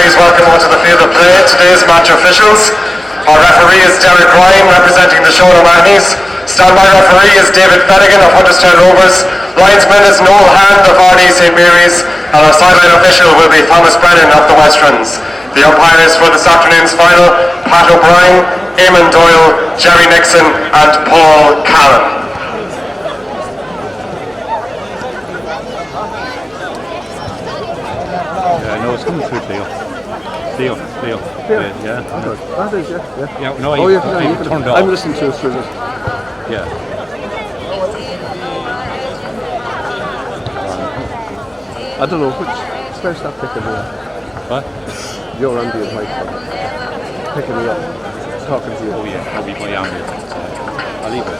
Please welcome onto the field of play today's match officials. Our referee is Derek Ryan, representing the Shoulder Mahonies. Standby referee is David Fettigan of Huddersfield Rovers. Linesman is Noel Hand of Ardee St. Mary's. And our sideline official will be Thomas Brennan of the Westerns. The umpires for this afternoon's final, Pat O'Brien, Eamon Doyle, Jerry Nixon and Paul Callan. No, it's coming through Theo. Yeah. That is, yeah. Yeah, no, you turned off. I'm listening to it through this. Yeah. I don't know, where's that picking me up? What? You're on the mic, picking me up, talking to you. Oh yeah, I'll be my ambulance. I'll leave it.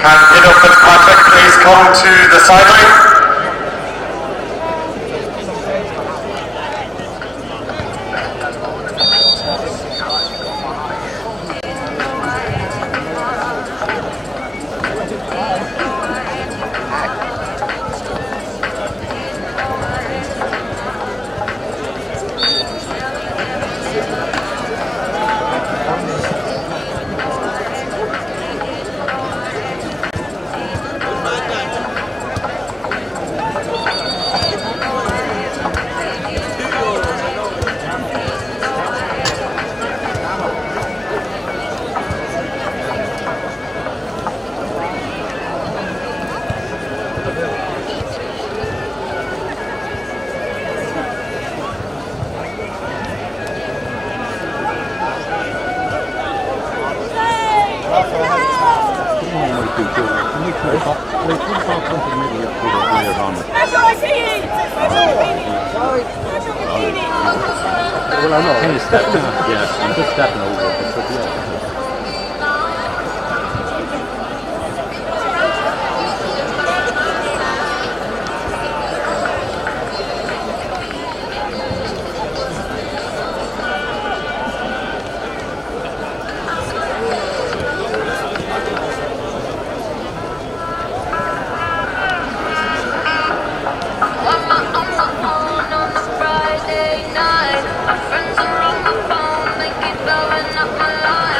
Can Peter Fitzpatrick please come to the sideline? Well, I know. Kind of stepping, yeah, I'm just stepping over it, but yeah. Friday night, my friends are on the phone, they keep blowing up my line.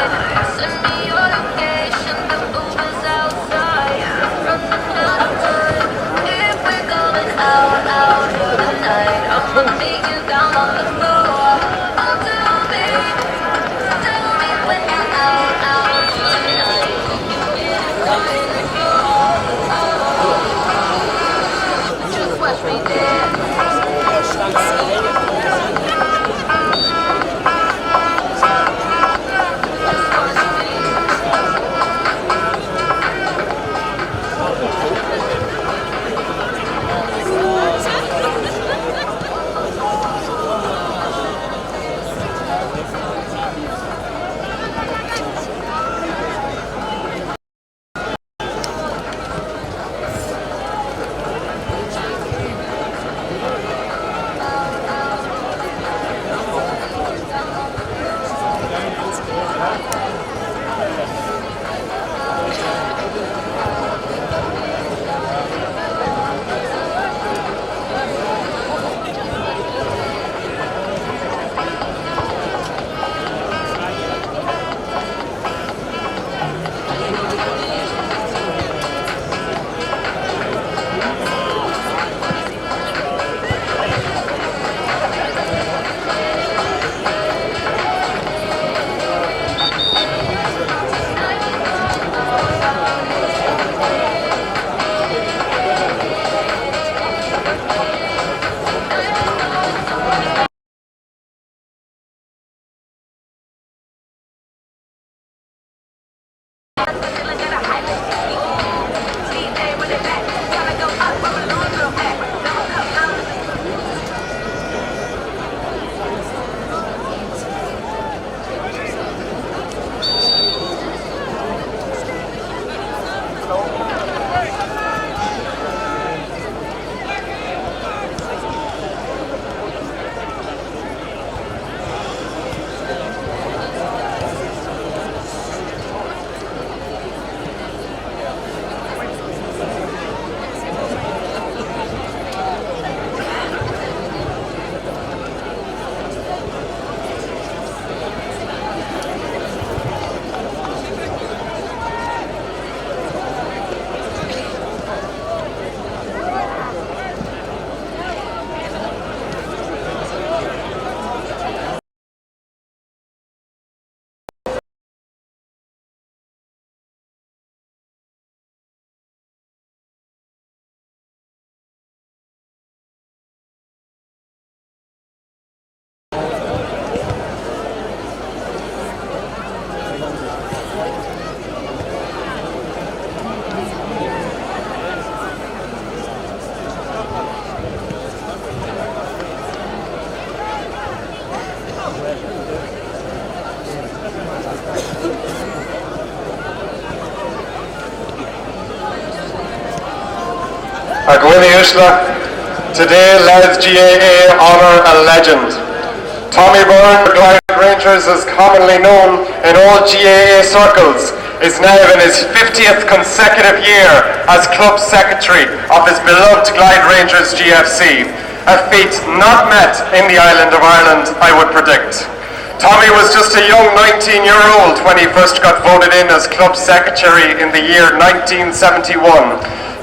Agwini Ushla. Today, Louth GAA honour a legend. Tommy Byrne, the Clyde Rangers is commonly known in all GAA circles, is now in his 50th consecutive year as club secretary of his beloved Clyde Rangers GFC, a feat not met in the island of Ireland, I would predict. Tommy was just a young 19-year-old when he first got voted in as club secretary in the year 1971.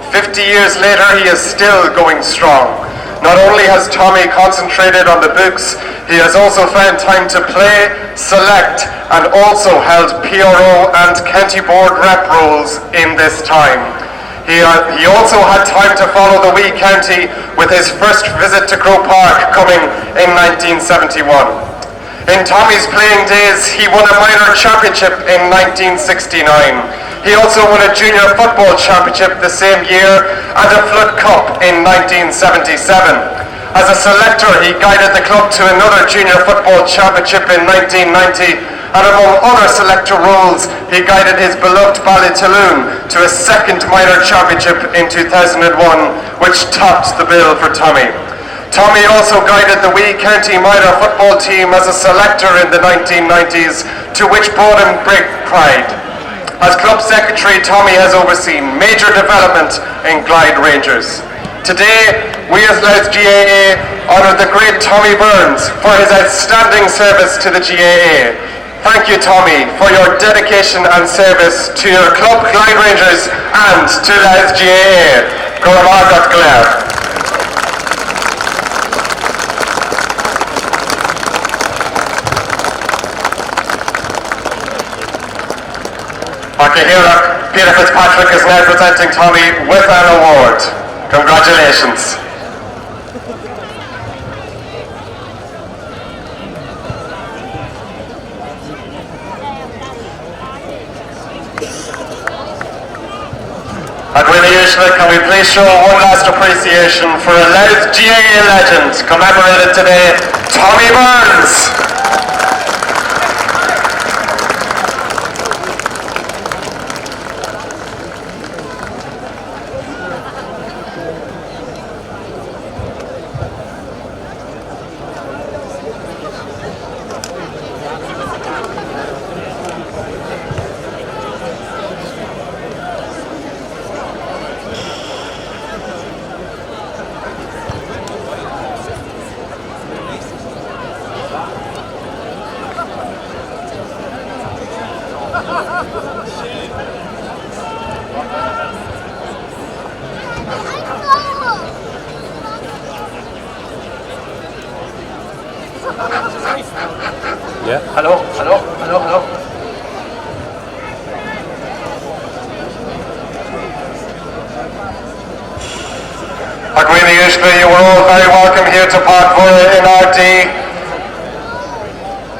50 years later, he is still going strong. Not only has Tommy concentrated on the books, he has also found time to play, select, and also held PRO and county board rep roles in this time. He also had time to follow the wee county with his first visit to Croke Park coming in 1971. In Tommy's playing days, he won a minor championship in 1969. He also won a junior football championship the same year and a Flood Cup in 1977. As a selector, he guided the club to another junior football championship in 1990, and among other selector roles, he guided his beloved Ballytaloon to a second minor championship in 2001, which topped the bill for Tommy. Tommy also guided the wee county minor football team as a selector in the 1990s, to which brought him great pride. As club secretary, Tommy has overseen major development in Clyde Rangers. Today, we as Louth GAA honour the great Tommy Burns for his outstanding service to the GAA. Thank you, Tommy, for your dedication and service to your club, Clyde Rangers, and to Louth GAA. Goramagat Glare. Akihira, Peter Fitzpatrick is now presenting Tommy with an award. Congratulations. Agwini Ushla, can we please show one last appreciation for a Louth GAA legend commemorated today, Tommy Burns. Yeah. Hello. Agwini Ushla, you were all very welcome here to Mhuire in Ardee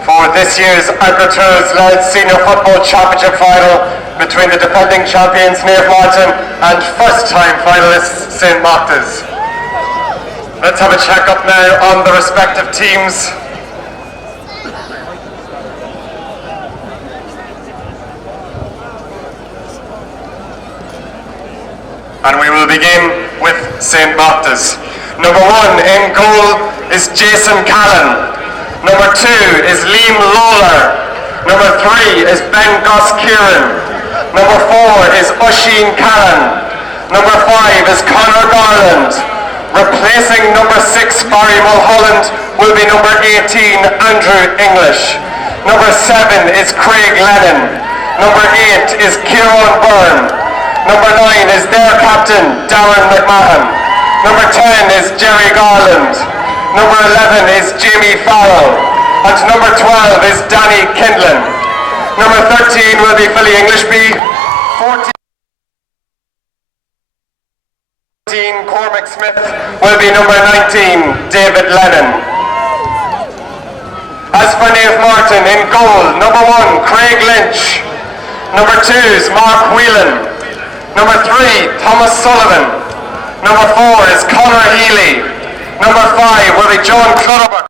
for this year's Agriculture's Louth Senior Football Championship final between the defending champions Mairtin and first-time finalists St.Mochtas. Let's have a check-up now on the respective teams. And we will begin with St.Mochtas. Number 1 in goal is Jason Callan. Number 2 is Liam Lawler. Number 3 is Ben Goss Kieran. Number 4 is Oisin Callan. Number 5 is Conor Garland. Replacing number 6 Barry Mulholland will be number 18 Andrew English. Number 7 is Craig Lennon. Number 8 is Kieran Byrne. Number 9 is their captain, Darren McMahon. Number 10 is Jerry Garland. Number 11 is Jamie Farrell. And number 12 is Danny Kindlin. Number 13 will be Philly Englishby. 14 Cormac Smith will be number 19, David Lennon. As for Naomh Mairtin in goal, number 1, Craig Lynch. Number 2 is Mark Whelan. Number 3, Thomas Sullivan. Number 4 is Conor Healy. Number 5 will be John Clutterbuck.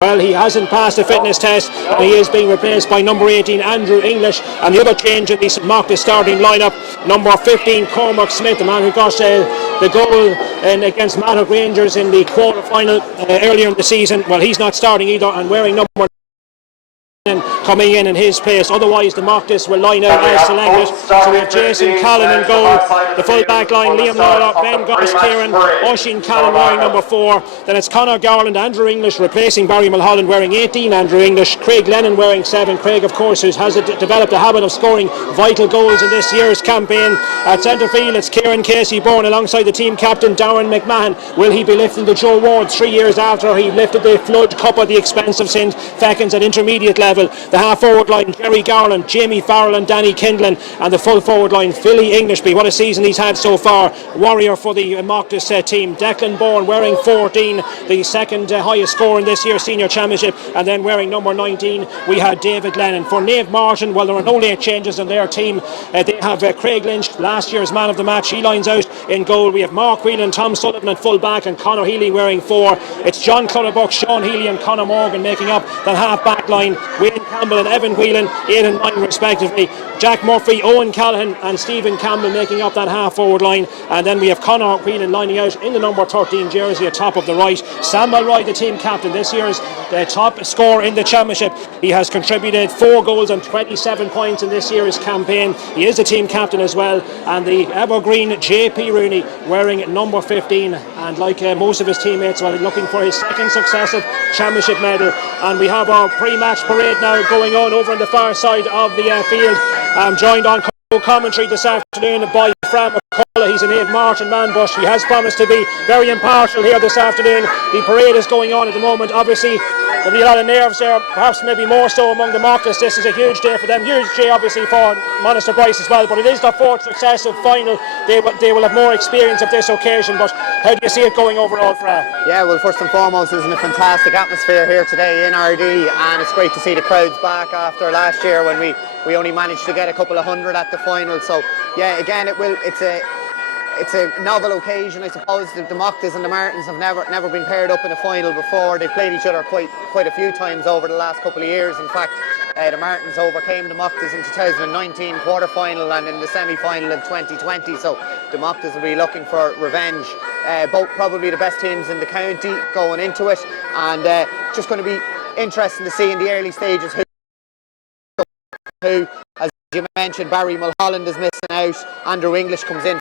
Well, he hasn't passed the fitness test and he is being replaced by number 18 Andrew English, and the other change in the St.Mochtas starting lineup, number 15 Cormac Smith, the man who got the goal against Mairtin Rangers in the quarter-final earlier in the season. Well, he's not starting either, and wearing number coming in his place. Otherwise the Mochtas will line out as selected. So we have Jason Callan in goal, the full back line, Liam Lawler, Ben Goss, Kieran, Oisin Callan wearing number 4. Then it's Conor Garland, Andrew English replacing Barry Mulholland wearing 18, Andrew English, Craig Lennon wearing 7. Craig, of course, who has developed a habit of scoring vital goals in this year's campaign. At centre field it's Kieran Casey Bourne alongside the team captain Darren McMahon. Will he be lifting the Joe Ward 3 years after he lifted the Flood Cup at the expense of St. Feckin's at intermediate level? The half forward line, Jerry Garland, Jamie Farrell and Danny Kindlin, and the full forward line, Philly Inglishby. What a season he's had so far. Warrior for the Mochtas team. Declan Bourne wearing 14, the second highest score in this year's senior championship, and then wearing number 19 we had David Lennon. For Naomh Mairtin, well, there are no late changes in their team. They have Craig Lynch, last year's man of the match, he lines out in goal. We have Mark Whelan, Tom Sullivan at full back, and Conor Healy wearing 4. It's John Clutterbuck, Sean Healy and Conor Morgan making up that half back line. Wayne Campbell and Evan Whelan 8 and 9 respectively. Jack Murphy, Owen Callaghan and Stephen Campbell making up that half forward line, and then we have Conor Whelan lining out in the number 13 jersey atop of the right. Sam Mulroy, the team captain, this year's top scorer in the championship. He has contributed 4 goals and 27 points in this year's campaign. He is the team captain as well, and the evergreen JP Rooney wearing number 15, and like most of his teammates, well, looking for his second successive championship medal. And we have our pre-match parade now going on over on the far side of the field. I'm joined on commentary this afternoon by Fran McCullough. He's a Naomh Mairtin man, but he has promised to be very impartial here this afternoon. The parade is going on at the moment. Obviously there'll be a lot of nerves there, perhaps maybe more so among the Mochtas. This is a huge day for them, huge day obviously for Monaster Bryce as well, but it is their 4th successive final. They will have more experience of this occasion, but how do you see it going overall, Fran? Yeah, well, first and foremost, it's a fantastic atmosphere here today in Ardee, and it's great to see the crowds back after last year when we only managed to get a couple of hundred at the final. So yeah, again, it's a novel occasion, I suppose. The Mochtas and the Mairtins have never been paired up in a final before. They've played each other quite a few times over the last couple of years. In fact, the Mairtins overcame the Mochtas in 2019 quarter-final and in the semi-final of 2020. So the Mochtas will be looking for revenge. Both probably the best teams in the county going into it, and just going to be interesting to see in the early stages who, as you mentioned, Barry Mulholland is missing out. Andrew English comes in.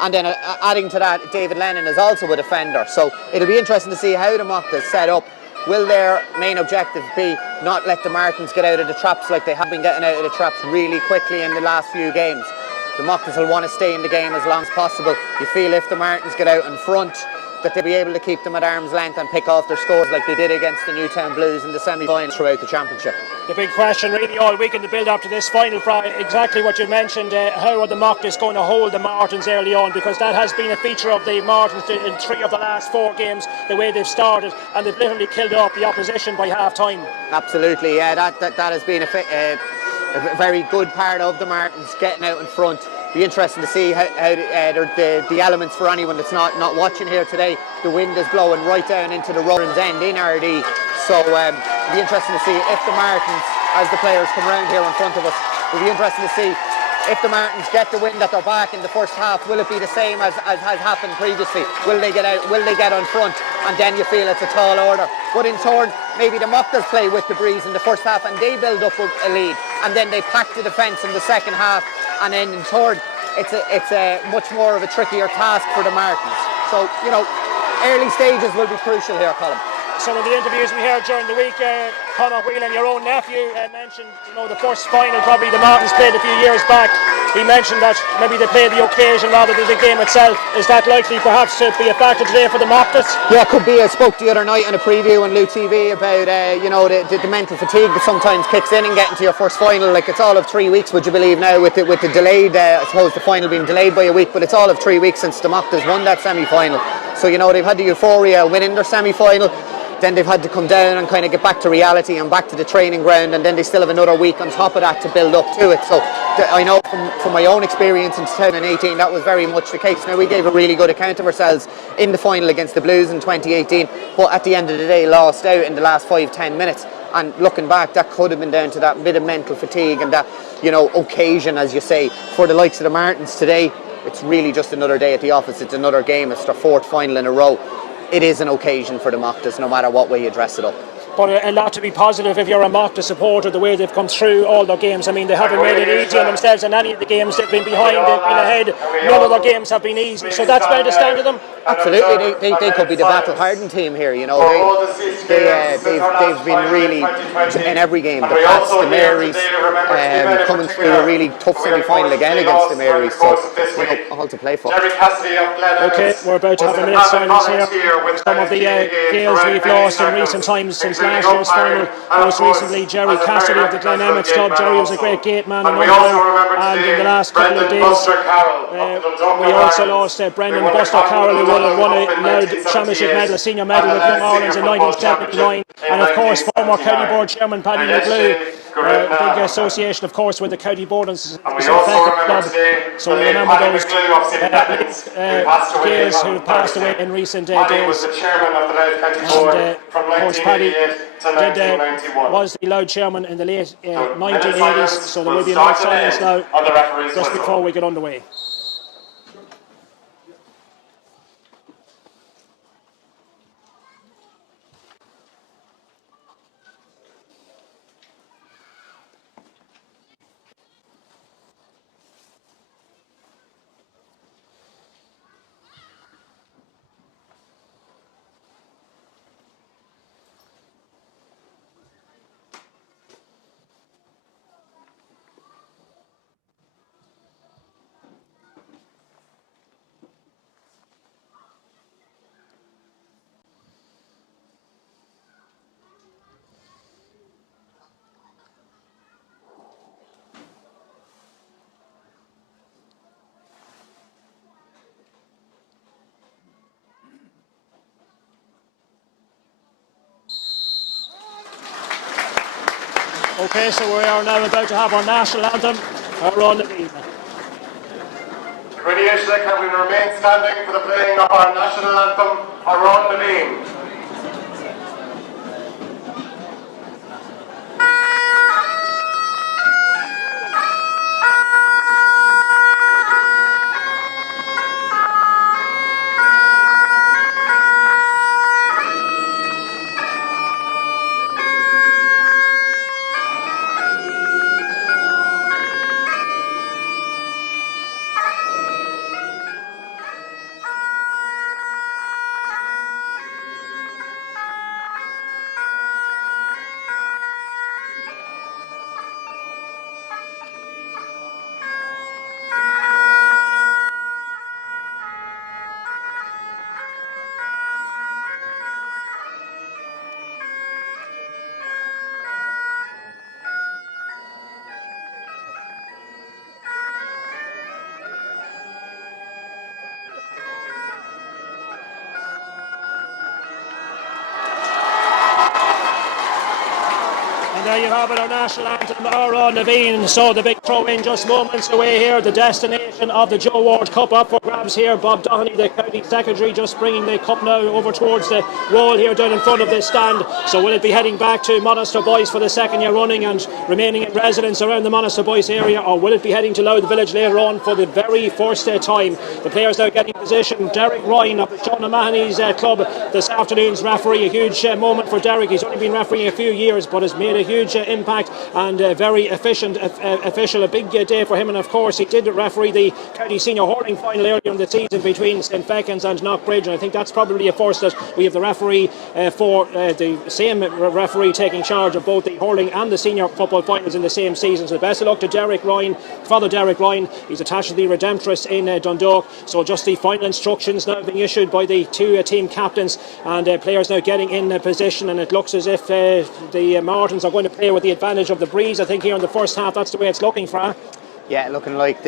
And then adding to that, David Lennon is also a defender. So it'll be interesting to see how the Mochtas set up. Will their main objective be not let the Mairtins get out of the traps like they have been getting out of the traps really quickly in the last few games? The Mochtas will want to stay in the game as long as possible. You feel if the Mairtins get out in front, that they'll be able to keep them at arm's length and pick off their scores like they did against the Newtown Blues in the semi-final throughout the championship. The big question really all week in the build up to this final, exactly what you mentioned, how are the Mochtas going to hold the Mairtins early on, because that has been a feature of the Mairtins in 3 of the last 4 games, the way they've started, and they've literally killed off the opposition by half time. Absolutely, yeah, that has been a very good part of the Mairtins getting out in front. Be interesting to see how the elements for anyone that's not watching here today. The wind is blowing right down into the Rowan's End in Ardee, so it'll be interesting to see if the Mairtins, as the players come around here in front of us, it'll be interesting to see if the Mairtins get the wind at their back in the first half. Will it be the same as has happened previously? Will they get out? Will they get on front? And then you feel it's a tall order. But in turn, maybe the Mochtas play with the breeze in the first half and they build up a lead, and then they pack the defence in the second half, and then in turn, it's a much more of a trickier task for the Mairtins. So, you know, early stages will be crucial here, Colin. Some of the interviews we heard during the week, Conor Whelan, your own nephew, mentioned, you know, the first final probably the Mairtins played a few years back. He mentioned that maybe they played the occasion rather than the game itself. Is that likely perhaps to be a factor today for the Mochtas? Yeah, it could be. I spoke the other night in a preview on Louth TV about you know, the mental fatigue that sometimes kicks in and getting to your first final. Like, it's all of 3 weeks, would you believe now, with the delayed, I suppose the final being delayed by a week, but it's all of 3 weeks since the Mochtas won that semi-final. So, you know, they've had the euphoria winning their semi-final. then they've had to come down and kind of get back to reality and back to the training ground, and then they still have another week on top of that to build up to it. So I know from my own experience in 2018 that was very much the case. Now, we gave a really good account of ourselves in the final against the Blues in 2018, but at the end of the day lost out in the last 5-10 minutes. And looking back, that could have been down to that bit of mental fatigue and that, you know, occasion, as you say. For the likes of the Mairtins today, it's really just another day at the office. It's another game. It's their 4th final in a row. It is an occasion for the Mochtas, no matter what way you dress it up. But a lot to be positive if you're a Mochtas supporter, the way they've come through all their games. I mean, they haven't made it easy on themselves in any of the games. They've been behind, they've been ahead. None of their games have been easy. So that's where they stand to them. Absolutely, they could be the battle-hardened team here. You know, they've been really in every game. The Pats, the Marys, coming through a really tough semi-final again against the Marys. So, you know, all to play for. Okay, we're about to have a minute's silence here. Some of the Gaels we've lost in recent times since last year's final. Most recently, Jerry Cassidy of the Naomh club. Jerry was a great gate man in Mhuire, and in the last couple of days, we also lost Brendan Buster Carroll, who would have won a Louth championship medal, a senior medal with Young Ireland in 1979, and of course former County Board Chairman Paddy McGlue. Big association, of course, with the County Board and St. Mochtas club. So we remember those Gaels who passed away in recent days. And of course, Paddy was the Louth chairman in the late 1980s. So there will be a minute silence now, just before we get underway. Okay, so we are now about to have our national anthem, Ardee. Grenadiers, can we remain standing for the playing of our national anthem, Ardee? There you have it, our national anthem, Ardee. So the big throw in just moments away here. The destination of the Joe Ward Cup up for grabs here. Bob Doheney, the county secretary, just bringing the cup now over towards the wall here down in front of this stand. So will it be heading back to Monaster Boyce for the second year running and remaining in residence around the Monaster Boyce area, or will it be heading to Louth Village later on for the very first time? The players now getting in position. Derek Ryan of the Sean O'Mahony's club this afternoon's referee. A huge moment for Derek. He's only been refereeing a few years, but has made a huge impact and very efficient official. A big day for him, and of course he did referee the county senior hurling final earlier in the season between St. Fecans and Knockbridge, and I think that's probably a first that we have the referee for the same referee taking charge of both the hurling and the senior football finals in the same season. So the best of luck to Derek Ryan, Father Derek Ryan. He's attached to the Redemptress in Dundalk. So just the final instructions now being issued by the two team captains, and players now getting in position, and it looks as if the Mairtins are going to play with the advantage of the breeze. I think here in the first half that's the way it's looking for. Yeah, looking like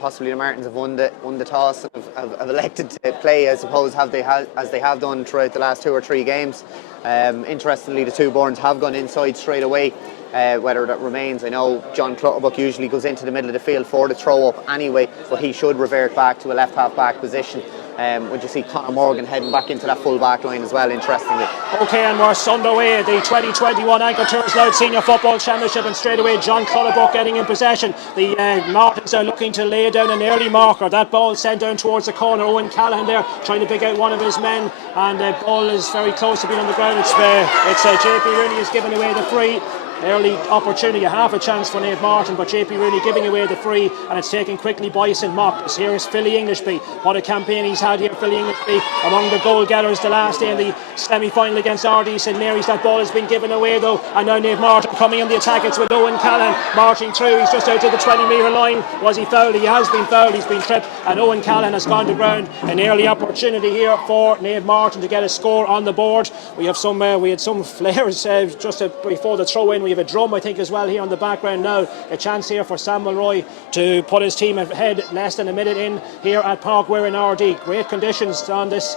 possibly the Mairtins have won the toss and have elected to play, I suppose, as they have done throughout the last 2 or 3 games. Interestingly, the two Burns have gone inside straight away. Whether that remains, I know John Clutterbuck usually goes into the middle of the field for the throw up anyway, but he should revert back to a left half back position. Would you see Conor Morgan heading back into that full back line as well, interestingly? Okay, and we're underway the 2021 Anchor Tours Louth Senior Football Championship, and straight away John Clutterbuck getting in possession. The Martins are looking to lay down an early marker. That ball sent down towards the corner. Owen Callahan there trying to pick out one of his men, and the ball is very close to being on the ground. It's JP Rooney is giving away the free. Early opportunity, half a chance for Naomh Mairtin, but JP Rooney giving away the free, and it's taken quickly by St.Mochtas. Here is Philly Englishby. What a campaign he's had here, Philly Englishby, among the goal getters the last day in the semi-final against Ardee St Mary's. That ball has been given away though, and now Naomh Mairtin coming on the attack. It's with Owen Callahan marching through. He's just out to the 20-metre line. Was he fouled? He has been fouled. He's been tripped, and Owen Callahan has gone to ground. An early opportunity here for Naomh Mairtin to get a score on the board. We have some, we had some flares just before the throw-in. We have a drum, I think, as well here on the background now. A chance here for Sam Mulroy to put his team ahead less than a minute in here at Pairc in Ardee. Great conditions on this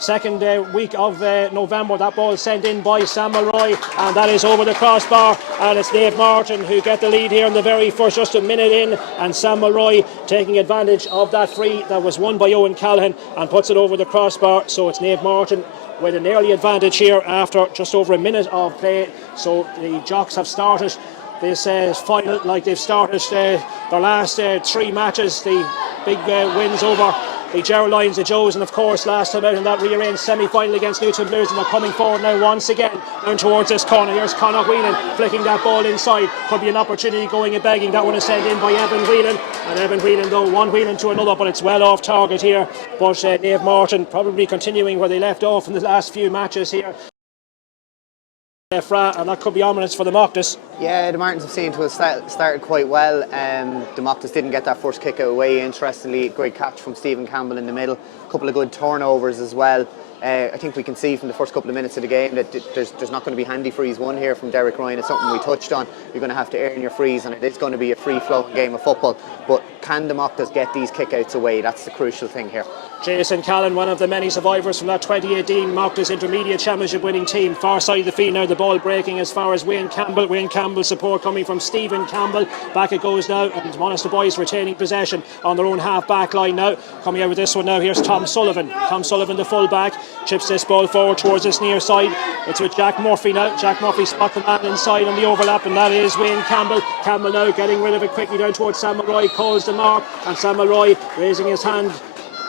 second week of November. That ball sent in by Sam Mulroy, and that is over the crossbar, and it's Naomh Mairtin who get the lead here in the very first, just a minute in, and Sam Mulroy taking advantage of that free that was won by Owen Callahan and puts it over the crossbar. So it's Naomh Mairtin with an early advantage here after just over a minute of play. So the Jocks have started this final like they've started their last three matches. The big wins over the Gerald Lions, the Joes, and of course last time out in that rearranged semi-final against Newton Blues. And they're coming forward now once again down towards this corner. Here's Conor Whelan flicking that ball inside. Could be an opportunity going and begging. That one is sent in by Evan Whelan, and Evan Whelan though one Whelan to another, but it's well off target here. But Naomh Mairtin probably continuing where they left off in the last few matches here. And that could be ominous for the Mochtas. Yeah, the Martins have seemed to have started quite well. The Mochtas didn't get that first kick out away. Interestingly, great catch from Stephen Campbell in the middle. A couple of good turnovers as well. I think we can see from the first couple of minutes of the game that there's not going to be handy frees won here from Derek Ryan. It's something we touched on. You're going to have to earn your frees, and it is going to be a free-flowing game of football. But can the Mochtas get these kick-outs away? That's the crucial thing here. Jason Callan, one of the many survivors from that 2018 Mochtas Intermediate Championship winning team. Far side of the field now, the ball breaking as far as Wayne Campbell. Wayne Campbell's support coming from Stephen Campbell. Back it goes now, and Monaster boys retaining possession on their own half-back line now. Coming out with this one now, here's Tom Sullivan. Tom Sullivan, the full-back, chips this ball forward towards this near side. It's with Jack Murphy now. Jack Murphy spot the man inside on the overlap, and that is Wayne Campbell. Campbell now getting rid of it quickly down towards Sam Mulroy, calls the mark, and Sam Mulroy raising his hand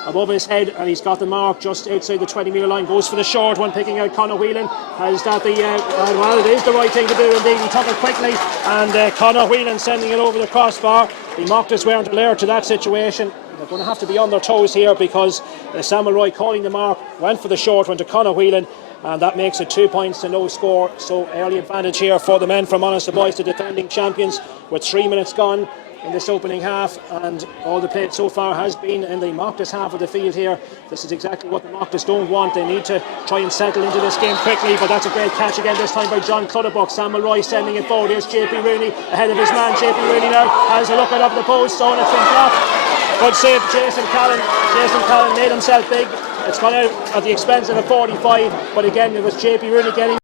above his head, and he's got the mark just outside the 20-metre line. Goes for the short one, picking out Conor Whelan. Is that the well, it is the right thing to do indeed. He took it quickly, and Conor Whelan sending it over the crossbar. The Mochtas weren't alert to that situation. They're going to have to be on their toes here, because Sam Mulroy calling the mark went for the short one to Conor Whelan, and that makes it 2 points to no score. So early advantage here for the men from Monaster boys, the defending champions, with 3 minutes gone in this opening half, and all the play so far has been in the Mochtas half of the field here. This is exactly what the Mochtas don't want. They need to try and settle into this game quickly, but that's a great catch again, this time by John Clutterbuck. Sam Mulroy sending it forward. Here's JP Rooney ahead of his man. JP Rooney now has a look at up the post, so it's been blocked. Good save, Jason Callan. Jason Callan made himself big. It's gone out at the expense of a 45, but again it was JP Rooney getting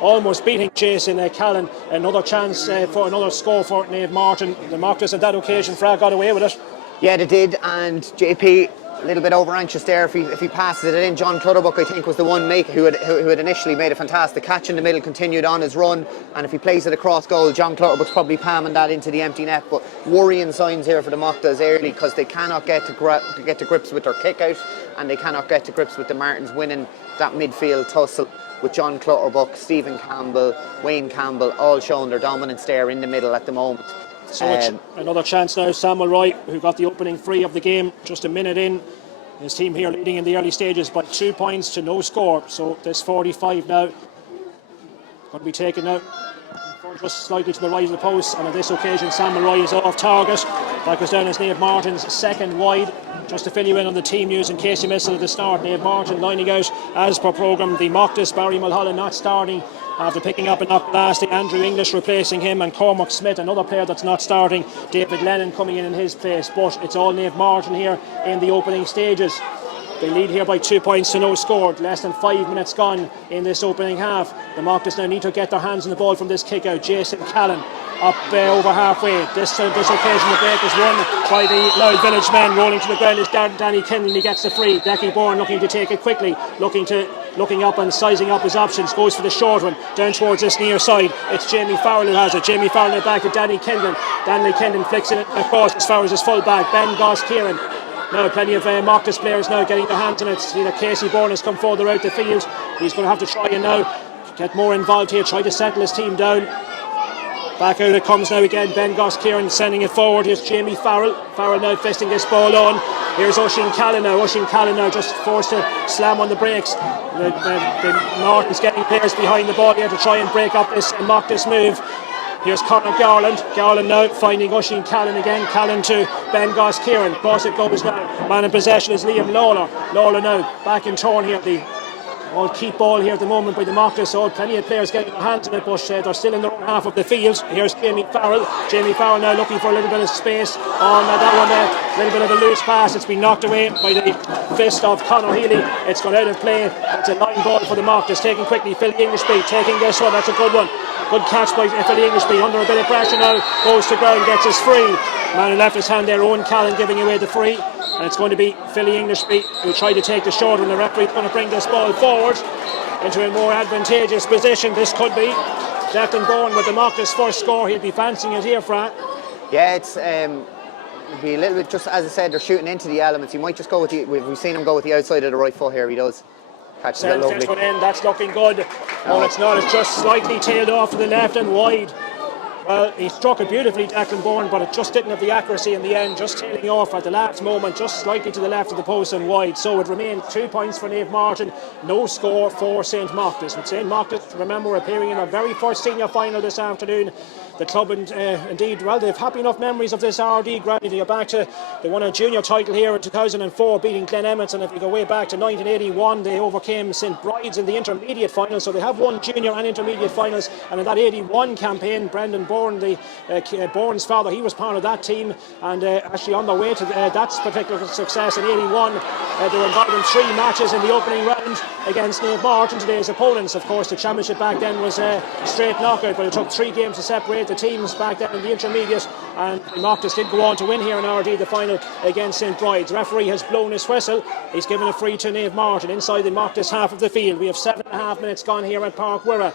almost beating Jason Callan. Another chance for another score for Naomh Mairtin. The Mochtas on that occasion, Fra got away with it. Yeah, they did, and JP a little bit over anxious there if he passes it in. John Clutterbuck, I think, was the one who had initially made a fantastic catch in the middle, continued on his run, and if he plays it across goal, John Clutterbuck's probably palming that into the empty net. But worrying signs here for the Mochtas early, because they cannot get to grips with their kick out, and they cannot get to grips with the Martins winning that midfield tussle, with John Clutterbuck, Stephen Campbell, Wayne Campbell all showing their dominance there in the middle at the moment. So it's another chance now. Sam Mulroy, who got the opening free of the game just a minute in. His team here leading in the early stages by 2 points to no score. So this 45 now going to be taken out just slightly to the right of the post, and on this occasion Sam Mulroy is off target. That goes down as Naomh Mairtin's second wide. Just to fill you in on the team news in case you missed it at the start, Naomh Mairtin lining out as per programme. The Mochtas, Barry Mulholland not starting after picking up a knock last. Andrew English replacing him, and Cormac Smith, another player that's not starting. David Lennon coming in his place. But it's all Naomh Mairtin here in the opening stages. They lead here by 2 points to no score. Less than 5 minutes gone in this opening half. The Mochtas now need to get their hands on the ball from this kick out. Jason Callan up over halfway. This occasion the break is won by the Louth Village men. Rolling to the ground is Danny Kindle. He gets the free. Decky Bourne looking to take it quickly, looking up and sizing up his options. Goes for the short one down towards this near side. It's Jamie Farrell who has it. Jamie Farrell back to Danny Kindle. Danny Kindle flicks it across as far as his full back. Ben Goss Kieran. Now plenty of Mochtas players now getting their hands on it. See that Casey Bourne has come further out the field. He's going to have to try and now get more involved here, try to settle his team down. Back out it comes now again. Ben Goss Kieran sending it forward. Here's Jamie Farrell. Farrell now fisting this ball on. Here's Oisín Callan now. Oisín Callan now just forced to slam on the brakes. The Martin's getting players behind the ball here to try and break up this Mochtas move. Here's Conor Garland. Garland now finding Oisín Callan again. Callan to Ben Goss Kieran. Across it goes now. Man in possession is Liam Lawler. Lawler now back in turn here. The all keep ball here at the moment by the Mochtas. So plenty of players getting their hands on it, but they're still in their own half of the field. Here's Jamie Farrell. Jamie Farrell now looking for a little bit of space on that one there. A little bit of a loose pass. It's been knocked away by the fist of Conor Healy. It's gone out of play. It's a line ball for the Mochtas. Taking quickly. Phil Englishby taking this one. That's a good one. Good catch by Phil Englishby. Under a bit of pressure now. Goes to ground. Gets his free. Man who left his hand there, Owen Callan, giving away the free. And it's going to be Philly Englishby who tried to take the short one. The referee's going to bring this ball forward into a more advantageous position. This could be Declan Bourne with the Mochtas' first score. He'll be fancying it here, Fran. Yeah, it's be a little bit, just as I said, they're shooting into the elements. He might just go with the, we've seen him go with the outside of the right foot here. He does. Catches it lovely. This one in, that's looking good. Oh, it's not, it's just slightly tailed off to the left and wide. Well, he struck it beautifully, Declan Bourne, but it just didn't have the accuracy in the end, just tailing off at the last moment, just slightly to the left of the post and wide. So it remained 2 points for Naomh Mairtin, no score for St.Mochtas. And St.Mochtas, remember, appearing in our very first senior final this afternoon. The club, indeed, well, they have happy enough memories of this Ardee ground. If you go back to, they won a junior title here in 2004, beating Glen Emmets, and if you go way back to 1981, they overcame St. Bride's in the intermediate final. So they have won junior and intermediate finals. And in that 81 campaign, Brendan Bourne, Bourne's father, he was part of that team, and actually on their way to that particular success in 81. They were involved in 3 matches in the opening round against Naomh Mairtin, today's opponents. Of course, the championship back then was a straight knockout, but it took 3 games to separate the teams back then in the intermediate, and Mochtas did go on to win here in Ardee the final against St. Bride's. The referee has blown his whistle. He's given a free to Naomh Mairtin inside the Mochtas half of the field. We have 7.5 minutes gone here at Pairc Mhuire.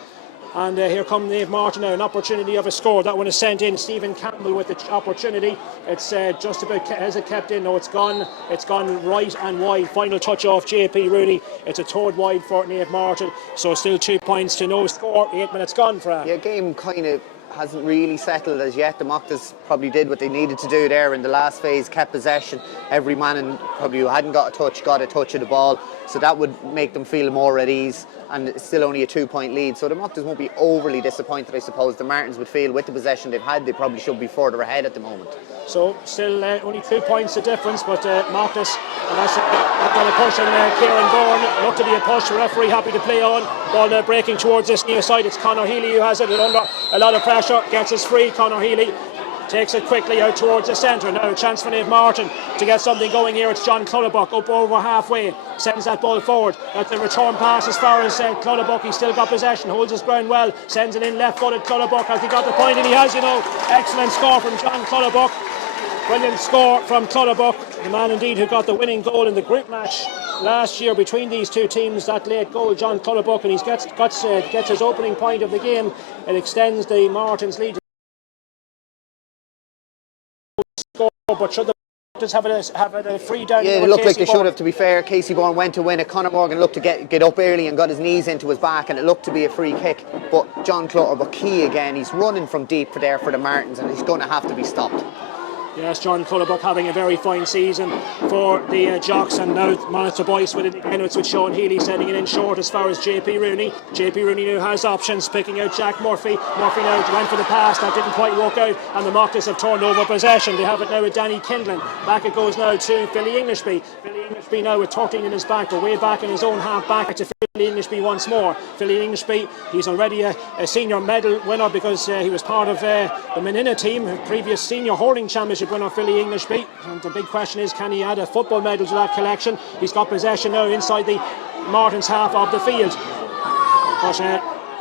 And here come Naomh Mairtin now, an opportunity of a score. That one is sent in. Stephen Campbell with the opportunity. It's just about, has it kept in? No, it's gone right and wide. Final touch off JP Rooney. It's a third wide for Naomh Mairtin. So still 2 points to no score. 8 minutes gone for Yeah, game kind of hasn't really settled as yet. The Mochtas probably did what they needed to do there in the last phase, kept possession. Every man in, probably who hadn't got a touch of the ball, so that would make them feel more at ease, and it's still only a 2 point lead, so the Mochtas won't be overly disappointed. I suppose the Martins would feel with the possession they've had, they probably should be further ahead at the moment. So still only 2 points of difference, but Mochtas, and that's going to push, and Kieran Bourne looked to be a push. The referee happy to play on. Ball now breaking towards this near side. It's Conor Healy who has it under a lot of pressure, gets us free. Conor Healy takes it quickly out towards the centre. Now a chance for Naomh Mairtin to get something going here. It's John Clutterbuck up over halfway, sends that ball forward. That's the return pass as far as Clutterbuck. He's still got possession, holds his ground well, sends it in left-footed. Clutterbuck, has he got the point? And he has, excellent score from John Clutterbuck. Brilliant score from Clutterbuck, the man indeed who got the winning goal in the group match last year between these two teams. That late goal, John Clutterbuck, and he gets his opening point of the game. It extends the Martins' lead. But should the Mochtas have a free down? Yeah, it looked like they should have, to be fair. Casey Bourne went to win it. Conor Morgan looked to get up early and got his knees into his back, and it looked to be a free kick. But John Clutterbuck, key again, he's running from deep for the Martins, and he's going to have to be stopped. Yes, John Clutterbuck having a very fine season for the Jocks, and now Monitor Boyce with it again. It's with Sean Healy sending it in short as far as JP Rooney. JP Rooney now has options, picking out Jack Murphy. Murphy now went for the pass, that didn't quite work out, and the Mochtas have turned over possession. They have it now with Danny Kindlin. Back it goes now to Philly Englishby. Philly Englishby now with 13 in his back, but way back in his own half back to Philly Englishby once more. Philly Englishby, he's already a senior medal winner because he was part of the Menina team, a previous senior hurling championship winner, Philly Englishby. And the big question is, can he add a football medal to that collection? He's got possession now inside the Mairtin's half of the field. But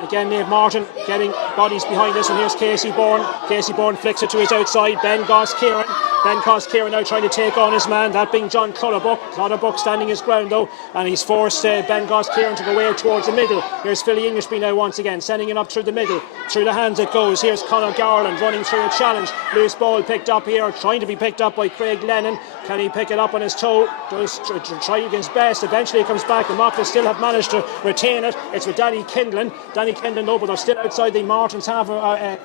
again, Naomh Mairtin getting bodies behind this, and here's Casey Bourne. Casey Bourne flicks it to his outside. Ben Goss-Kieran now trying to take on his man, that being John Clutterbuck. Clutterbuck standing his ground though, and he's forced Ben Goss-Kieran to go away towards the middle. Here's Philly Englishby now once again, sending it up through the middle. Through the hands it goes. Here's Conor Garland running through a challenge. Loose ball picked up here, trying to be picked up by Craig Lennon. Can he pick it up on his toe? Does try against best. Eventually it comes back. The Mochtas still have managed to retain it. It's with Danny Kindlin though, but they're still outside the Mairtin's half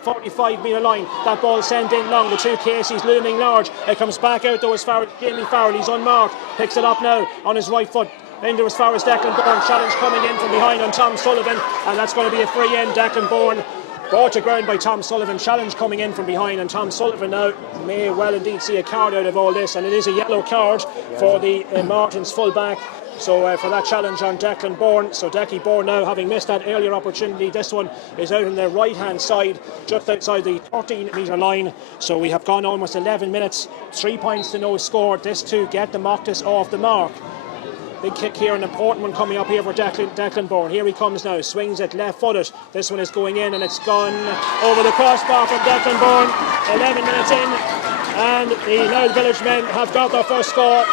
45 metre line. That ball sent in long. The two Caseys looming large. It comes back out though as far as Jamie Farrell. He's unmarked. Picks it up now on his right foot. Into as far as Declan Bourne. Challenge coming in from behind on Tom Sullivan, and that's going to be a free in. Declan Bourne brought to ground by Tom Sullivan. Challenge coming in from behind, and Tom Sullivan now may well indeed see a card out of all this, and it is a yellow card for the Mairtin's full-back. So for that challenge on Declan Bourne. So Decky Bourne now, having missed that earlier opportunity, this one is out on the right hand side, just outside the 13 metre line. So we have gone almost 11 minutes, 3 points to no score. This to get the Mochtas off the mark. Big kick here, an important one coming up here for Declan Bourne. Here he comes now, swings it left footed. This one is going in, and it's gone over the crossbar from Declan Bourne. 11 minutes in, and the Louth Village men have got their first score,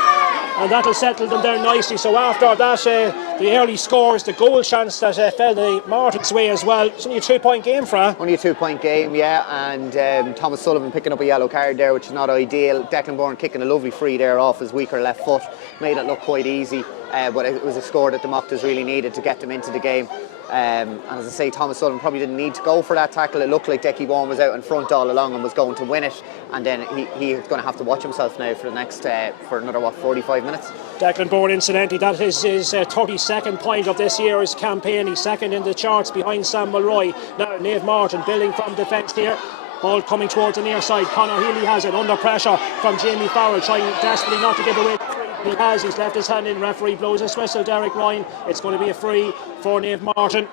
and that'll settle them down nicely. So after that, the early scores, the goal chance that fell the Mairtin's way as well. It's only a 2-point game for her. Only a 2-point game, yeah, and Thomas Sullivan picking up a yellow card there, which is not ideal. Declan Bourne kicking a lovely free there off his weaker left foot, made it look quite easy, but it was a score that the Mochtas really needed to get them into the game. And as I say, Thomas Sullivan probably didn't need to go for that tackle. It looked like Decky Bourne was out in front all along and was going to win it, and then he's going to have to watch himself now for the next for another 45 minutes. Declan Bourne, incidentally, that is his 32nd point of this year's campaign. He's second in the charts behind Sam Mulroy. Now Naomh Mairtin building from defence here. Ball coming towards the near side. Conor Healy has it under pressure from Jamie Farrell, trying desperately not to give away the free. He's left his hand in. Referee blows his whistle. Derek Ryan. It's going to be a free for Naomh Mairtin.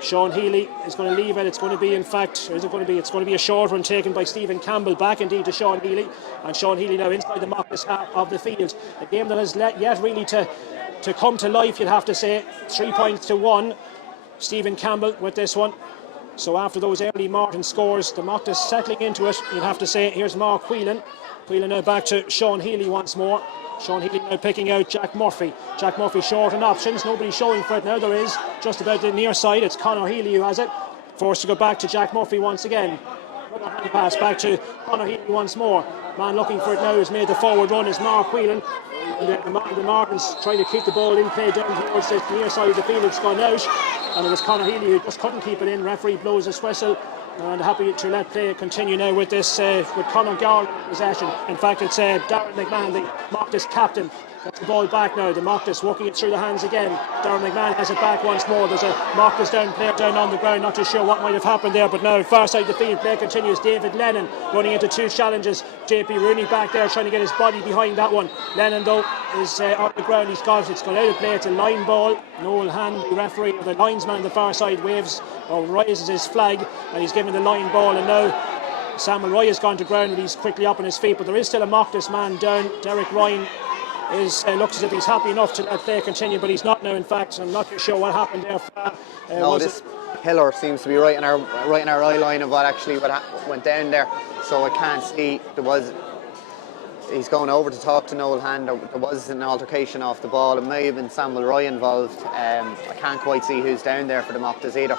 Sean Healy is going to leave it. It's going to be, in fact, it's going to be a short one taken by Stephen Campbell, back indeed to Sean Healy, and Sean Healy now inside the Mochtas half of the field. A game that has yet really to come to life, you'd have to say. 3 points to 1. Stephen Campbell with this one. So after those early Mairtin scores, the Mochtas settling into it, you'd have to say. Here's Mark Whelan. Whelan now back to Sean Healy once more. Sean Healy now picking out Jack Murphy. Jack Murphy short on options. Nobody showing for it now. There is just about the near side. It's Conor Healy who has it. Forced to go back to Jack Murphy once again. Another hand pass back to Conor Healy once more. Man looking for it now has made the forward run is Mark Whelan. The Martins trying to keep the ball in play down towards the near side of the field. It's gone out, and it was Conor Healy who just couldn't keep it in. Referee blows his whistle, and happy to let play continue now with this with Conor Garland in possession. In fact, it's Darren McMahon, the Mochtas captain. Gets the ball back now. The Mochtas working it through the hands again. Darren McMahon has it back once more. There's a Mochtas down player down on the ground. Not too sure what might have happened there, but now far side of the field, play continues. David Lennon running into two challenges. JP Rooney back there trying to get his body behind that one. Lennon though is on the ground. It's gone out of play. It's a line ball. Noel Hand, the referee, or the linesman on the far side, waves or raises his flag, and he's giving the line ball. And now Samuel Roy has gone to ground, and he's quickly up on his feet, but there is still a Mochtas man down. Derek Ryan looks as if he's happy enough to let play continue, but he's not now. In fact, I'm not too sure what happened there. No, this pillar seems to be right in our eye line of what went down there. So I can't see. He's going over to talk to Noel Hand. There was an altercation off the ball. It may have been Samuel Roy involved. I can't quite see who's down there for the Mochtas either.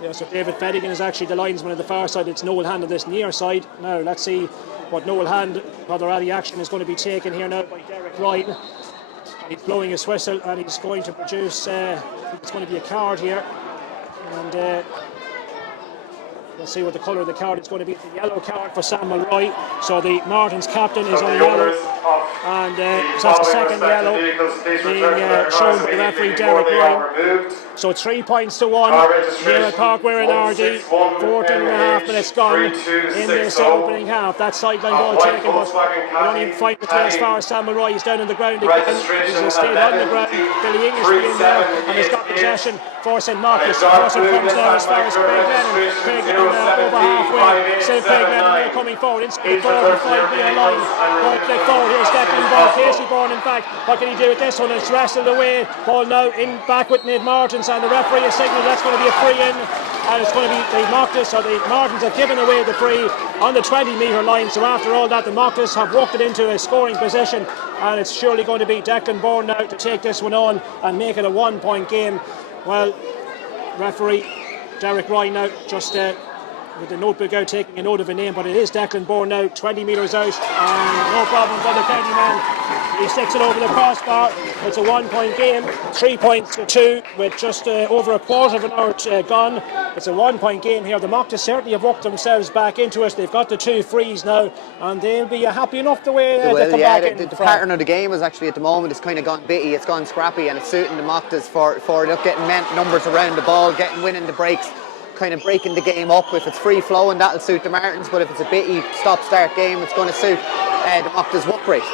Yeah, so David Fedigan is actually the linesman on the far side. It's Noel Hand on this near side. Now let's see what Noel Hand, whether any action is going to be taken here now by Derek Ryan. He's blowing his whistle, and he's going to produce, it's going to be a card here. And We'll see what the colour of the card is going to be. It's a yellow card for Sam Mhuire. So the Mairtin's captain is on yellow. And so that's the second yellow being shown by the referee Derek Ryan. So 3 points to 1 here at Pairc in Ardee. 14.5 minutes gone in this opening half. That sideline ball taken, but we don't even fight the play as far as Sam Mhuire. He's down on the ground again. He's stayed on the ground. Billy English being there, and he's got possession for St.Mochtas. Crossing comes now as far as Craig Lennon. Craig Lennon over halfway. Still Craig Lennon coming forward. Inside the 45-metre line. Ball flick forward. Here's Declan Ball. Casey Bourne, in fact. What can he do with this one? It's wrestled away. Ball now in back with Naomh Mairtin, and the referee has signalled that's going to be a free in. And it's going to be the Mochtas, or the Mairtins have given away the free on the 20-metre line. So after all that, the Mochtas have worked it into a scoring position, and it's surely going to be Declan Bourne now to take this one on and make it a 1-point game. Well, referee Derek Ryan now just with the notebook out taking a note of a name, but it is Declan Bourne now, 20 metres out, and no problem for the county man. He sticks it over the crossbar. It's a 1-point game, 3 points to 2 with just over a quarter of an hour gone. It's a 1-point game here. The Mochtas certainly have worked themselves back into it. They've got the 2 frees now, and they'll be happy enough the way they come back in. The pattern of the game is actually at the moment it's kind of gone bitty, it's gone scrappy, and it's suiting the Mochtas for getting numbers around the ball, winning the breaks, kind of breaking the game up. If it's free flowing, that'll suit the Mairtins, but if it's a bitty stop-start game, it's going to suit the Mochtas' work rate.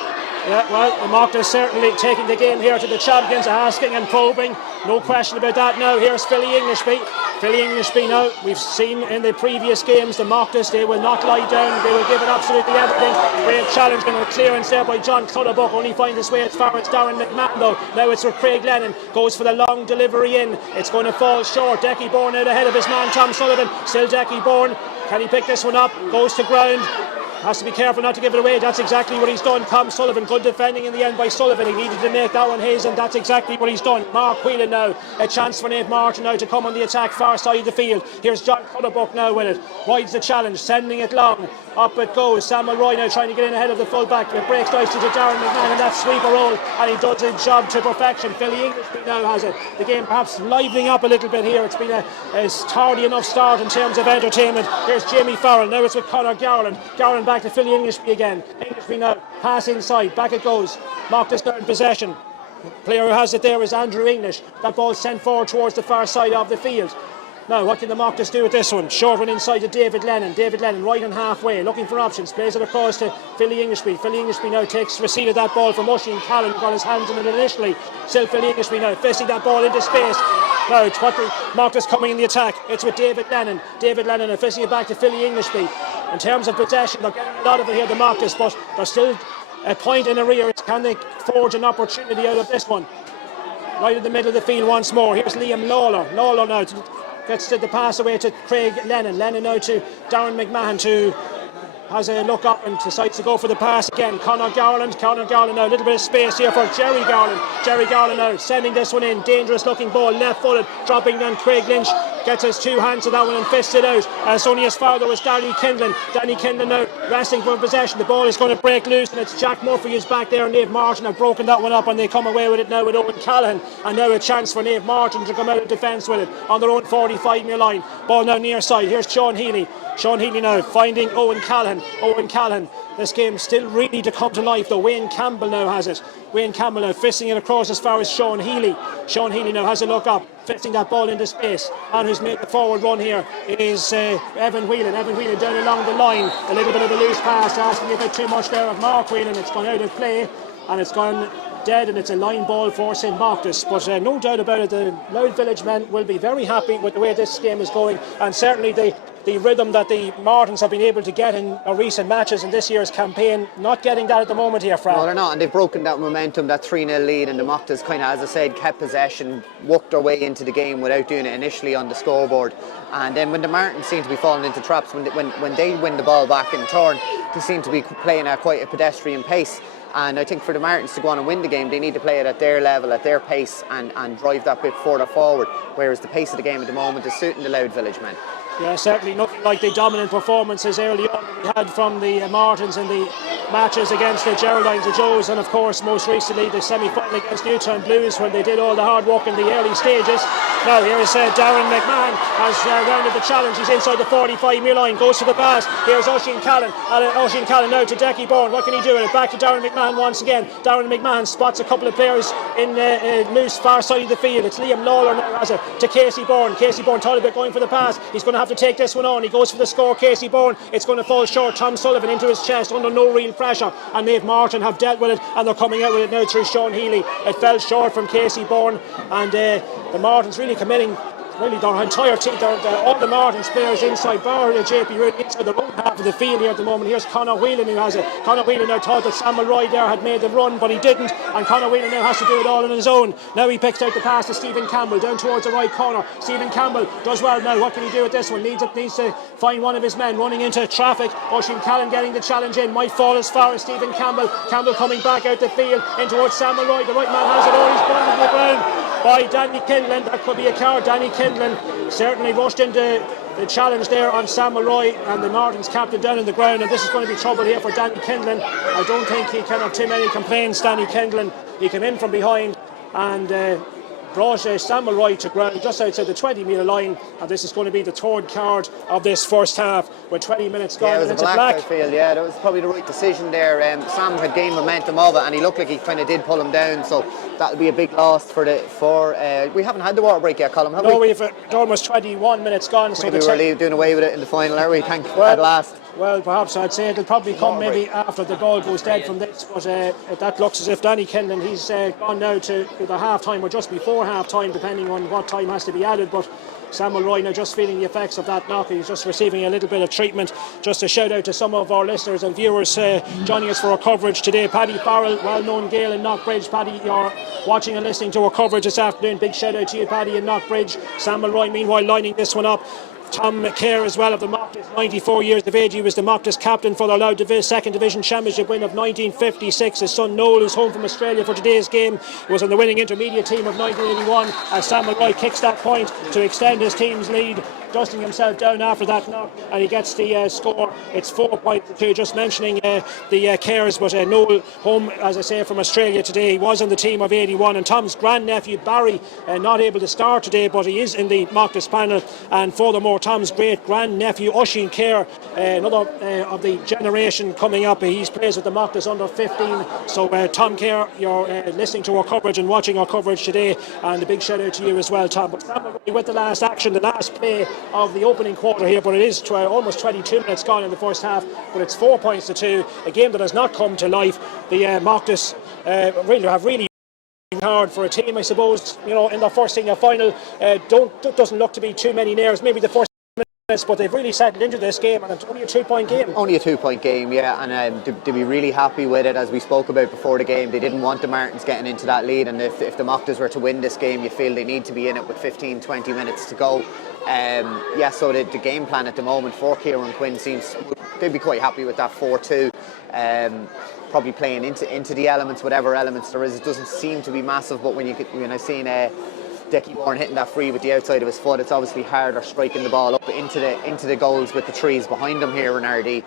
Yeah, well, the Mochtas certainly taking the game here to the champions, asking and probing. No question about that now. Here's Philly Englishby. Philly Englishby now, we've seen in the previous games, the Mochtas, they will not lie down. They will give it absolutely everything. Great challenge and a clearance there by John Clutterbuck. Only finds his way as far as Darren McMahon though. Now it's for Craig Lennon. Goes for the long delivery in. It's going to fall short. Decky Bourne out ahead of his man Tom Sullivan. Still Decky Bourne. Can he pick this one up? Goes to ground. Has to be careful not to give it away. That's exactly what he's done. Tom Sullivan, good defending in the end by Sullivan. He needed to make that one his, and that's exactly what he's done. Mark Whelan now, a chance for Naomh Mairtin now to come on the attack far side of the field. Here's John Clutterbuck now with it. Rides the challenge, sending it long. Up it goes. Sam Mhuire now trying to get in ahead of the full-back. It breaks nicely to Darren McMahon in that sweeper roll, and he does his job to perfection. Philly Englishby now has it. The game perhaps livening up a little bit here. It's been a tardy enough start in terms of entertainment. Here's Jamie Farrell. Now it's with Conor Garland. Garland back to Philly Englishby again. Englishby now. Pass inside. Back it goes. Mochtas now in possession. The player who has it there is Andrew English. That ball sent forward towards the far side of the field. Now, what can the Mochtas do with this one? Short one inside to David Lennon. David Lennon right on halfway, looking for options. Plays it across to Philly Englishby. Philly Englishby now takes receipt of that ball from Oisin Callan, got his hands on it initially. Still Philly Englishby now, fisting that ball into space. Now, it's what the Mochtas coming in the attack. It's with David Lennon. David Lennon and fisting it back to Philly Englishby. In terms of possession, they're getting a lot of it here, the Mochtas, but they're still a point in arrears. Can they forge an opportunity out of this one? Right in the middle of the field once more. Here's Liam Lawler. Lawler now gets the pass away to Craig Lennon. Lennon now to Darren McMahon, who has a look up and decides to go for the pass again. Conor Garland now, a little bit of space here for Jerry Garland. Jerry Garland now sending this one in. Dangerous looking ball, left footed, dropping down. Craig Lynch gets his 2 hands to that one and fists it out. It's only as far there was Danny Kindlin. Danny Kindlin now wrestling for possession. The ball is going to break loose, and it's Jack Murphy who's back there, and Naomh Mairtin have broken that one up, and they come away with it now with Owen Callahan. And now a chance for Naomh Mairtin to come out of defence with it on their own 45-metre line. Ball now near side. Here's Sean Healy. Sean Healy now finding Owen Callahan. Owen Callahan. This game still really to come to life though. Wayne Campbell now has it. Wayne Campbell now fisting it across as far as Sean Healy. Sean Healy now has a look up, fisting that ball into space. And who's made the forward run here is Evan Whelan. Evan Whelan down along the line. A little bit of a loose pass, asking a bit too much there of Mark Whelan. It's gone out of play and it's gone dead, and it's a line ball for St.Mochtas. But no doubt about it, the Louth Village men will be very happy with the way this game is going, and certainly the rhythm that the Mairtins have been able to get in recent matches in this year's campaign, not getting that at the moment here, Fran. No, they're not, and they've broken that momentum, that 3-0 lead, and the Mochtas kind of, as I said, kept possession, worked their way into the game without doing it initially on the scoreboard. And then when the Mairtins seem to be falling into traps, when they win the ball back in turn, they seem to be playing at quite a pedestrian pace. And I think for the Mairtins to go on and win the game, they need to play it at their level, at their pace, and drive that bit further forward, whereas the pace of the game at the moment is suiting the Louth Village men. Yeah, certainly nothing like the dominant performances early on that we had from the Mairtins in the matches against the Geraldines of Joes, and of course most recently the semi-final against Newtown Blues, when they did all the hard work in the early stages. Now here's Darren McMahon has rounded the challenge. He's inside the 45-metre line, goes to the pass. Here's Oisin Callan. Oisin Callan now to Decky Bourne. What can he do with it? Back to Darren McMahon once again. Darren McMahon spots a couple of players in loose far side of the field. It's Liam Lawler now has it to Casey Bourne. Casey Bourne thought a bit going for the pass. He's going to have to take this one on. He goes for the score. Casey Bourne. It's going to fall short. Tom Sullivan into his chest under no real pressure, and they've Mairtin have dealt with it, and they're coming out with it now through Sean Healy. It fell short from Casey Bourne, and the Mairtins really committing. Really, their entire team, all the Mairtin's players inside, bar JP Root inside the road half of the field here at the moment. Here's Conor Whelan who has it. Conor Whelan now thought that Sam Mulroy there had made the run, but he didn't, and Conor Whelan now has to do it all on his own. Now he picks out the pass to Stephen Campbell down towards the right corner. Stephen Campbell does well now. What can he do with this one? Needs to find one of his men running into traffic. Oisin Callan getting the challenge in, might fall as far as Stephen Campbell. Campbell coming back out the field in towards Sam Mulroy. The right man has it. He's gone to the ground by Danny Kindlin. That could be a card. Danny Kindlin certainly rushed into the challenge there on Sam Mulroy, and the Mairtin's captain down on the ground, and this is going to be trouble here for Danny Kindlin. I don't think he can have too many complaints. Danny Kindlin, he came in from behind and brought Sam Mulroy to ground just outside the 20-metre line, and this is going to be the third card of this first half with 20 minutes gone. Yeah, it was a black. I feel, yeah, that was probably the right decision there. Sam had gained momentum of it, and he looked like he kind of did pull him down, so that'll be a big loss for we haven't had the water break yet, Colin, have we? No, we've almost 21 minutes gone. So maybe we're doing away with it in the final, are we? At last. Well, perhaps I'd say it'll probably come maybe after the ball goes dead from this, but that looks as if Danny Kindlin, he's gone now to the half-time or just before half-time, depending on what time has to be added, but Sam Mulroy now just feeling the effects of that knock. He's just receiving a little bit of treatment. Just a shout out to some of our listeners and viewers joining us for our coverage today. Paddy Farrell, well-known Gael in Knockbridge. Paddy, you're watching and listening to our coverage this afternoon. Big shout out to you, Paddy, in Knockbridge. Sam Mulroy, meanwhile, lining this one up. Tom Kerr as well of the Mochtas, 94 years of age. He was the Mochtas captain for their Louth second division championship win of 1956. His son Noel, who's home from Australia for today's game, was on the winning intermediate team of 1981 as Sam Mulroy kicks that point to extend his team's lead, dusting himself down after that knock, and he gets the score. It's 4 points to 2. Just mentioning the Kerrs, but Noel, home as I say from Australia today, he was on the team of 81, and Tom's grandnephew Barry not able to start today, but he is in the Mochtas panel, and furthermore Tom's great grandnephew Oisin Kerr, another of the generation coming up. He plays with the Mochtas under 15. So Tom Kerr, you're listening to our coverage and watching our coverage today, and a big shout out to you as well, Tom. But Sam Mulroy with the last action, the last play of the opening quarter here, but it is almost 22 minutes gone in the first half, but it's 4 points to 2, a game that has not come to life. The Mochtas really hard for a team, I suppose, in their first senior final. Doesn't look to be too many nerves, maybe the first minutes, but they've really settled into this game, and it's only a 2-point game. Only a 2-point game, yeah, and to be really happy with it, as we spoke about before the game. They didn't want the Mairtins getting into that lead, and if the Mochtas were to win this game, you feel they need to be in it with 15-20 minutes to go. So the game plan at the moment for Kieran Quinn seems they'd be quite happy with that 4-2. Probably playing into the elements, whatever elements there is. It doesn't seem to be massive, but when I've seen Decky Bourne hitting that free with the outside of his foot, it's obviously harder striking the ball up into the goals with the trees behind him here in Ardee.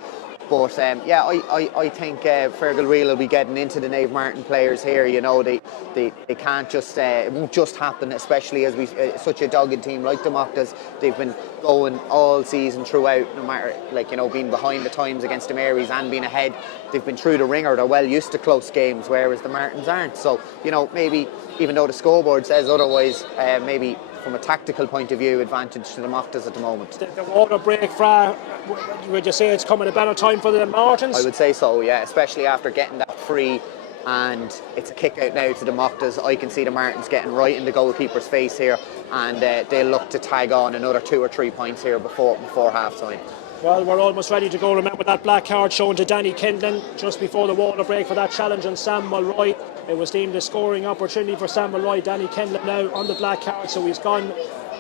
But I think Fergal Reel will be getting into the Naomh Mairtin players here. They can't just it won't just happen, especially as such a dogged team like the Mochtas. They've been going all season throughout, no matter being behind the times against the Marys and being ahead. They've been through the ringer. They're well used to close games, whereas the Mairtins aren't. So maybe even though the scoreboard says otherwise, maybe from a tactical point of view, advantage to the Mochtas at the moment. The water break, would you say it's coming a better time for the Mairtins? I would say so, yeah, especially after getting that free, and it's a kick out now to the Mochtas. I can see the Mairtins getting right in the goalkeeper's face here, and they'll look to tag on another 2 or 3 points here before half time. Well, we're almost ready to go. Remember that black card shown to Danny Kindlin just before the water break for that challenge on Sam Mulroy. It was deemed a scoring opportunity for Sam Mulroy. Danny Kindlin now on the black card, so he's gone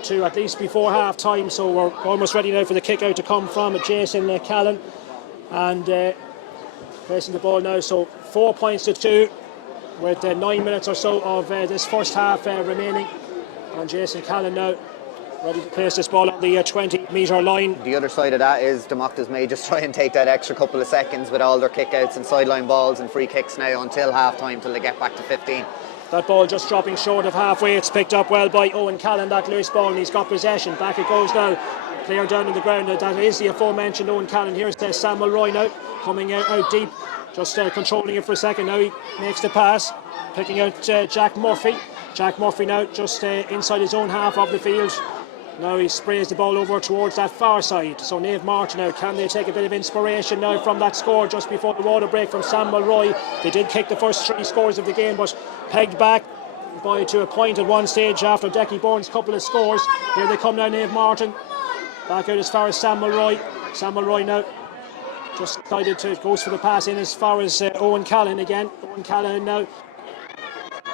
to at least before half time. So we're almost ready now for the kick out to come from Jason Callan, and placing the ball now. So 4 points to 2 with 9 minutes or so of this first half remaining, and Jason Callan now ready to place this ball on the 20-metre line. The other side of that is St.Mochtas may just try and take that extra couple of seconds with all their kickouts and sideline balls and free kicks now until half time till they get back to 15. That ball just dropping short of halfway. It's picked up well by Owen Callan, that loose ball, and he's got possession. Back it goes now. Player down on the ground. That is the aforementioned Owen Callan. Here's Sam Mulroy now, coming out deep, just controlling it for a second. Now he makes the pass, picking out Jack Murphy. Jack Murphy now just inside his own half of the field. Now he sprays the ball over towards that far side. So Naomh Mairtin now, can they take a bit of inspiration now from that score just before the water break from Sam Mulroy? They did kick the first 3 scores of the game, but pegged back to a point at one stage after Decky Bourne's couple of scores. Here they come now, Naomh Mairtin. Back out as far as Sam Mulroy. Sam Mulroy now just decided to goes for the pass in as far as Owen Callan again. Owen Callan now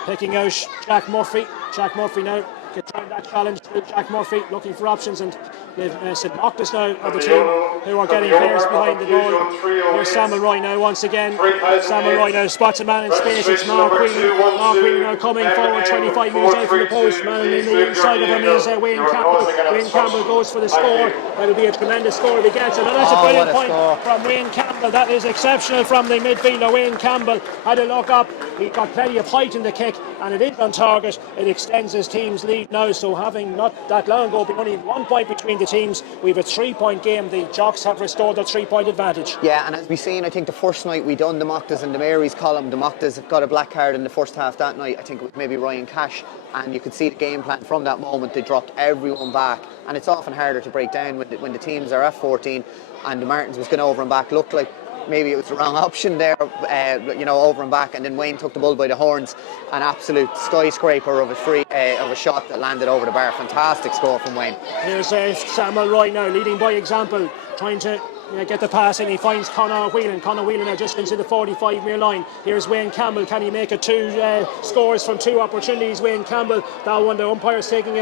picking out Jack Murphy. Jack Murphy now gets round that challenge to Jack Murphy, looking for options, and they've St.Mochtas now are the team who are getting players behind the ball. Here's Sam Mulroy now once again. Sam Mulroy now spots a man in space. It's Mark Whelan. Mark Whelan now coming forward 25 metres out from the post. Man in the inside of him is Wayne Campbell. Wayne Campbell goes for the score. That'll be a tremendous score if he gets it. And that's a brilliant point from Wayne Campbell. That is exceptional from the midfielder. Wayne Campbell had a look up. He got plenty of height in the kick, and it is on target. It extends his team's lead now. So having not that long ago been only 1 point between the teams, we have a 3-point game. The Jocks have restored their 3-point advantage. Yeah, and as we've seen, I think the first night we done the Mochtas and the Mary's column, the Mochtas got a black card in the first half that night. I think it was maybe Ryan Cash, and you could see the game plan from that moment. They dropped everyone back, and it's often harder to break down when the teams are at 14, and the Mairtins was going over and back. Looked like maybe it was the wrong option there, over and back, and then Wayne took the bull by the horns. An absolute skyscraper of a shot that landed over the bar. Fantastic score from Wayne. Here's Sam Mulroy now, leading by example, trying to get the pass in. He finds Conor Whelan. Conor Whelan now just into the 45-metre line. Here's Wayne Campbell. Can he make it 2 scores from 2 opportunities? Wayne Campbell. That one, the umpires taking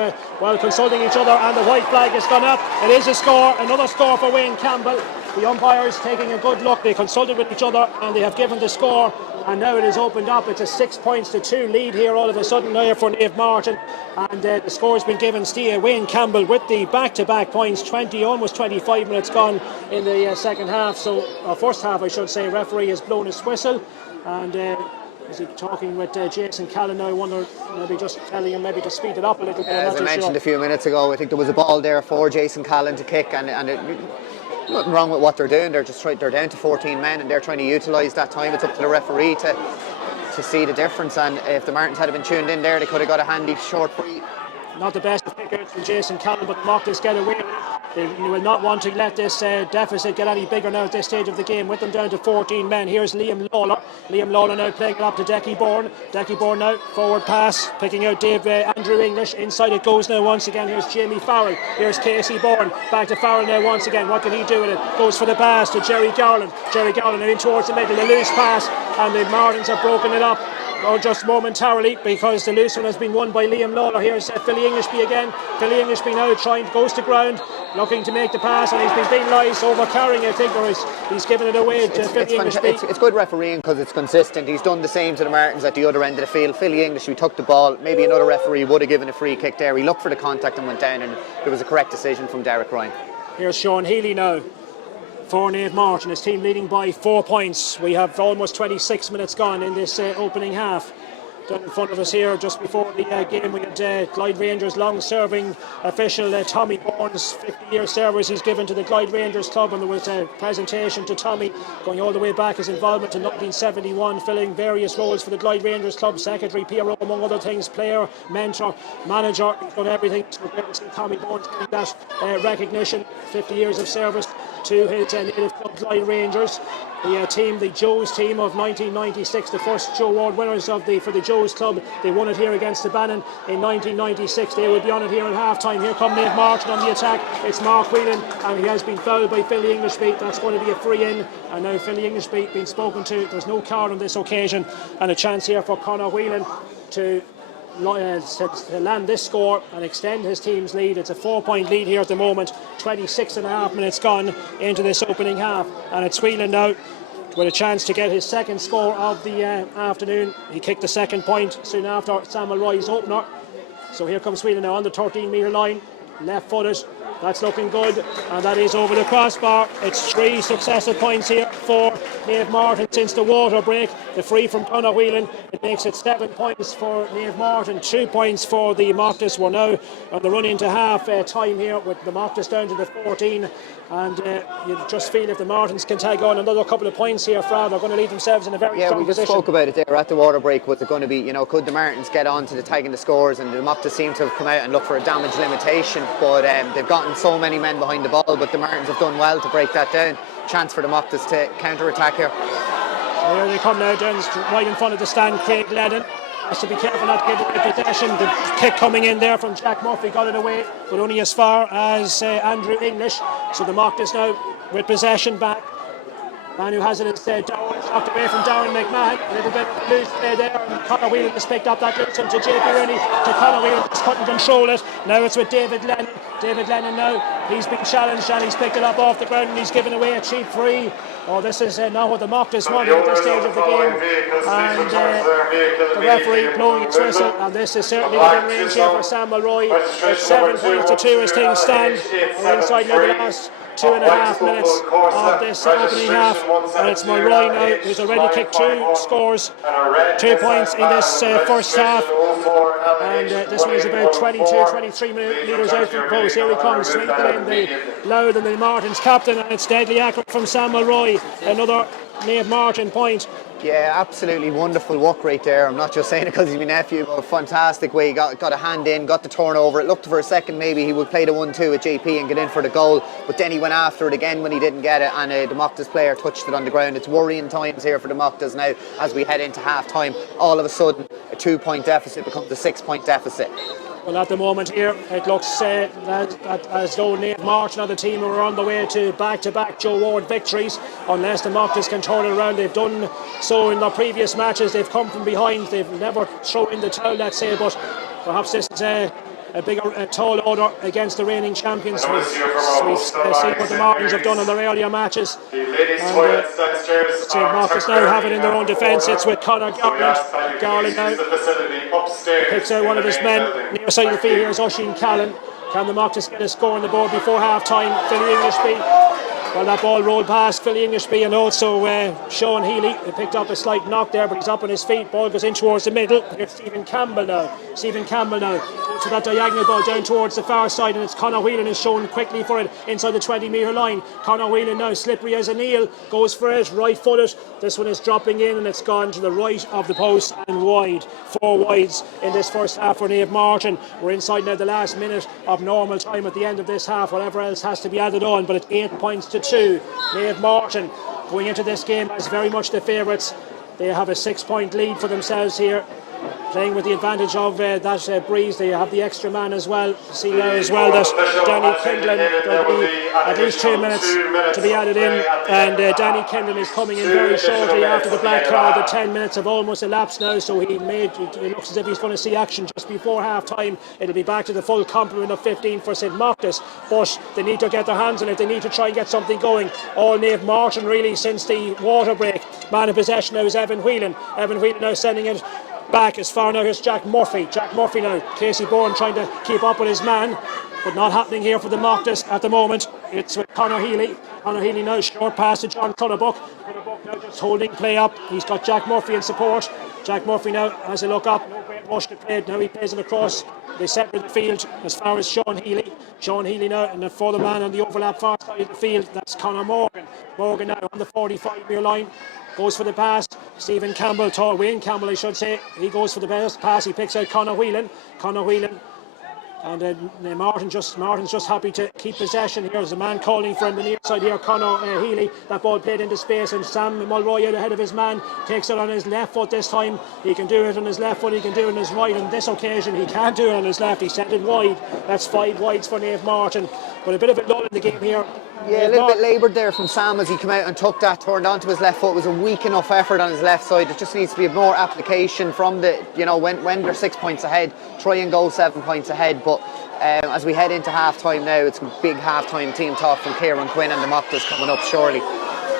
consulting each other, and the white flag has gone up. It is a score, another score for Wayne Campbell. The umpires taking a good look. They consulted with each other and they have given the score, and now it is opened up. It's a 6-2 lead here all of a sudden now for Naomh Mairtin, and the score has been given. Wayne Campbell with the back-to-back points. Almost 25 minutes gone in the second half, first half I should say. Referee has blown his whistle, and is he talking with Jason Callan now? I wonder, maybe just telling him maybe to speed it up a little bit. As I mentioned a few minutes ago, I think there was a ball there for Jason Callan to kick, and nothing wrong with what they're doing. They're down to 14 men, and they're trying to utilise that time. It's up to the referee to see the difference, and if the Mairtins had been tuned in there, they could have got a handy short free. Not the best of kickouts from Jason Callan, but the Mochtas get away with it. They will not want to let this deficit get any bigger now at this stage of the game, with them down to 14 men. Here's Liam Lawler. Liam Lawler now playing it up to Decky Bourne. Decky Bourne now, forward pass, picking out Andrew English. Inside it goes now once again. Here's Jamie Farrell. Here's Casey Bourne. Back to Farrell now once again. What can he do with it? Goes for the pass to Jerry Garland. Jerry Garland now in towards the middle. A loose pass, and the Mairtins have broken it up. Just momentarily, because the loose one has been won by Liam Lawler. Here's Philly Englishby again. Philly Englishby now goes to ground, looking to make the pass, and he's been penalised over carrying, I think, or he's given it away to Philly Englishby. It's good refereeing because it's consistent. He's done the same to the Mairtins at the other end of the field. Philly Englishby took the ball. Maybe another referee would have given a free kick there. He looked for the contact and went down, and it was a correct decision from Derek Ryan. Here's Sean Healy now for Naomh Mairtin, his team leading by 4 points. We have almost 26 minutes gone in this opening half. Down in front of us here, just before the game, we had Clyde Rangers long-serving official Tommy Bourne's 50-year service he's given to the Clyde Rangers club, and there was a presentation to Tommy going all the way back, his involvement in 1971, filling various roles for the Clyde Rangers club, secretary, PRO, among other things, player, mentor, manager. He's done everything. So great to see Tommy Bourne getting that recognition, 50 years of service to his native club Clyde Rangers. The Joe's team of 1996, the first Joe Award winners for the Joe's club. They won it here against the Bannon in 1996. They will be on it here at half-time. Here come Naomh Mairtin on the attack. It's Mark Whelan, and he has been fouled by Philly Englishby. That's going to be a free in, and now Philly Englishby being spoken to. There's no card on this occasion, and a chance here for Conor Whelan to land this score and extend his team's lead. It's a 4-point lead here at the moment. 26.5 minutes gone into this opening half, and it's Whelan now with a chance to get his second score of the afternoon. He kicked the second point soon after Sam Mulroy's opener. So here comes Whelan now on the 13-metre line. left-footed. That's looking good, and that is over the crossbar. It's 3 successive points here for Naomh Mairtin since the water break. The free from Conor Whelan, it makes it 7 points for Naomh Mairtin, 2 points for the Mochtas. We're now on the run into half time here with the Mochtas down to the 14, and you just feel if the Martins can tag on another couple of points here, they're going to leave themselves in a very strong we just position. spoke about it there at the water break. Was it going to be, could the Martins get on to the tagging the scores, and the Mochtas seem to have come out and look for a damage limitation, but they've gotten so many men behind the ball, but the Martins have done well to break that down. Chance for the Mochtas to counter-attack here. Here they come now, down right in front of the stand. Craig Lennon has to be careful not to give away possession. The kick coming in there from Jack Murphy got it away, but only as far as Andrew English. So the Mochtas now with possession back. Man who has it is Darren, knocked away from Darren McMahon. A little bit loose play there, and Conor Whelan has picked up that loose one to JP Rooney. To Conor Whelan, just couldn't control it. Now it's with David Lennon. David Lennon now, he's been challenged and he's picked it up off the ground and he's given away a cheap free. Oh, this is not what the Mochtas wanted at this stage of the game. And the referee blowing its whistle, and this is certainly within range here for Sam Mulroy. It's 7 points to 2 as things stand. We're inside now the last 2.5 minutes of this opening half, and it's Mulroy now who's already kicked 2 scores, 2 points in this first half, and this one is about 23 metres out from the post. Here he comes, swinging in the Louth and the Martin's captain, and it's deadly accurate from Sam Mulroy, another Naomh Mairtin point. Yeah, absolutely wonderful work right there. I'm not just saying it because he's my nephew, but a fantastic way. He got a hand in, got the turnover. It looked for a second maybe he would play the 1-2 with JP and get in for the goal, but then he went after it again when he didn't get it, and the Mochtas player touched it on the ground. It's worrying times here for the Mochtas now as we head into half time. All of a sudden a 2-point deficit becomes a 6-point deficit. Well, at the moment here, it looks as though Naomh Mairtin are the team who are on the way to back-to-back Joe Ward victories, unless the Mochtas can turn it around. They've done so in their previous matches. They've come from behind. They've never thrown in the towel, let's say, but perhaps this is a tall order against the reigning champions. We've seen what the Martins have done in their earlier matches. And so Mochtas now have it in their own defence. It's with Conor Garland. Garland now picks out one of his men near side of the field. Here's Oisin Callan. Can the Mochtas get a score on the board before half time? Philly Englishby. Well, that ball rolled past Philly Englishby and also Sean Healy. He picked up a slight knock there, but he's up on his feet. Ball goes in towards the middle. Here's Stephen Campbell now. So that diagonal ball down towards the far side, and it's Conor Whelan is shown quickly for it inside the 20-metre line. Conor Whelan now, slippery as a nail, goes for it, right-footed. This one is dropping in, and it's gone to the right of the post and wide. 4 wides in this first half for Naomh Mairtin. We're inside now the last minute of normal time at the end of this half. Whatever else has to be added on, but it's 8 points to 2. Naomh Mairtin going into this game as very much the favourites. They have a 6-point lead for themselves here, playing with the advantage of that breeze. They have the extra man as well. See now as well that Danny Kindlin, there'll be at least 2 minutes to be added in, and Danny Kindlin is coming in very shortly after the black card. The 10 minutes have almost elapsed now, so it looks as if he's going to see action just before half time. It'll be back to the full complement of 15 for St.Mochtas, but they need to get their hands on it. They need to try and get something going. All Naomh Mairtin really since the water break. Man in possession now is Evan Whelan. Evan Whelan now sending it back as far now. Here's Jack Murphy. Jack Murphy now. Casey Bourne trying to keep up with his man, but not happening here for the Mochtas at the moment. It's with Conor Healy. Conor Healy now short pass to John Clutterbuck. Clutterbuck now just holding play up. He's got Jack Murphy in support. Jack Murphy now has a look up. No great rush to play. Now he plays it across. They centre the field as far as Sean Healy. Sean Healy now, and for the man on the overlap far side of the field, that's Conor Morgan. Morgan now on the 45-metre line. Goes for the pass. Stephen Campbell, Wayne Campbell I should say. He goes for the best pass. He picks out Conor Whelan. And Martin's just happy to keep possession here. There's a man calling from the near side here, Conor Healy. That ball played into space, and Sam Mulroy out ahead of his man. Takes it on his left foot this time. He can do it on his left foot, he can do it on his right. On this occasion, he can't do it on his left. He sent it wide. That's 5 wides for Naomh Mairtin. But a bit of a lull in the game here. Yeah, a little bit laboured there from Sam as he came out and took that, turned onto his left foot. It was a weak enough effort on his left side. It just needs to be more application from the, when they're 6 points ahead, try and go 7 points ahead. But as we head into half time now, it's a big half time team talk from Kieran Quinn and the Mochtas coming up shortly.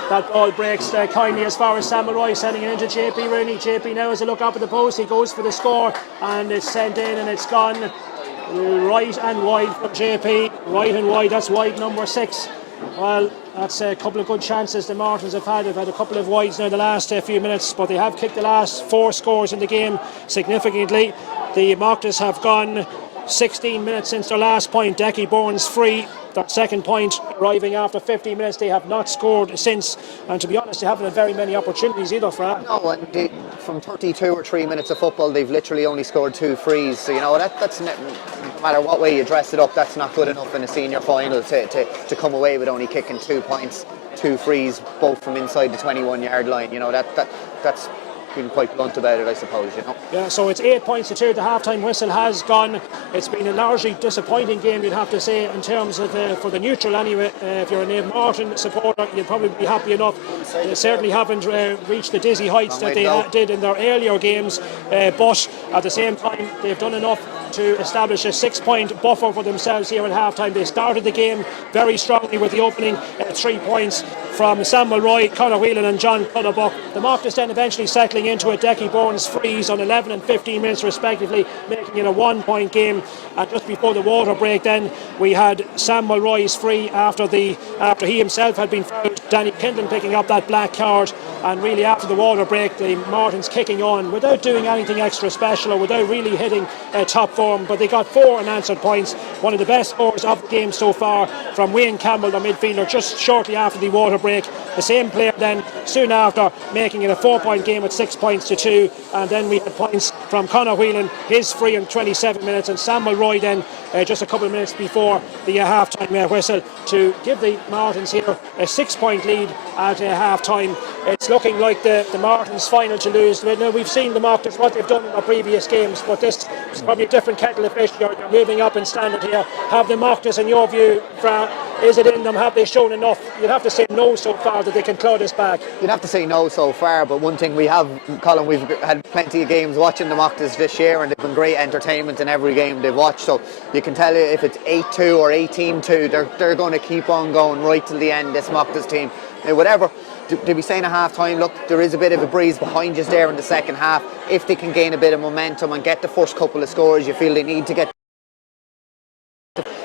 That ball breaks kindly as far as Sam Mulroy, sending it into JP Rooney. JP now has a look up at the post. He goes for the score, and it's sent in and it's gone. Right and wide from JP. Right and wide, that's wide number 6. Well, that's a couple of good chances the Mairtins have had. They've had a couple of wides now the last few minutes, but they have kicked the last 4 scores in the game significantly. The Mochtas have gone 16 minutes since their last point. Decky Bourne's free, their second point arriving after 15 minutes. They have not scored since, and to be honest, they haven't had very many opportunities either for that. No, and from 32 or 3 minutes of football, they've literally only scored 2 frees. So, that's no matter what way you dress it up, that's not good enough in a senior final to come away with only kicking 2 points, 2 frees, both from inside the 21-yard line. That's been quite blunt about it, I suppose. Yeah, so it's 8 points to 2. The half-time whistle has gone. It's been a largely disappointing game, you'd have to say, in terms of for the neutral anyway. If you're a Naomh Mairtin supporter, you'd probably be happy enough. They certainly haven't reached the dizzy heights that they did in their earlier games, but at the same time, they've done enough to establish a 6-point buffer for themselves here at half-time. They started the game very strongly with the opening 3 points from Sam Mhuire, Conor Whelan and John Clutterbuck. The Mochtas then eventually settling into a Decky Bourne's frees on 11 and 15 minutes respectively, making it a 1-point game. And just before the water break then, we had Sam Mulroy's free after he himself had been fouled. Danny Kindle picking up that black card, and really after the water break, the Mairtins kicking on without doing anything extra special or without really hitting top form. But they got 4 unanswered points, one of the best scores of the game so far from Wayne Campbell, the midfielder, just shortly after the water break. The same player then soon after making it a 4-point game with 6 points to 2, and then we had points from Conor Whelan, his free in 27 minutes, and Sam Mulroy then just a couple of minutes before the half-time whistle to give the Mairtins here a 6-point lead at half-time. It's looking like the Mairtins' final to lose. Now, we've seen the Mochtas, what they've done in their previous games, but this is probably a different kettle of fish. You're moving up in standard here. Have the Mochtas, in your view, is it in them? Have they shown enough? You'd have to say no so far that they can claw this back. You'd have to say no so far, but one thing we have, Colin, we've had plenty of games watching the Mochtas this year, and they've been great entertainment in every game they've watched. So you can tell you if it's 8-2 or 18-2, they're going to keep on going right till the end, this Mochtas team. Now, whatever they'll be saying at half time, look, there is a bit of a breeze behind us there in the second half. If they can gain a bit of momentum and get the first couple of scores, you feel they need to get.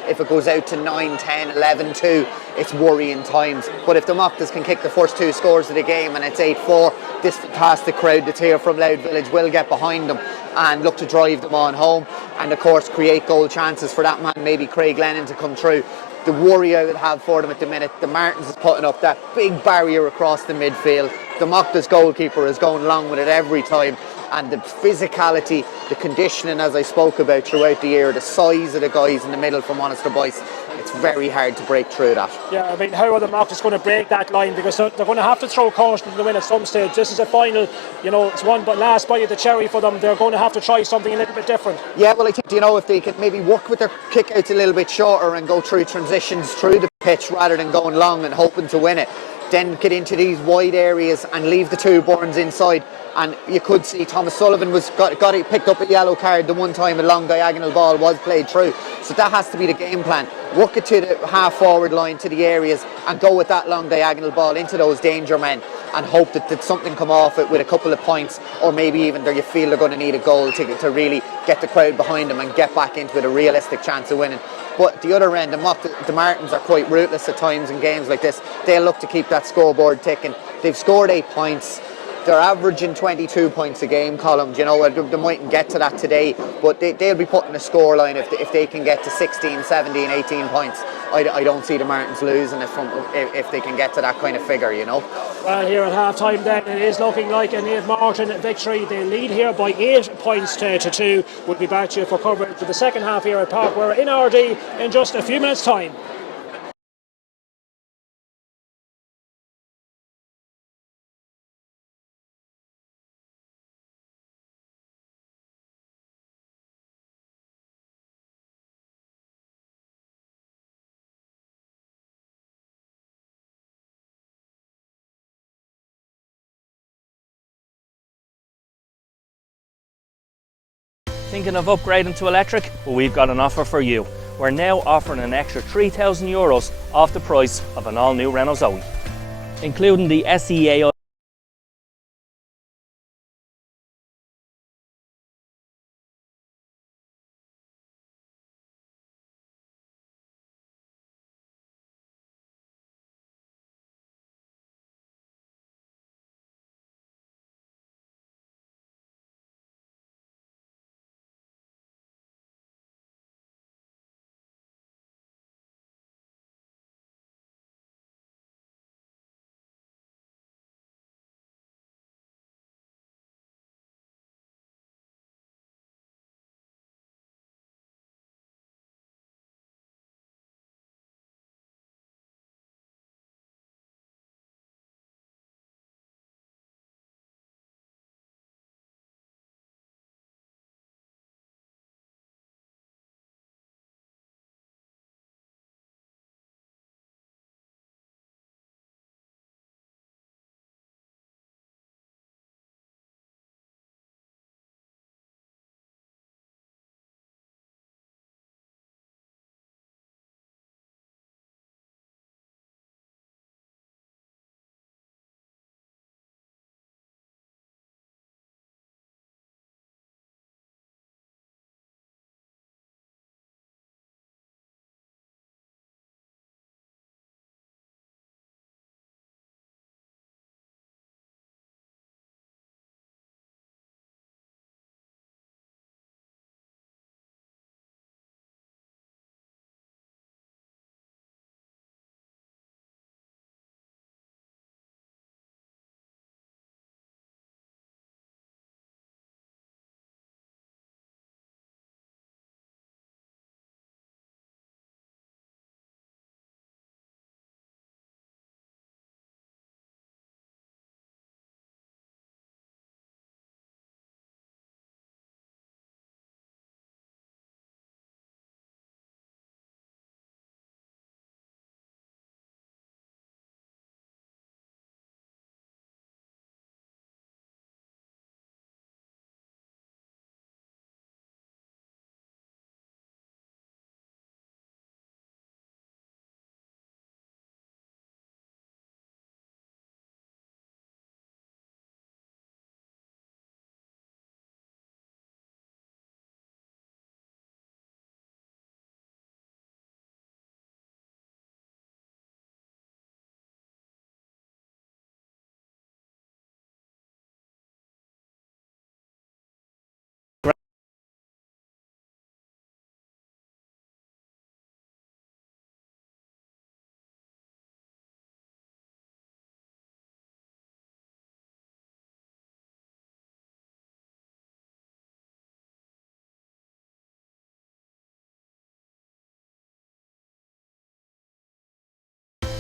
If it goes out to 9, 10, 11-2, it's worrying times. But if the Mochtas can kick the first 2 scores of the game and it's 8-4, this fantastic crowd that's here from Louth Village will get behind them and look to drive them on home, and of course create goal chances for that man, maybe Craig Lennon, to come through. The worry I would have for them at the minute, the Mairtins is putting up that big barrier across the midfield. The Mochtas goalkeeper is going along with it every time. And the physicality, the conditioning, as I spoke about throughout the year, the size of the guys in the middle from Monaster Boys, it's very hard to break through that. Yeah, I mean, how are the Mochtas going to break that line? Because they're going to have to throw caution to the wind at some stage. This is a final, it's one but last bite of the cherry for them. They're going to have to try something a little bit different. Yeah, well, I think, if they could maybe work with their kick-outs a little bit shorter and go through transitions through the pitch rather than going long and hoping to win it, then get into these wide areas and leave the 2 Burns inside. And you could see Thomas Sullivan picked up a yellow card the one time a long diagonal ball was played through. So that has to be the game plan. Work it to the half forward line, to the areas, and go with that long diagonal ball into those danger men and hope that something come off it with a couple of points, or maybe even you feel they're going to need a goal to really get the crowd behind them and get back into it, a realistic chance of winning. But at the other end, the Mairtins are quite ruthless at times in games like this. They'll look to keep that scoreboard ticking. They've scored 8 points. They're averaging 22 points a game, Colin. They mightn't get to that today, but they'll be putting a scoreline if they can get to 16, 17, 18 points. I don't see the Mairtins losing if they can get to that kind of figure, Well, here at half-time then, it is looking like a Naomh Mairtin victory. They lead here by 8 points to 2. We'll be back to you for coverage for the second half here at Pairc. We're in Ardee in just a few minutes' time. Thinking of upgrading to electric? Well, we've got an offer for you. We're now offering an extra €3,000 off the price of an all-new Renault Zoe, including the SEA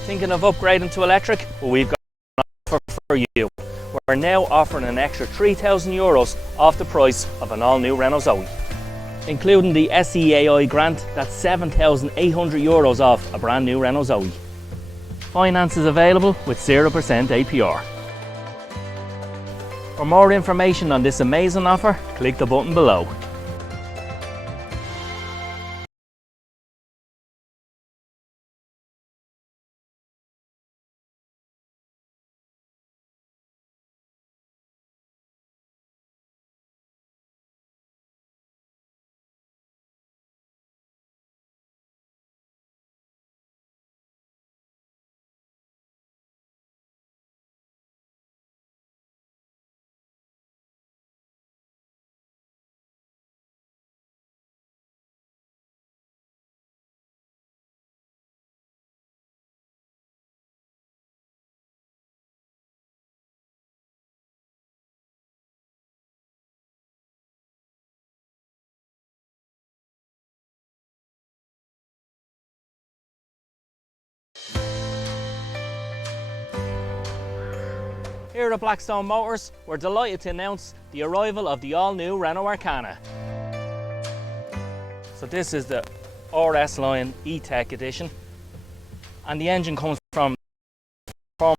Thinking of upgrading to electric? Well, we've got an offer for you. We're now offering an extra €3,000 off the price of an all-new Renault Zoe. Including the SEAI grant, that's €7,800 off a brand new Renault Zoe. Finance is available with 0% APR. For more information on this amazing offer, click the button below. Here at Blackstone Motors, we're delighted to announce the arrival of the all-new Renault Arcana. So this is the RS line E-Tech edition, and the engine comes from the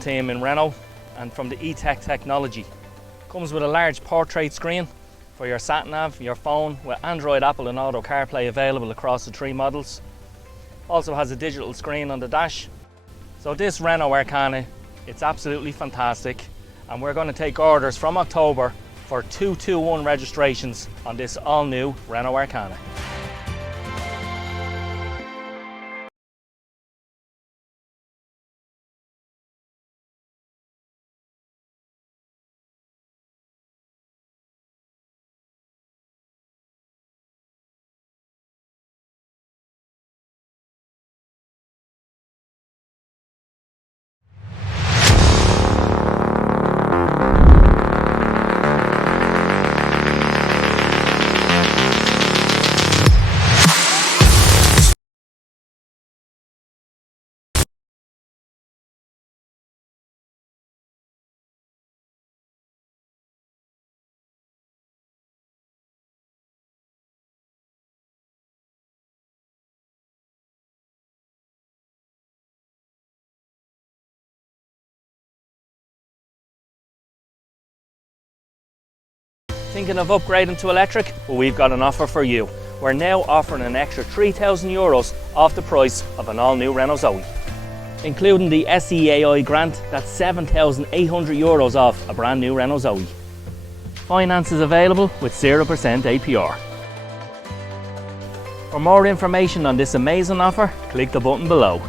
team in Renault and from the E-Tech technology. Comes with a large portrait screen for your sat-nav, your phone, with Android, Apple and Auto CarPlay available across the 3 models. Also has a digital screen on the dash. So this Renault Arcana, it's absolutely fantastic, and we're going to take orders from October for 221 registrations on this all-new Renault Arcana. Thinking of upgrading to electric? Well, we've got an offer for you. We're now offering an extra €3,000 off the price of an all-new Renault Zoe. Including the SEAI grant, that's €7,800 off a brand new Renault Zoe. Finance is available with 0% APR. For more information on this amazing offer, click the button below.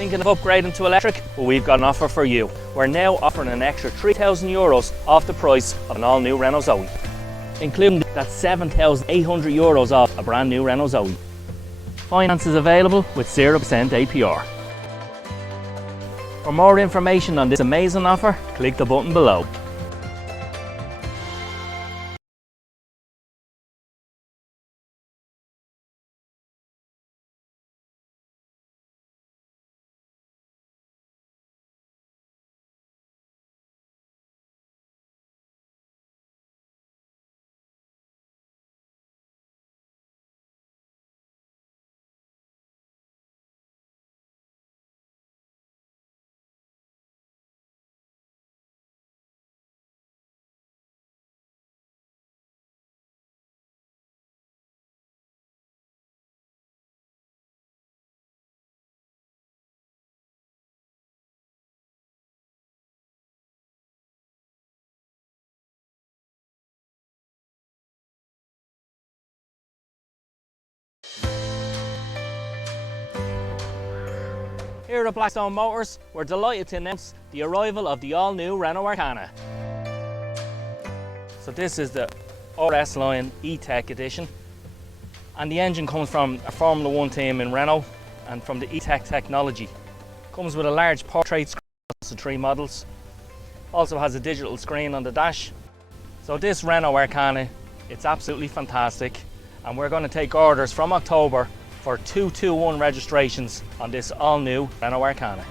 Thinking of upgrading to electric? Well, we've got an offer for you. We're now offering an extra €3,000 off the price of an all-new Renault Zoe, including that's €7,800 off a brand new Renault Zoe. Finance is available with 0% APR. For more information on this amazing offer, click the button below. Here at Blackstone Motors, we're delighted to announce the arrival of the all-new Renault Arcana. So this is the RS Line E-Tech edition, and the engine comes from a Formula 1 team in Renault and from the E-Tech technology. Comes with a large portrait screen across the three models. Also has a digital screen on the dash. So this Renault Arcana, it's absolutely fantastic, and we're going to take orders from October for 221 registrations on this all-new Renault Arcana.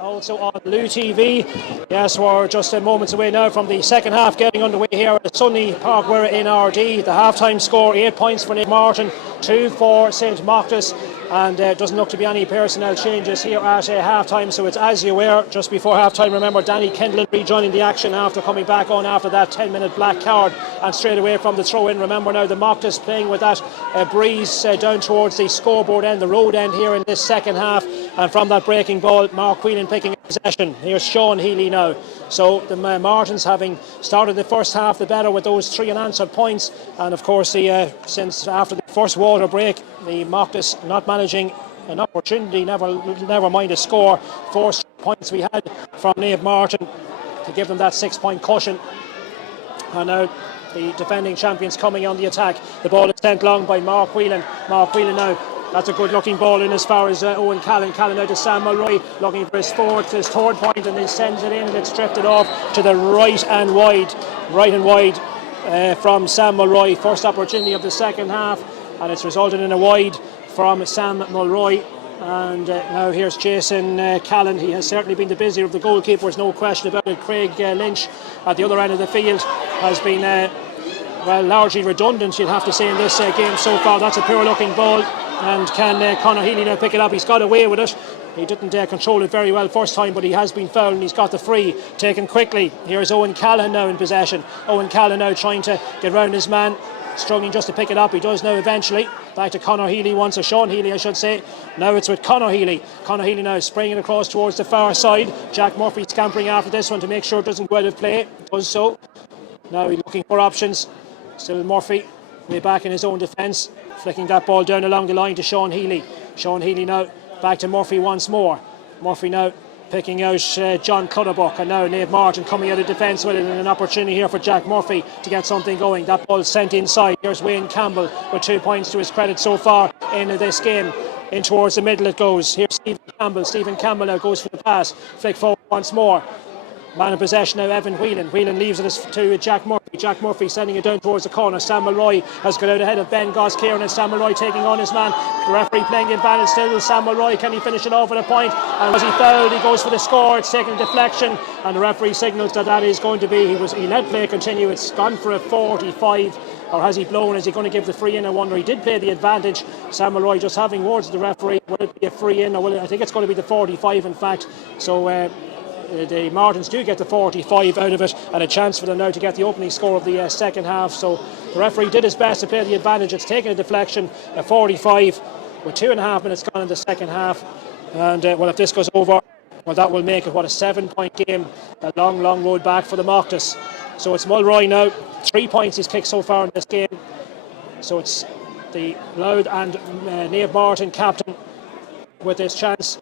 Also on Louth TV. Yes, we're just moments away now from the second half getting underway here at sunny Pairc Mhuire in Ardee. The half-time score, 8 points for Mairtin, 2 for St.Mochtas, and doesn't look to be any personnel changes here at half-time, so it's as you were just before half-time. Remember, Danny Kendall rejoining the action after coming back on after that 10-minute black card, and straight away from the throw-in. Remember now the Mochtas playing with that breeze down towards the scoreboard end, the road end here in this second half, and from that breaking ball, Mairtin picking up possession. Here's Sean Healy now. So the Martins, having started the first half the better with those 3 unanswered points, and of course since after the first water break, the Mochtas not managing an opportunity, never mind a score. 4 points we had from Naomh Mairtin to give them that 6-point cushion. And now the defending champions coming on the attack. The ball is sent long by Mairtin. Mairtin now. That's a good looking ball in as far as Owen Callan. Callan now to Sam Mulroy, looking for his third point, and then sends it in, and it's drifted off to the right and wide from Sam Mulroy. First opportunity of the second half, and it's resulted in a wide from Sam Mulroy. And now here's Jason Callan. He has certainly been the busier of the goalkeepers, no question about it. Craig Lynch at the other end of the field has been largely redundant, you'd have to say, in this game so far. That's a poor looking ball. And can Conor Healy now pick it up? He's got away with it. He didn't control it very well first time, but he has been fouled and he's got the free taken quickly. Here's Owen Callan now in possession. Owen Callan now trying to get round his man, struggling just to pick it up. He does now eventually. Back to Conor Healy once, or Sean Healy I should say. Now it's with Conor Healy. Conor Healy now spraying it across towards the far side. Jack Murphy scampering after this one to make sure it doesn't go out of play. Does so. Now he's looking for options. Still Murphy, way back in his own defence, flicking that ball down along the line to Sean Healy. Sean Healy now back to Murphy once more. Murphy now picking out John Clutterbuck, and now Naomh Mairtin coming out of defence with it, and an opportunity here for Jack Murphy to get something going. That ball sent inside. Here's Wayne Campbell with 2 points to his credit so far in this game. In towards the middle it goes. Here's Stephen Campbell. Stephen Campbell now goes for the pass. Flick forward once more. Man in possession now, Evan Whelan. Whelan leaves it to Jack Murphy. Jack Murphy sending it down towards the corner. Sam Mulroy has got out ahead of Ben Goss-Kieran, and Sam Mulroy taking on his man. The referee playing the advantage still. Sam Mulroy, can he finish it off at a point? And as he fouled, he goes for the score. It's taking a deflection, and the referee signals that is going to be. He let play continue. It's gone for a 45. Or has he blown? Is he going to give the free in? I wonder. He did play the advantage. Sam Mulroy just having words with the referee. Will it be a free in, or will it? I think it's going to be the 45 in fact. So the Martins do get the 45 out of it, and a chance for them now to get the opening score of the second half. So the referee did his best to play the advantage. It's taken a deflection, a 45 with 2.5 minutes gone in the second half. And well, if this goes over, well, that will make it a 7-point game. A long road back for the Mochtas. So it's Mulroy now. 3 points he's kicked so far in this game. So it's the Louth and Naomh Mairtin captain with this chance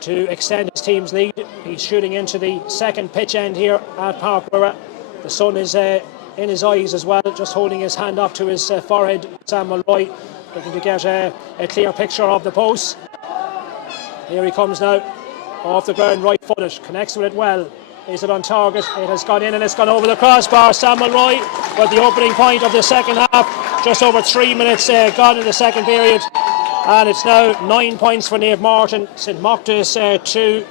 to extend his team's lead. He's shooting into the second pitch end here at Pairc. The sun is in his eyes as well, just holding his hand up to his forehead. Sam Mulroy looking to get a clear picture of the post. Here he comes now, off the ground, right footed, connects with it well. Is it on target? It has gone in and it's gone over the crossbar. Sam Mulroy with the opening point of the second half. Just over 3 minutes gone in the second period. And it's now 9 points for Naomh Mairtin, St.Mochtas 2.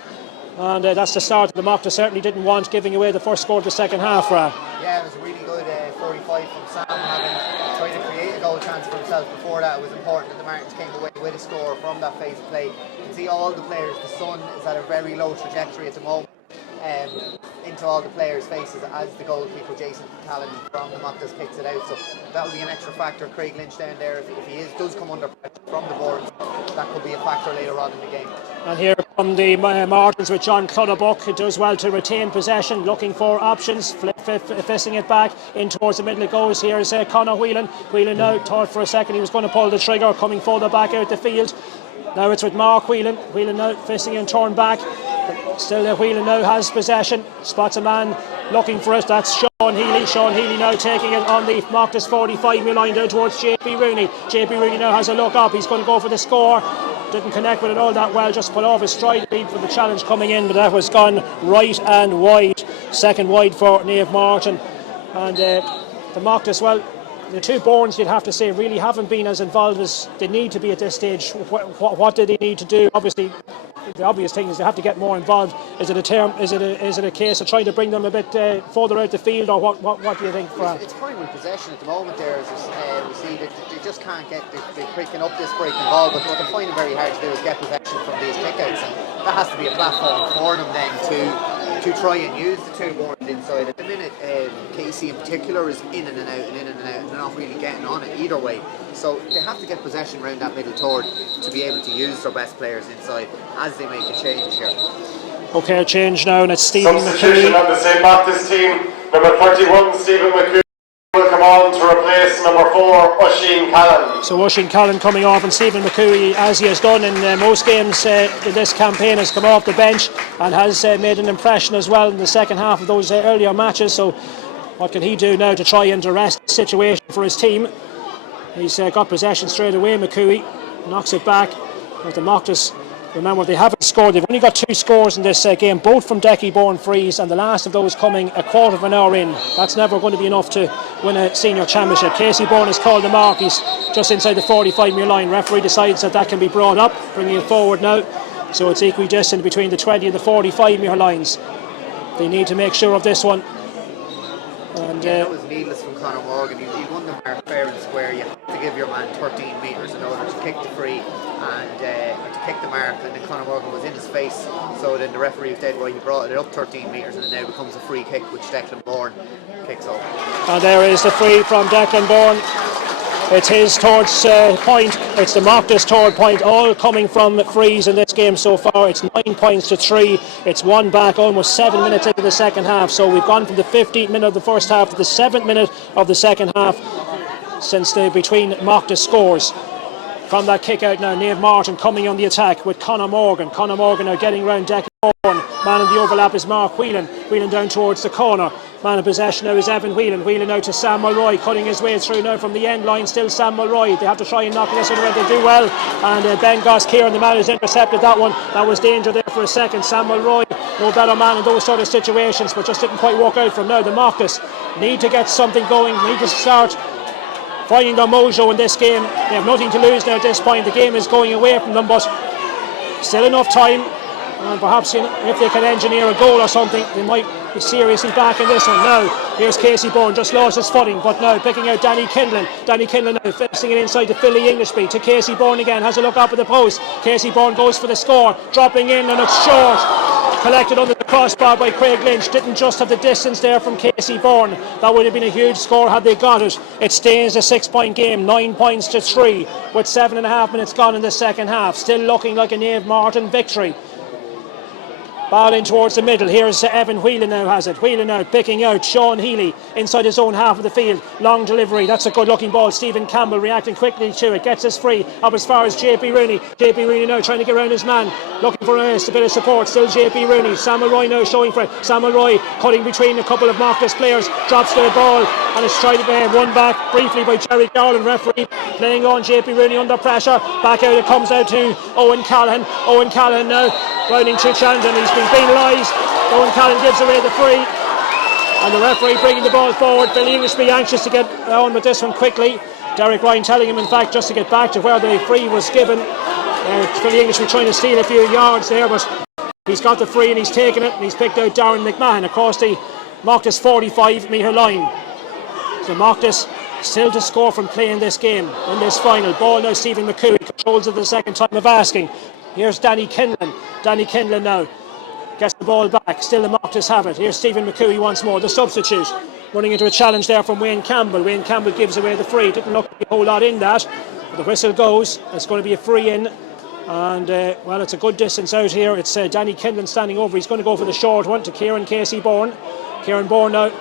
And that's the start. The Mochtas certainly didn't want giving away the first score of the second half, Ra. Yeah, it was a really good 45 from Sam, having tried to create a goal chance for himself before that. It was important that the Martins came away with a score from that phase of play. You can see all the players, the sun is at a very low trajectory at the moment. Into all the players' faces as the goalkeeper Jason Callan from the Mochtas kicks it out, so that will be an extra factor. Craig Lynch down there, if he does come under pressure from the board, that could be a factor later on in the game. And here come the Martins with John Clutterbuck. It does well to retain possession, looking for options, fisting it back in towards the middle. It goes. Here's Conor Whelan. Whelan now thought for a second he was going to pull the trigger, coming further back out the field. Now it's with Mark Whelan. Whelan now fisting and turn back. Still Whelan now has possession, spots a man looking for it. That's Sean Healy. Sean Healy now taking it on the Mochtas 45 metre line down towards JP Rooney. JP Rooney now has a look up. He's going to go for the score. Didn't connect with it all that well, just put off his stride lead for the challenge coming in, but that was gone right and wide. Second wide for Naomh Mairtin. And the Mochtas, well, the two Bournes, you'd have to say, really haven't been as involved as they need to be at this stage. What do they need to do? Obviously, the obvious thing is they have to get more involved. Is it a case of trying to bring them a bit further out the field, or what do you think? It's primary possession at the moment there. As we see that they just can't get the breaking up this breaking ball, but what they're finding very hard to do is get possession from these kickouts, and that has to be a platform for them then to try and use the two boards inside. At the minute, Casey in particular is in and out, and they're not really getting on it either way. So they have to get possession around that middle third to be able to use their best players inside as they make a change here. Okay, a change now, and it's Stephen Substitution McCoy. on the St.Mochtas team. Number 31, Stephen McCoy, will come on to replace number 4, Oisín Callan. So Oisín Callan coming off, and Stephen McCoy, as he has done in most games in this campaign, has come off the bench and has made an impression as well in the second half of those earlier matches. So what can he do now to try and arrest the situation for his team? He's got possession straight away. McCoy knocks it back. But the Mochtas, remember, they haven't scored. They've only got 2 scores in this game, both from Decky Bourne frees, and the last of those coming a quarter of an hour in. That's never going to be enough to win a senior championship. Casey Bourne has called the mark. He's just inside the 45 metre line. Referee decides that can be brought up, bringing it forward now. So it's equidistant between the 20 and the 45 metre lines. They need to make sure of this one. And that was needless from Conor Morgan. He won the mark fair and square. You have to give your man 13 metres in order to kick the free and to kick the mark, and then Conor Morgan was in his face, so then the referee was dead right. He brought it up 13 metres, and it now becomes a free kick which Declan Bourne kicks off. And there is the free from Declan Bourne. It's his towards point. It's the Mochtas third point, all coming from frees in this game so far. It's 9 points to 3. It's one back, almost 7 minutes into the second half. So we've gone from the 15th minute of the first half to the 7th minute of the second half since between Mochtas scores. From that kick out now, Naomh Mairtin coming on the attack with Conor Morgan. Conor Morgan now getting round Declan Bourne. Man in the overlap is Mark Whelan. Whelan down towards the corner. Man in possession now is Evan Whelan. Whelan out to Sam Mulroy, cutting his way through now from the end line. Still Sam Mulroy. They have to try and knock this one away. They do well. And Ben Goss-Kieran, the man who's intercepted that one. That was danger there for a second. Sam Mulroy, no better man in those sort of situations, but just didn't quite work out for him. Now the Mochtas need to get something going. Need to start finding their mojo in this game. They have nothing to lose now at this point. The game is going away from them, but still enough time. And perhaps if they can engineer a goal or something, they might be seriously back in this one. Now, here's Casey Bourne, just lost his footing, but now picking out Danny Kinlan. Danny Kinlan now fixing it inside to Philly Englishby, to Casey Bourne again, has a look up at the post. Casey Bourne goes for the score, dropping in, and it's short. Collected under the crossbar by Craig Lynch. Didn't just have the distance there from Casey Bourne. That would have been a huge score had they got it. It stays a 6-point game, 9 points to 3, with 7.5 minutes gone in the second half. Still looking like a Naomh Mairtin victory. Ball in towards the middle. Here's Evan Whelan now has it. Whelan now picking out Sean Healy inside his own half of the field. Long delivery. That's a good looking ball. Stephen Campbell reacting quickly to it. Gets us free up as far as JP Rooney. JP Rooney now trying to get around his man. Looking for a bit of support. Still JP Rooney. Sam Mulroy now showing for it. Sam Mulroy cutting between a couple of Mochtas players. Drops the ball and it's tried to be run back briefly by Jerry Garland. Referee playing on JP Rooney under pressure. Back out it comes out to Owen Callahan. Owen Callahan now rounding to Chandon. He's been penalised. Owen Callahan gives away the free. And the referee bringing the ball forward. Philly Englishby anxious to get on with this one quickly. Derek Ryan telling him, in fact, just to get back to where the free was given. Philly Englishby trying to steal a few yards there, but he's got the free and he's taken it. And he's picked out Darren McMahon across the Mochtas 45-metre line. So Mochtas still to score from playing this game in this final. Ball now Stephen McCooey controls it the second time of asking. Here's Danny Kinlan. Danny Kinlan now gets the ball back. Still the Mochtas have it. Here's Stephen McCooey once more, the substitute. Running into a challenge there from Wayne Campbell. Wayne Campbell gives away the free. Didn't look a whole lot in that. But the whistle goes. It's going to be a free in. And, well, it's a good distance out here. It's Danny Kinlan standing over. He's going to go for the short one to Kieran Casey Bourne. Kieran Bourne now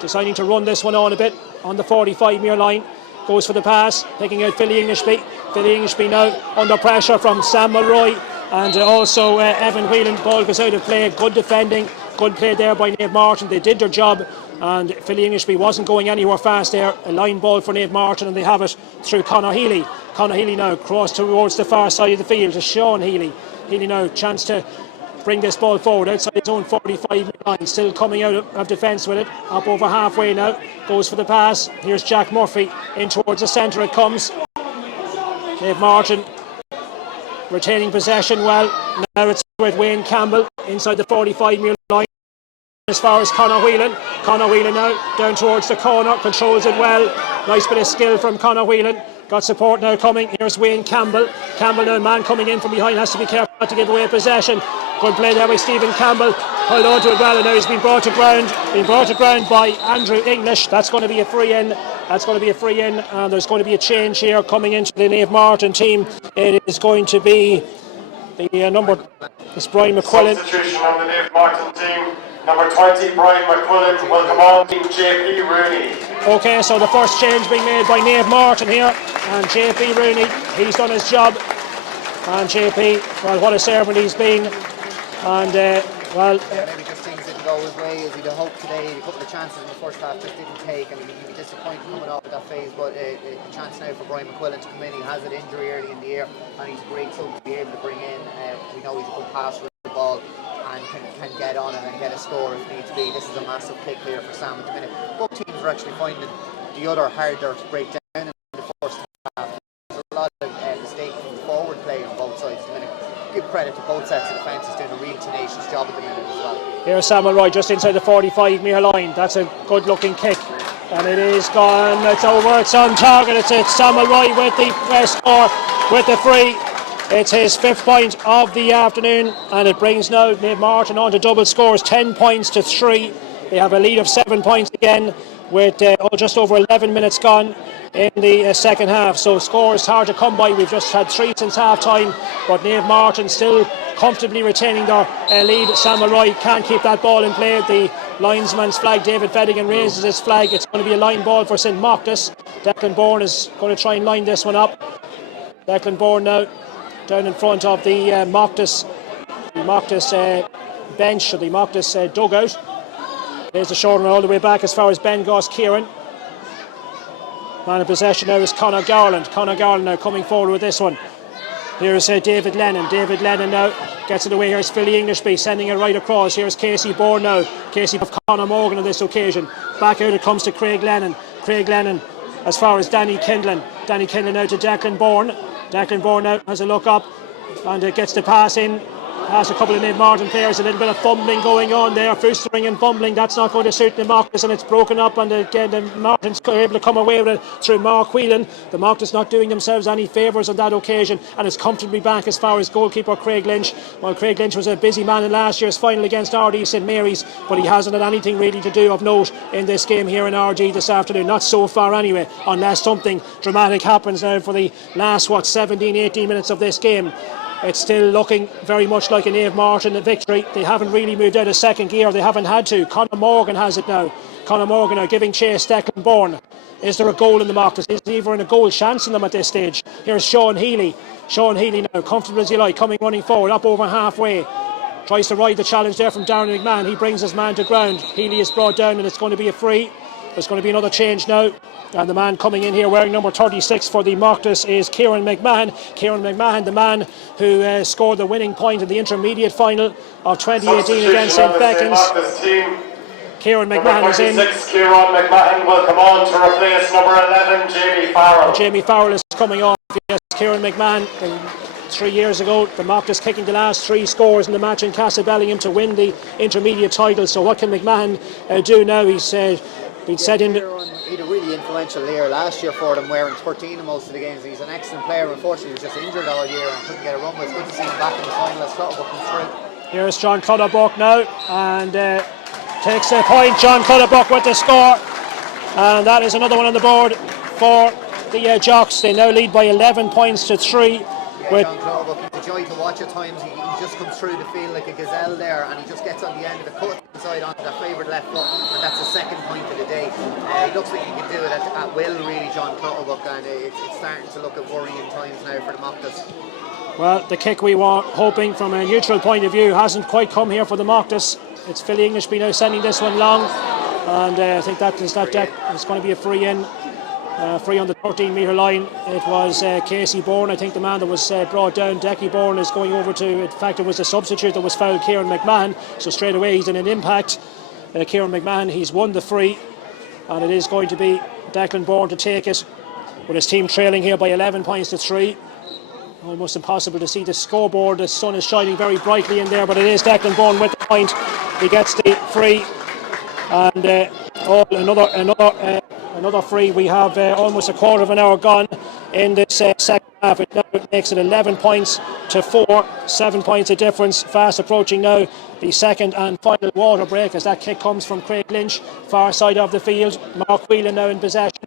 deciding to run this one on a bit on the 45-metre line. Goes for the pass, picking out Philly Englishby. Philly Englishby now under pressure from Sam Mulroy and also Evan Whelan. Ball goes out of play. Good defending, good play there by Naomh Mairtin. They did their job and Philly Englishby wasn't going anywhere fast there. A line ball for Naomh Mairtin and they have it through Conor Healy. Conor Healy now cross towards the far side of the field to Sean Healy. Healy now chance to bring this ball forward outside his own 45 line, still coming out of defence with it, up over halfway now, goes for the pass. Here's Jack Murphy in towards the centre it comes. Naomh Mairtin retaining possession well. Now it's with Wayne Campbell inside the 45-metre line as far as Conor Whelan. Conor Whelan now down towards the corner, controls it well. Nice bit of skill from Conor Whelan. Got support now coming. Here's Wayne Campbell. Campbell now, man coming in from behind, has to be careful not to give away possession. Good play there by Stephen Campbell. Held on to it well and now he's been brought to ground. Been brought to ground by Andrew English. That's going to be a free in. That's going to be a free in and there's going to be a change here coming into the Naomh Mairtin team. It is going to be the number, it's Brian McQuillan. Substitution on the Naomh Mairtin team. Number 20, Brian McQuillan. Welcome on, JP Rooney. Okay, so the first change being made by Naomh Mairtin here, and JP Rooney, he's done his job. And JP, well, what a servant he's been. And, well... maybe just things didn't go his way as he'd hoped today. A couple of chances in the first half just didn't take, and he'd be disappointed coming off at that phase. But a chance now for Brian McQuillan to come in. He has an injury early in the year, and he's great to be able to bring in. We know he's a good passer of the ball and can get on it and get a score if needs be. This is a massive kick here for Sam at the minute. Both teams are actually finding the other harder to break down in the first half. There's a lot of mistakes from the forward play on both sides at the minute. Give credit to both sets of defences doing a real tenacious job at the minute as well. Here's Sam Mulroy just inside the 45-metre line. That's a good looking kick. And it is gone. It's over. It's on target. It's Sam Mulroy with the score, with the free. It's his 5th point of the afternoon, and it brings now Naomh Mairtin on to double scores, 10 points to 3. They have a lead of 7 points again with just over 11 minutes gone in the second half. So score is hard to come by. We've just had 3 since half time, but Mairtin still comfortably retaining their lead. Sam Roy can't keep that ball in play. The linesman's flag, David Fedigan, raises his flag. It's going to be a line ball for St.Mochtas. Declan Bourne is going to try and line this one up. Declan Bourne now down in front of the Mochtas bench, or the Mochtas dugout. There's the short one all the way back as far as Ben Goss Kieran. Man in possession now is Conor Garland. Conor Garland now coming forward with this one. Here's David Lennon. David Lennon now gets it away. Here's Philly Englishby sending it right across. Here's Casey Bourne now. Casey of Conor Morgan on this occasion. Back out it comes to Craig Lennon. Craig Lennon as far as Danny Kindlin. Danny Kindlin now to Declan Bourne. Declan Bourne now has a look up and gets the pass in. Has a couple of Mairtin players, a little bit of fumbling going on there, fustering and fumbling. That's not going to suit the Mochtas, and it's broken up, and again the Martins are able to come away with it through Mark Whelan. The Mochtas not doing themselves any favours on that occasion, and it's comfortably back as far as goalkeeper Craig Lynch. Well, Craig Lynch was a busy man in last year's final against Ardee St Mary's, but he hasn't had anything really to do of note in this game here in Ardee this afternoon, not so far anyway, unless something dramatic happens now for the last 17-18 minutes of this game. It's still looking very much like a Naomh victory. They haven't really moved out of second gear. They haven't had to. Conor Morgan has it now. Conor Morgan now giving chase Declan Bourne. Is there a goal in the Mochtas? Is there even a goal chance in them at this stage? Here's Sean Healy. Sean Healy now, comfortable as you like, running forward, up over halfway. Tries to ride the challenge there from Darren McMahon. He brings his man to ground. Healy is brought down and it's going to be a free. There's going to be another change now. And the man coming in here wearing number 36 for the Mochtas is Kieran McMahon. Kieran McMahon, the man who scored the winning point in the intermediate final of 2018 against St. Beckins. Kieran McMahon is in. 36, Kieran McMahon will come on to replace number 11, Jamie Farrell. Jamie Farrell is coming on. Yes, Kieran McMahon. 3 years ago, the Mochtas kicking the last 3 scores in the match in Castlebellingham to win the intermediate title. So what can McMahon do now? He's been set in. He had a really influential year last year for them, wearing 13 in most of the games. He's an excellent player. Unfortunately, he was just injured all year and couldn't get a run. But it's good to see him back in the final as Clutterbuck comes through. Here's John Clutterbuck now, and takes a point. John Clutterbuck with the score, and that is another one on the board for the Jocks. They now lead by 11 points to 3. Yeah, John Clutterbuck, it's a joy to watch at times. He just comes through the field like a gazelle there, and he just gets on the end of the cut inside onto that favoured left foot, and that's the second point of the day. He looks like he can do it at will, really, John Clutterbuck, and it's starting to look at worrying times now for the Mochtas. Well, the kick we were hoping from a neutral point of view hasn't quite come here for the Mochtas. It's Philly Englishby now sending this one long, and I think that is that deck. It's going to be a free in. Free on the 13-metre line. It was Casey Bourne, I think, the man that was brought down. Decky Bourne is going over to, in fact, it was a substitute that was fouled, Kieran McMahon. So straight away he's in an impact. Kieran McMahon, he's won the free, and it is going to be Declan Bourne to take it, with his team trailing here by 11 points to 3. Almost impossible to see the scoreboard. The sun is shining very brightly in there, but it is Declan Bourne with the point. He gets the free, and another free. We have almost a quarter of an hour gone in this second half. It now makes it 11 points to 4, 7 points of difference. Fast approaching now the second and final water break as that kick comes from Craig Lynch, far side of the field. Mark Whelan now in possession.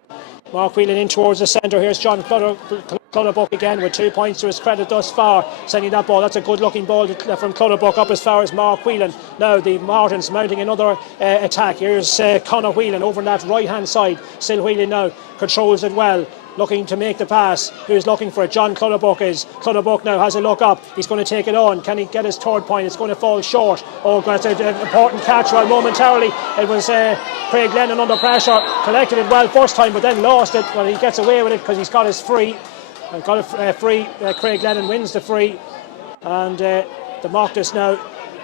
Mark Whelan in towards the centre. Here's John Clutterbuck again with 2 points to his credit thus far, sending that ball. That's a good looking ball from Clutterbuck up as far as Mark Whelan. Now the Martins mounting another attack. Here's Conor Whelan over on that right hand side. Still Whelan now controls it well, looking to make the pass. Who's looking for it? John Clutterbuck is. Clutterbuck now has a look up. He's going to take it on. Can he get his third point? It's going to fall short. Oh, that's an important catch. Well, momentarily it was Craig Lennon under pressure. Collected it well first time, but then lost it. Well, he gets away with it because he's got his free. And got a free. Craig Lennon wins the free. And the Mochtas now,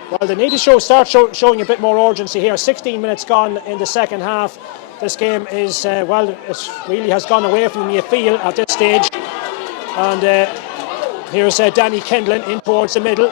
well, they need to start showing a bit more urgency here. 16 minutes gone in the second half. This game is, it really has gone away from them, you feel, at this stage. And here's Danny Kindlin in towards the middle.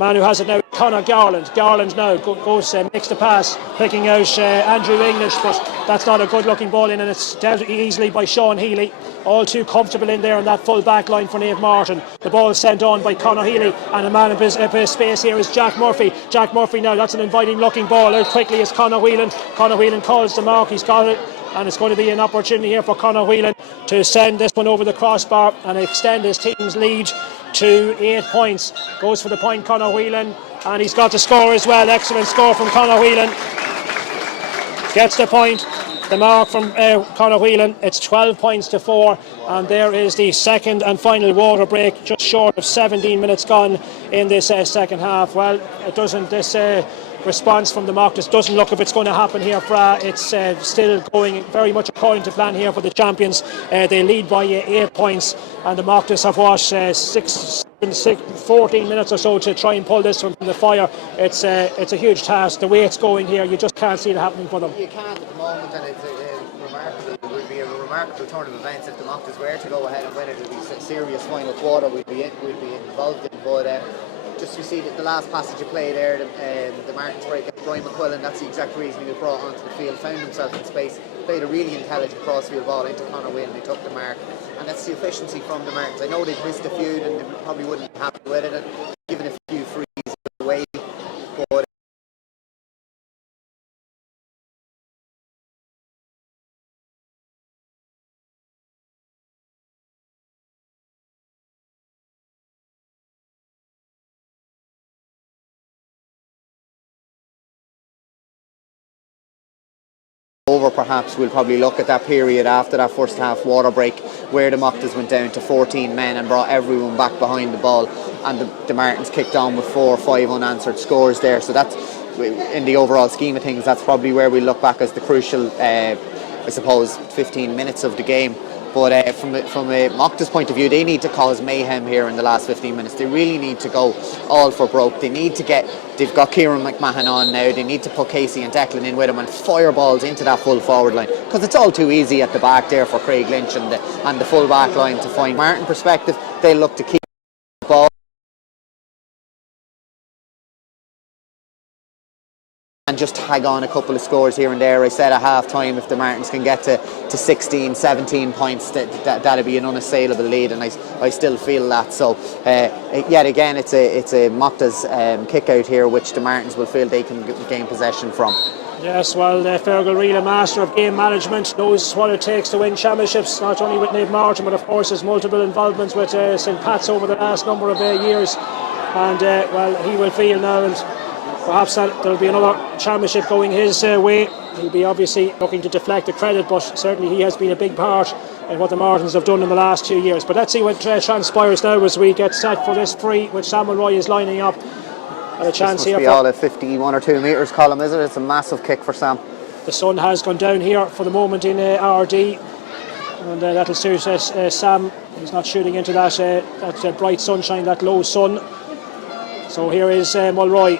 Man who has it now, Conor Garland. Garland now goes, makes the pass, picking out Andrew English, but that's not a good looking ball in, and it's dealt easily by Sean Healy. All too comfortable in there in that full back line for Naomh. The ball is sent on by Conor Healy, and a man of space here is Jack Murphy. Jack Murphy now, that's an inviting looking ball. Out quickly is Conor Whelan. Conor Whelan calls the mark, he's got it. and it's going to be an opportunity here for Conor Whelan to send this one over the crossbar and extend his team's lead to 8 points. Goes for the point, Conor Whelan, and he's got the score as well. Excellent score from Conor Whelan. Gets the point. The mark from Conor Whelan. It's 12 points to 4, and there is the second and final water break, just short of 17 minutes gone in this second half. Well, it doesn't. This response from the Mochtas doesn't look if it's going to happen here. It's still going very much according to plan here for the champions. They lead by 8 points, and the Mochtas have watched 14 minutes or so to try and pull this from the fire. It's a huge task. The way it's going here, you just can't see it happening for them. You can't at the moment, and it's remarkable. It would be a remarkable turn of events if the Mochtas were to go ahead and win it. It would be a serious final quarter. We'd be involved in, but. Just you see that the last passage you play there, the Mairtin's break at Brian McQuillan, that's the exact reason he was brought onto the field, found himself in space, played a really intelligent crossfield ball into Conor Whelan, they took the mark, and that's the efficiency from the Mairtins. I know they've missed a few and they probably wouldn't be happy with it, and given a few frees away, but over perhaps we'll probably look at that period after that first half water break where the Mochtas went down to 14 men and brought everyone back behind the ball, and the Mairtins kicked on with 4 or 5 unanswered scores there. So that's, in the overall scheme of things, that's probably where we look back as the crucial I suppose 15 minutes of the game. But from a Mochtas point of view, they need to cause mayhem here in the last 15 minutes. They really need to go all for broke. They've got Kieran McMahon on now. They need to put Casey and Declan in with him and fire balls into that full forward line, because it's all too easy at the back there for Craig Lynch and the full back line to find. Mairtin perspective, they look to keep the ball and just tag on a couple of scores here and there. I said at half time, if the Mairtins can get to 16, 17 points, that'd be an unassailable lead, and I still feel that. So yet again, it's a Mochtas kick out here, which the Mairtins will feel they can gain possession from. Yes, well, Fergal Reid, a master of game management, knows what it takes to win championships, not only with Naomh Mairtin, but of course his multiple involvements with St. Pat's over the last number of years. And well, he will feel now, and perhaps there'll be another championship going his way. He'll be obviously looking to deflect the credit, but certainly he has been a big part in what the Mairtins have done in the last 2 years. But let's see what transpires now as we get set for this free, which Samuel Roy is lining up. And a chance here. This must be all at 51 or 2 metres, Colin, is it? It's a massive kick for Sam. The sun has gone down here for the moment in Ardee, and that'll suit Sam. He's not shooting into that bright sunshine, that low sun. So here is Mulroy.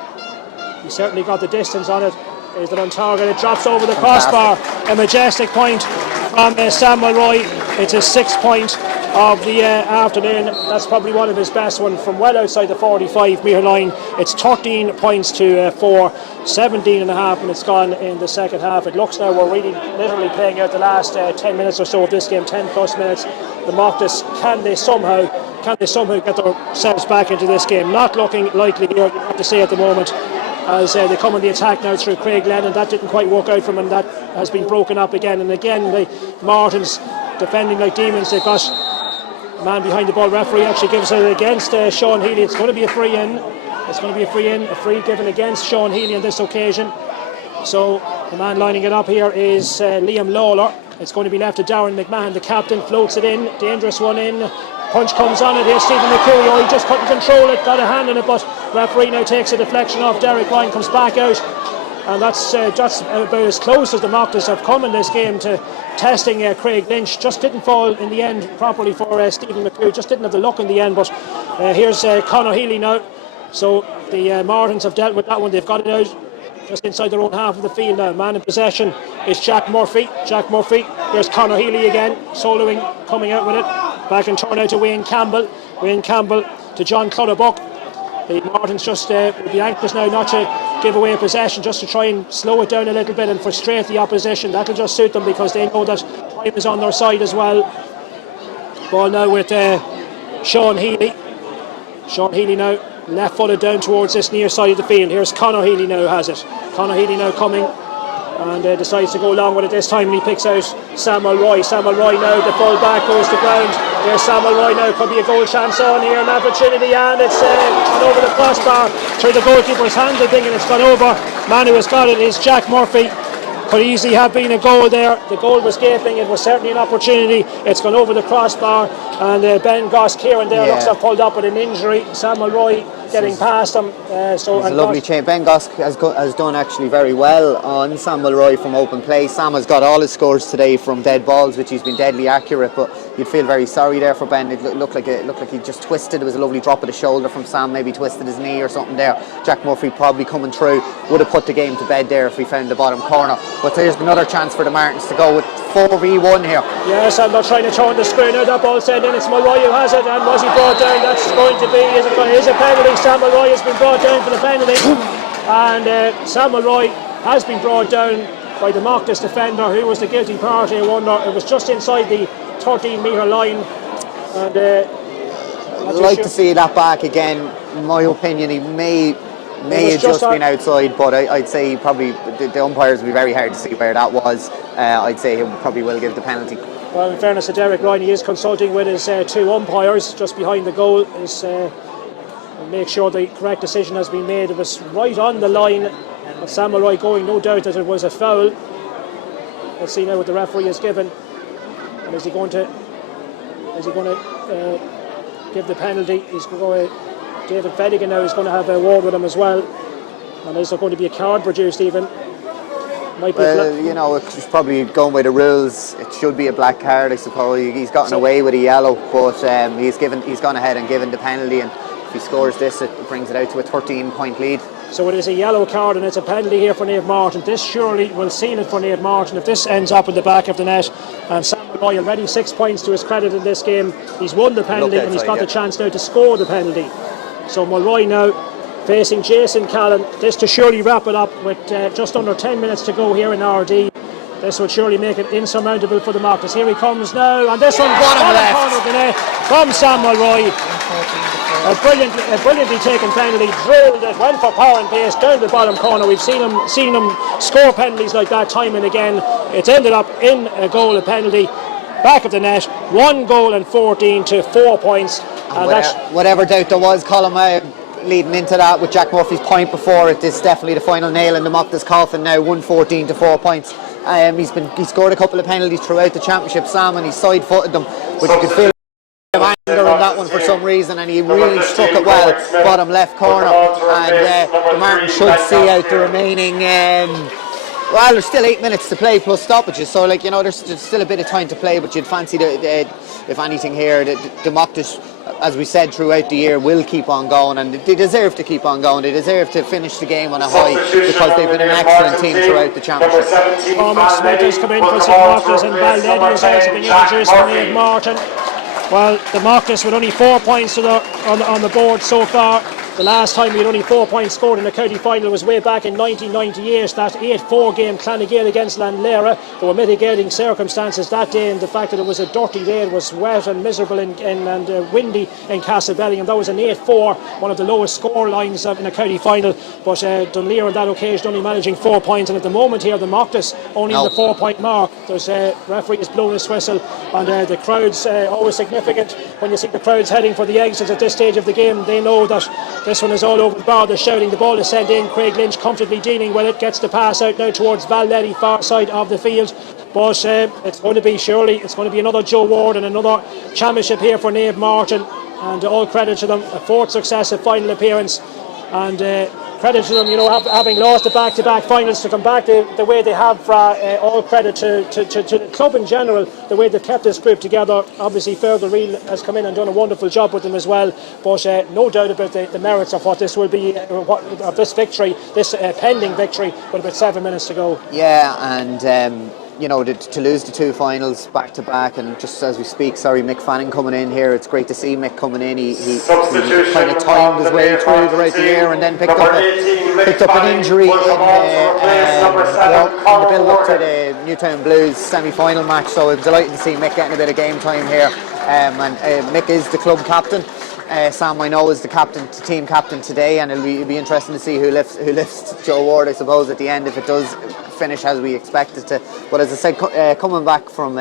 He certainly got the distance on it. Is it on target? It drops over the crossbar. A majestic point from Sam Mulroy. It's his 6th point of the afternoon. That's probably one of his best ones from well outside the 45 metre line. It's 13 points to 4, 17 and a half minutes gone in the second half. It looks now we're really literally playing out the last 10 minutes or so of this game, 10 plus minutes. The Mochtas, can they somehow get themselves back into this game? Not looking likely here, you have to say, at the moment, as they come on the attack now through Craig Lennon. That didn't quite work out for him, and that has been broken up again and again. The Martins defending like demons. They've got a man behind the ball. Referee actually gives it against Sean Healy. It's going to be a free in. A free given against Sean Healy on this occasion. So the man lining it up here is Liam Lawler. It's going to be left to Darren McMahon. The captain floats it in. Dangerous one in. Punch comes on it. Here's Stephen McCurry. He just couldn't control it. Got a hand in it, but referee now takes a deflection off Derek Ryan. Comes back out. And that's about as close as the Mochtas have come in this game to testing Craig Lynch. Just didn't fall in the end properly for Stephen McCurry. Just didn't have the luck in the end. But here's Conor Healy now. So the Martins have dealt with that one. They've got it out just inside their own half of the field now. Man in possession is Jack Murphy. Here's Conor Healy again, soloing, coming out with it. Back and turn out to Wayne Campbell. Wayne Campbell to John Clutterbuck. The Martins just will be anxious now not to give away a possession, just to try and slow it down a little bit and frustrate the opposition. That'll just suit them because they know that time is on their side as well. Ball now with Sean Healy. Sean Healy now left footed down towards this near side of the field. Here's Conor Healy now has it. Conor Healy now coming. and decides to go along with it this time, and he picks out Samuel Roy. Samuel Roy now, the full back goes to ground. There's Samuel Roy now, could be a goal chance on here, an opportunity, and it's gone over the crossbar through the goalkeeper's hands, I think, and it's gone over. Man who has got it is Jack Murphy. Could easily have been a goal there. The goal was gaping, it was certainly an opportunity. It's gone over the crossbar, and Ben Goss Kieran there looks to have pulled up with an injury. Samuel Roy getting past him. It's a lovely change. Ben Goss has done actually very well on Samuel Roy from open play. Sam has got all his scores today from dead balls, which he's been deadly accurate, but you'd feel very sorry there for Ben. It looked like he just twisted. It was a lovely drop of the shoulder from Sam, maybe twisted his knee or something there. Jack Murphy probably coming through would have put the game to bed there if he found the bottom corner. But there's another chance for the Mairtins to go with 4v1 here. Yes, and they're trying to turn the screen out. That ball sent in. It's Mulroy who has it, and was he brought down? That's going to be, is a penalty. Samuel Roy has been brought down for the penalty, and Samuel Roy has been brought down by the Mochtas defender, who was the guilty party. I wonder, it was just inside the 13-metre line, and I'd like to see that back again. In my opinion, he may have just been outside, but I'd say probably the umpires would be very hard to see where that was. I'd say he probably will give the penalty. Well, in fairness to Derek Ryan, he is consulting with his two umpires just behind the goal. Make sure the correct decision has been made. It was right on the line of Samuel Roy going, no doubt that it was a foul. Let's see now what the referee has given, and is he going to give the penalty? David Fedigan now is going to have a word with him as well, and is there going to be a card produced even? It's probably going by the rules. It should be a black card, I suppose. He's gotten away with a yellow, but he's gone ahead and given the penalty, and if he scores this, it brings it out to a 13-point lead. So it is a yellow card, and it's a penalty here for Naomh Mairtin. This surely will seal it for Naomh Mairtin if this ends up in the back of the net. And Samuel Roy already 6 points to his credit in this game. He's won the penalty, and he's got the chance now to score the penalty. So Mulroy now facing Jason Callan. This to surely wrap it up with just under 10 minutes to go here in Ardee. This would surely make it insurmountable for the Mochtas. Here he comes now, and this one bottom corner of the net from Samuel Roy. A brilliantly taken penalty, drilled it, went for power and pace down the bottom corner. We've seen him score penalties like that time and again. It's ended up in a goal, a penalty, back of the net. 1 goal and 14 to 4 points. And whatever doubt there was, Colin, leading into that with Jack Murphy's point before it, is definitely the final nail in the Mochtas coffin now. 1-14 to 4 points. He scored a couple of penalties throughout the championship, Sam, and he side-footed them, but you could feel anger in that one for some reason, and he really struck it well, bottom left corner, and the Mairtin should see out the remaining. There's still 8 minutes to play plus stoppages, so there's still a bit of time to play, but you'd fancy if anything here, the Mochtas, as we said throughout the year, will keep on going, and they deserve to keep on going. They deserve to finish the game on a high because they've been an excellent team throughout the championship. Smith has come in for St.Mochtas, and Baldetti has also been introduced for Naomh Mairtin. Well, the Mochtas with only 4 points on the board so far. The last time we had only 4 points scored in the county final was way back in 1998. That 8-4 game, Clonagale against Lanlera. There were mitigating circumstances that day, and the fact that it was a dirty day, it was wet and miserable and windy in Castlebellingham. That was an 8-4, one of the lowest score lines in a county final. But Dunleer on that occasion only managing 4 points, and at the moment here the Mochtas only in the 4 point mark. There's referee is blowing his whistle, and the crowds always significant when you see the crowds heading for the exits at this stage of the game. They know that this one is all over the bar. They're shouting. The ball is sent in. Craig Lynch comfortably dealing with it. Gets the pass out now towards Baldetti, far side of the field. But it's going to be another Joe Ward and another championship here for Naomh Mairtin. And all credit to them. A 4th successive final appearance. And credit to them, having lost the back-to-back finals, to come back the way they have. All credit to the club in general, the way they've kept this group together. Obviously, Fergal Reel has come in and done a wonderful job with them as well. But no doubt about the merits of what this will be, of this victory, this pending victory, with about 7 minutes to go. Yeah, and to lose the 2 finals back to back, and just as we speak, Mick Fanning coming in here. It's great to see Mick coming in. He kind of timed his way through throughout the year, and then picked up an injury in the build up to the Newtown Blues semi-final match. So I'm delighted to see Mick getting a bit of game time here, and Mick is the club captain. Sam, I know, is the team captain today, and it'll be interesting to see who lifts Joe Ward, I suppose, at the end, if it does finish as we expect it to. But as I said, coming back from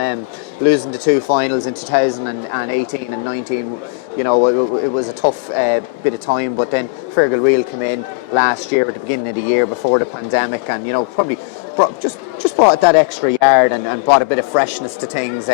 losing the 2 finals in 2018 and 19, you know, it was a tough bit of time. But then Fergal Real came in last year at the beginning of the year before the pandemic, and you know, probably just brought that extra yard and brought a bit of freshness to things.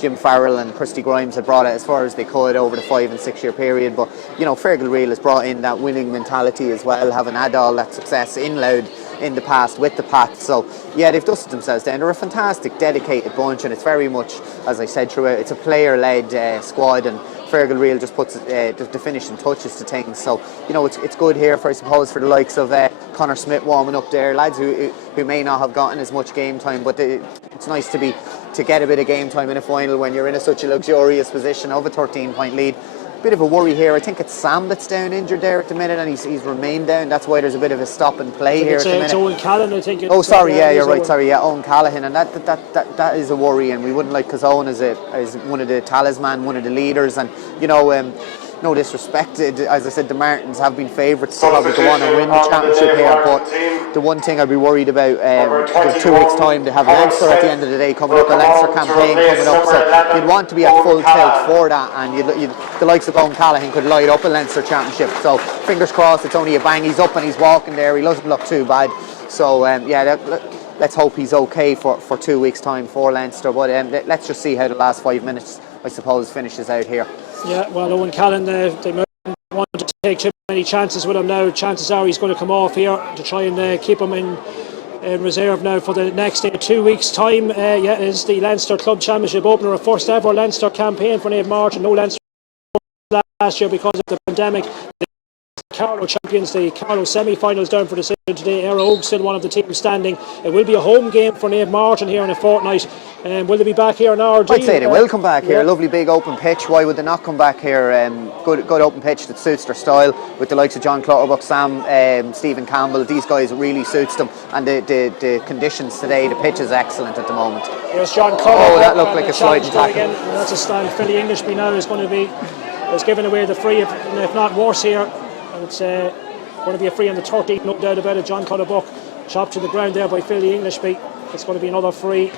Jim Farrell and Christy Grimes had brought it as far as they could over the 5 and 6 year period. But you know, Fergal Real has brought in that winning mentality as well, having had all that success in Louth in the past with the Pats. So yeah, they've dusted themselves down. They're a fantastic, dedicated bunch, and it's very much, as I said throughout, it's a player-led squad, and Fergal Real just puts the finishing touches to things. So you know, it's good here for, I suppose, for the likes of Connor Smith warming up there, lads who may not have gotten as much game time, but it's nice to get a bit of game time in a final when you're in such a luxurious position of a 13-point lead. Bit of a worry here. I think it's Sam that's down injured there at the minute, and he's remained down. That's why there's a bit of a stop and play here at the minute. It's Owen Callan, I think. Oh, sorry, yeah, you're right. Sorry, yeah, Owen Callahan, and that is a worry, and we wouldn't like, because Owen is one of the talisman, one of the leaders, and you know, no disrespect, as I said, the Mairtins have been favourites to probably go on and win the championship here, but the one thing I'd be worried about, in 2 weeks' time, they have Leinster at the end of the day coming up, a Leinster campaign coming up, so you'd want to be at full tilt for that, and the likes of Owen Callahan could light up a Leinster championship. So fingers crossed, it's only a bang. He's up and he's walking there. He doesn't look too bad. So yeah, let's hope he's okay for 2 weeks' time for Leinster. But let's just see how the last 5 minutes, I suppose, finishes out here. Yeah, well, Owen Callan, they want to take too many chances with him now. Chances are he's going to come off here to try and keep him in reserve now for the next 2 weeks' time. Yeah, is the Leinster Club Championship opener, a first ever Leinster campaign for Naomh Mairtin. No Leinster last year because of the pandemic. The Carlow champions, the Carlow semi-finals down for decision today. Ardee still one of the teams standing. It will be a home game for Naomh Mairtin here in a fortnight. Will they be back here in Ardee? I'd say they will come back here. Yeah. Lovely big open pitch. Why would they not come back here? Good open pitch that suits their style, with the likes of John Clutterbuck, Sam, Stephen Campbell. These guys, it really suits them. And the conditions today, the pitch is excellent at the moment. Here's John Clutterbuck. Oh, that looked like a sliding tackle. That's a stand. Philly Englishby now is going to be giving away the free, if not worse here. It's going to be a free on the 13th, no doubt about it. John Clutterbuck chopped to the ground there by Philly Englishby. It's going to be another free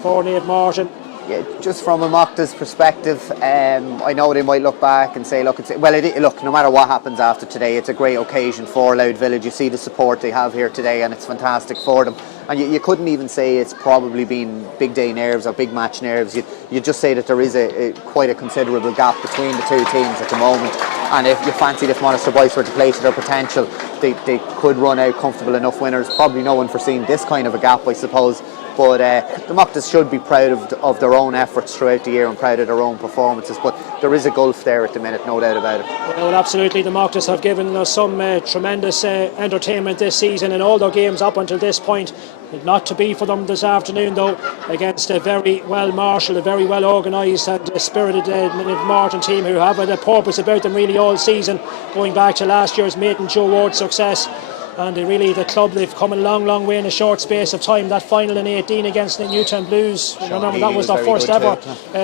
for Naomh Mairtin. Yeah, just from a Mochtas perspective, I know they might look back and say, look, look, no matter what happens after today, it's a great occasion for Louth Village. You see the support they have here today, and it's fantastic for them. And you couldn't even say it's probably been big day nerves or big match nerves. You just say that there is quite a considerable gap between the 2 teams at the moment. And if you fancied if Monaster Boys were to play to their potential, they could run out comfortable enough winners. Probably no one foreseen this kind of a gap, I suppose. But the Mochtas should be proud of their own efforts throughout the year and proud of their own performances. But there is a gulf there at the minute, no doubt about it. Yeah, well, absolutely. The Mochtas have given us some tremendous entertainment this season in all their games up until this point. Not to be for them this afternoon, though, against a very well marshalled, a very well organised and spirited Naomh Mairtin team who have a purpose about them really all season, going back to last year's Mairtin Joe Ward success. And really, the club, they've come a long way in a short space of time. That final in 18 against the Newtown Blues, remember, that was their first ever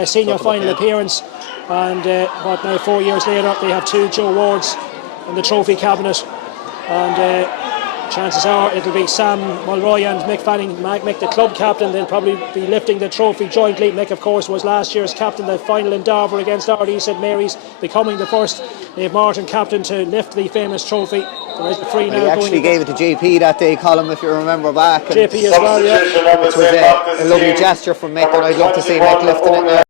senior final appearance. And now 4 years later, they have 2 Joe Wards in the trophy cabinet. And chances are it'll be Sam Mulroy and Mick Fanning, Mick the club captain. They'll probably be lifting the trophy jointly. Mick, of course, was last year's captain, the final in Darver against Ardee St. Mary's, becoming the first Naomh Mairtin captain to lift the famous trophy. There is the free now. He actually gave it to JP that day, Colin, if you remember back. JP as well, yeah. Which was a lovely gesture from Mick, and I'd love to see Mick lifting it now.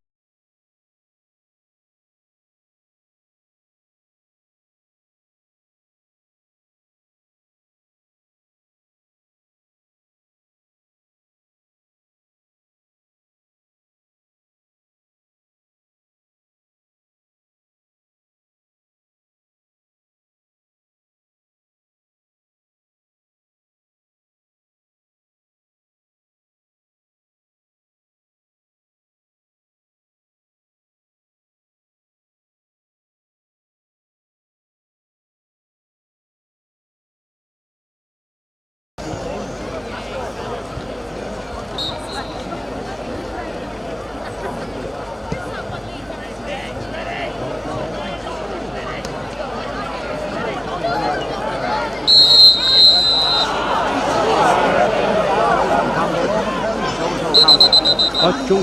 He was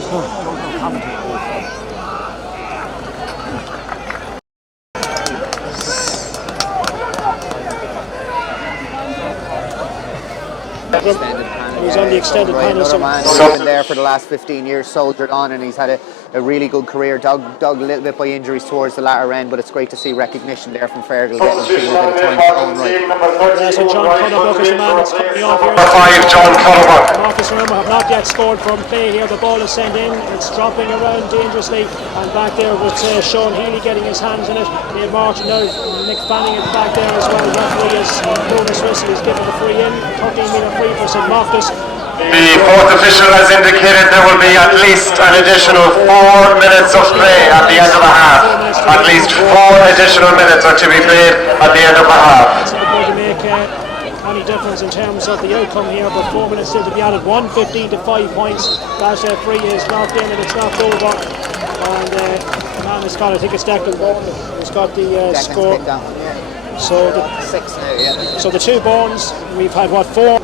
on the extended panel. Another man who's been there for the last 15 years, soldiered on, and he's had a really good career. Dug a little bit by injuries towards the latter end, but it's great to see recognition there from Pairc getting a bit of time to own right. Yes, and John Cunningham is the man that's coming off here. Number 5, John Cunningham. Marcus, remember, have not yet scored from play here. The ball is sent in. It's dropping around dangerously. And back there with Sean Healy getting his hands in it. Neil Mairtin now. Mick Fanning is back there as well. Referee is Jonas Whistle is given the free in. 13-metre free for St.Mochtas. The fourth official has indicated there will be at least an additional 4 minutes of play at the end of the half. At least 4 additional minutes are to be played at the end of the half. It's not going to make any difference in terms of the outcome here, but 4 minutes still to be added. 1:15 to 5 points. Last free is knocked in and it's knocked over. And the man has got, I think it's Declan Bourne, who's got the score. So the 6 now, yeah. So the 2 Bournes, we've had what, 4?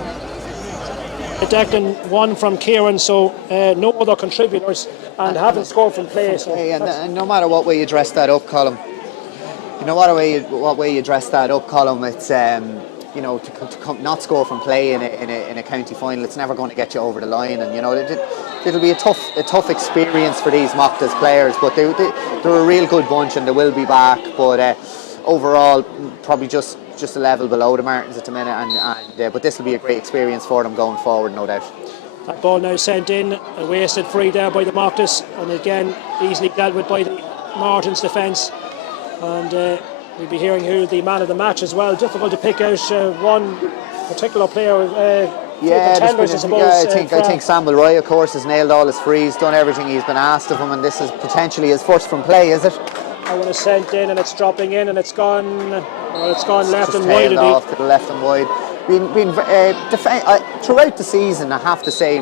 Declan, 1 from Kieran, so no other contributors, and haven't scored from play. So and no matter what way you dress that up, Colm, what way you dress that up, Colm, it's to not score from play in a county final, it's never going to get you over the line, and it'll be a tough experience for these Mochtas players, but they're a real good bunch and they will be back. But overall, probably just a level below the Mairtins at the minute, but this will be a great experience for them going forward, no doubt. That ball now sent in, a wasted free there by the Mochtas, and again easily dealt with by the Mairtins defence. And we'll be hearing who the man of the match as well. Difficult to pick out one particular player. I think Sam Mhuire, of course, has nailed all his frees, done everything he's been asked of him, and this is potentially his first from play, is it? That one is sent in and it's dropping in and it's gone left and wide. Off to the left and wide. Throughout the season, I have to say,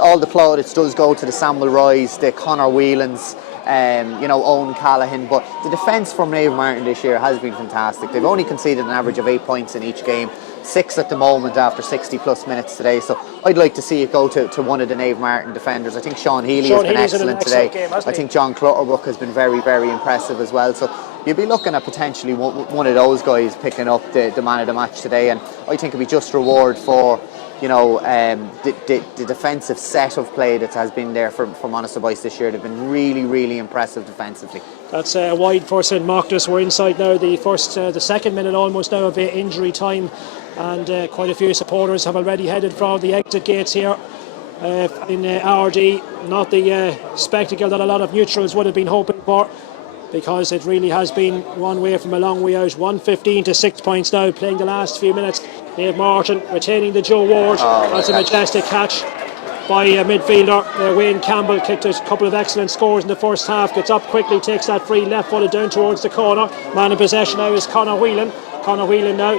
all the plaudits does go to the Samuel Roys, the Conor Whelans, Owen Callaghan, but the defence from Naomh Mairtin this year has been fantastic. They've only conceded an average of 8 points in each game, 6 at the moment after 60 plus minutes today, so I'd like to see it go to one of the Naomh Mairtin defenders. I think Sean Healy has been excellent today. Game, I think John Clutterbuck has been very, very impressive as well, so you'll be looking at potentially one of those guys picking up the man of the match today, and I think it'll be just reward for the defensive set of play that has been there for Monaster Boys this year. They've been really, really impressive defensively. That's wide for St.Mochtas. We're inside now the second minute almost now of injury time, and quite a few supporters have already headed for the exit gates here in Ardee. Not the spectacle that a lot of neutrals would have been hoping for, because it really has been one way from a long way out. 1:15 to 6 points now, playing the last few minutes. Naomh Mairtin retaining the Joe Ward. That's a majestic catch by midfielder Wayne Campbell. Kicked a couple of excellent scores in the first half. Gets up quickly, takes that free left footed down towards the corner. Man in possession now is Conor Whelan. Conor Whelan now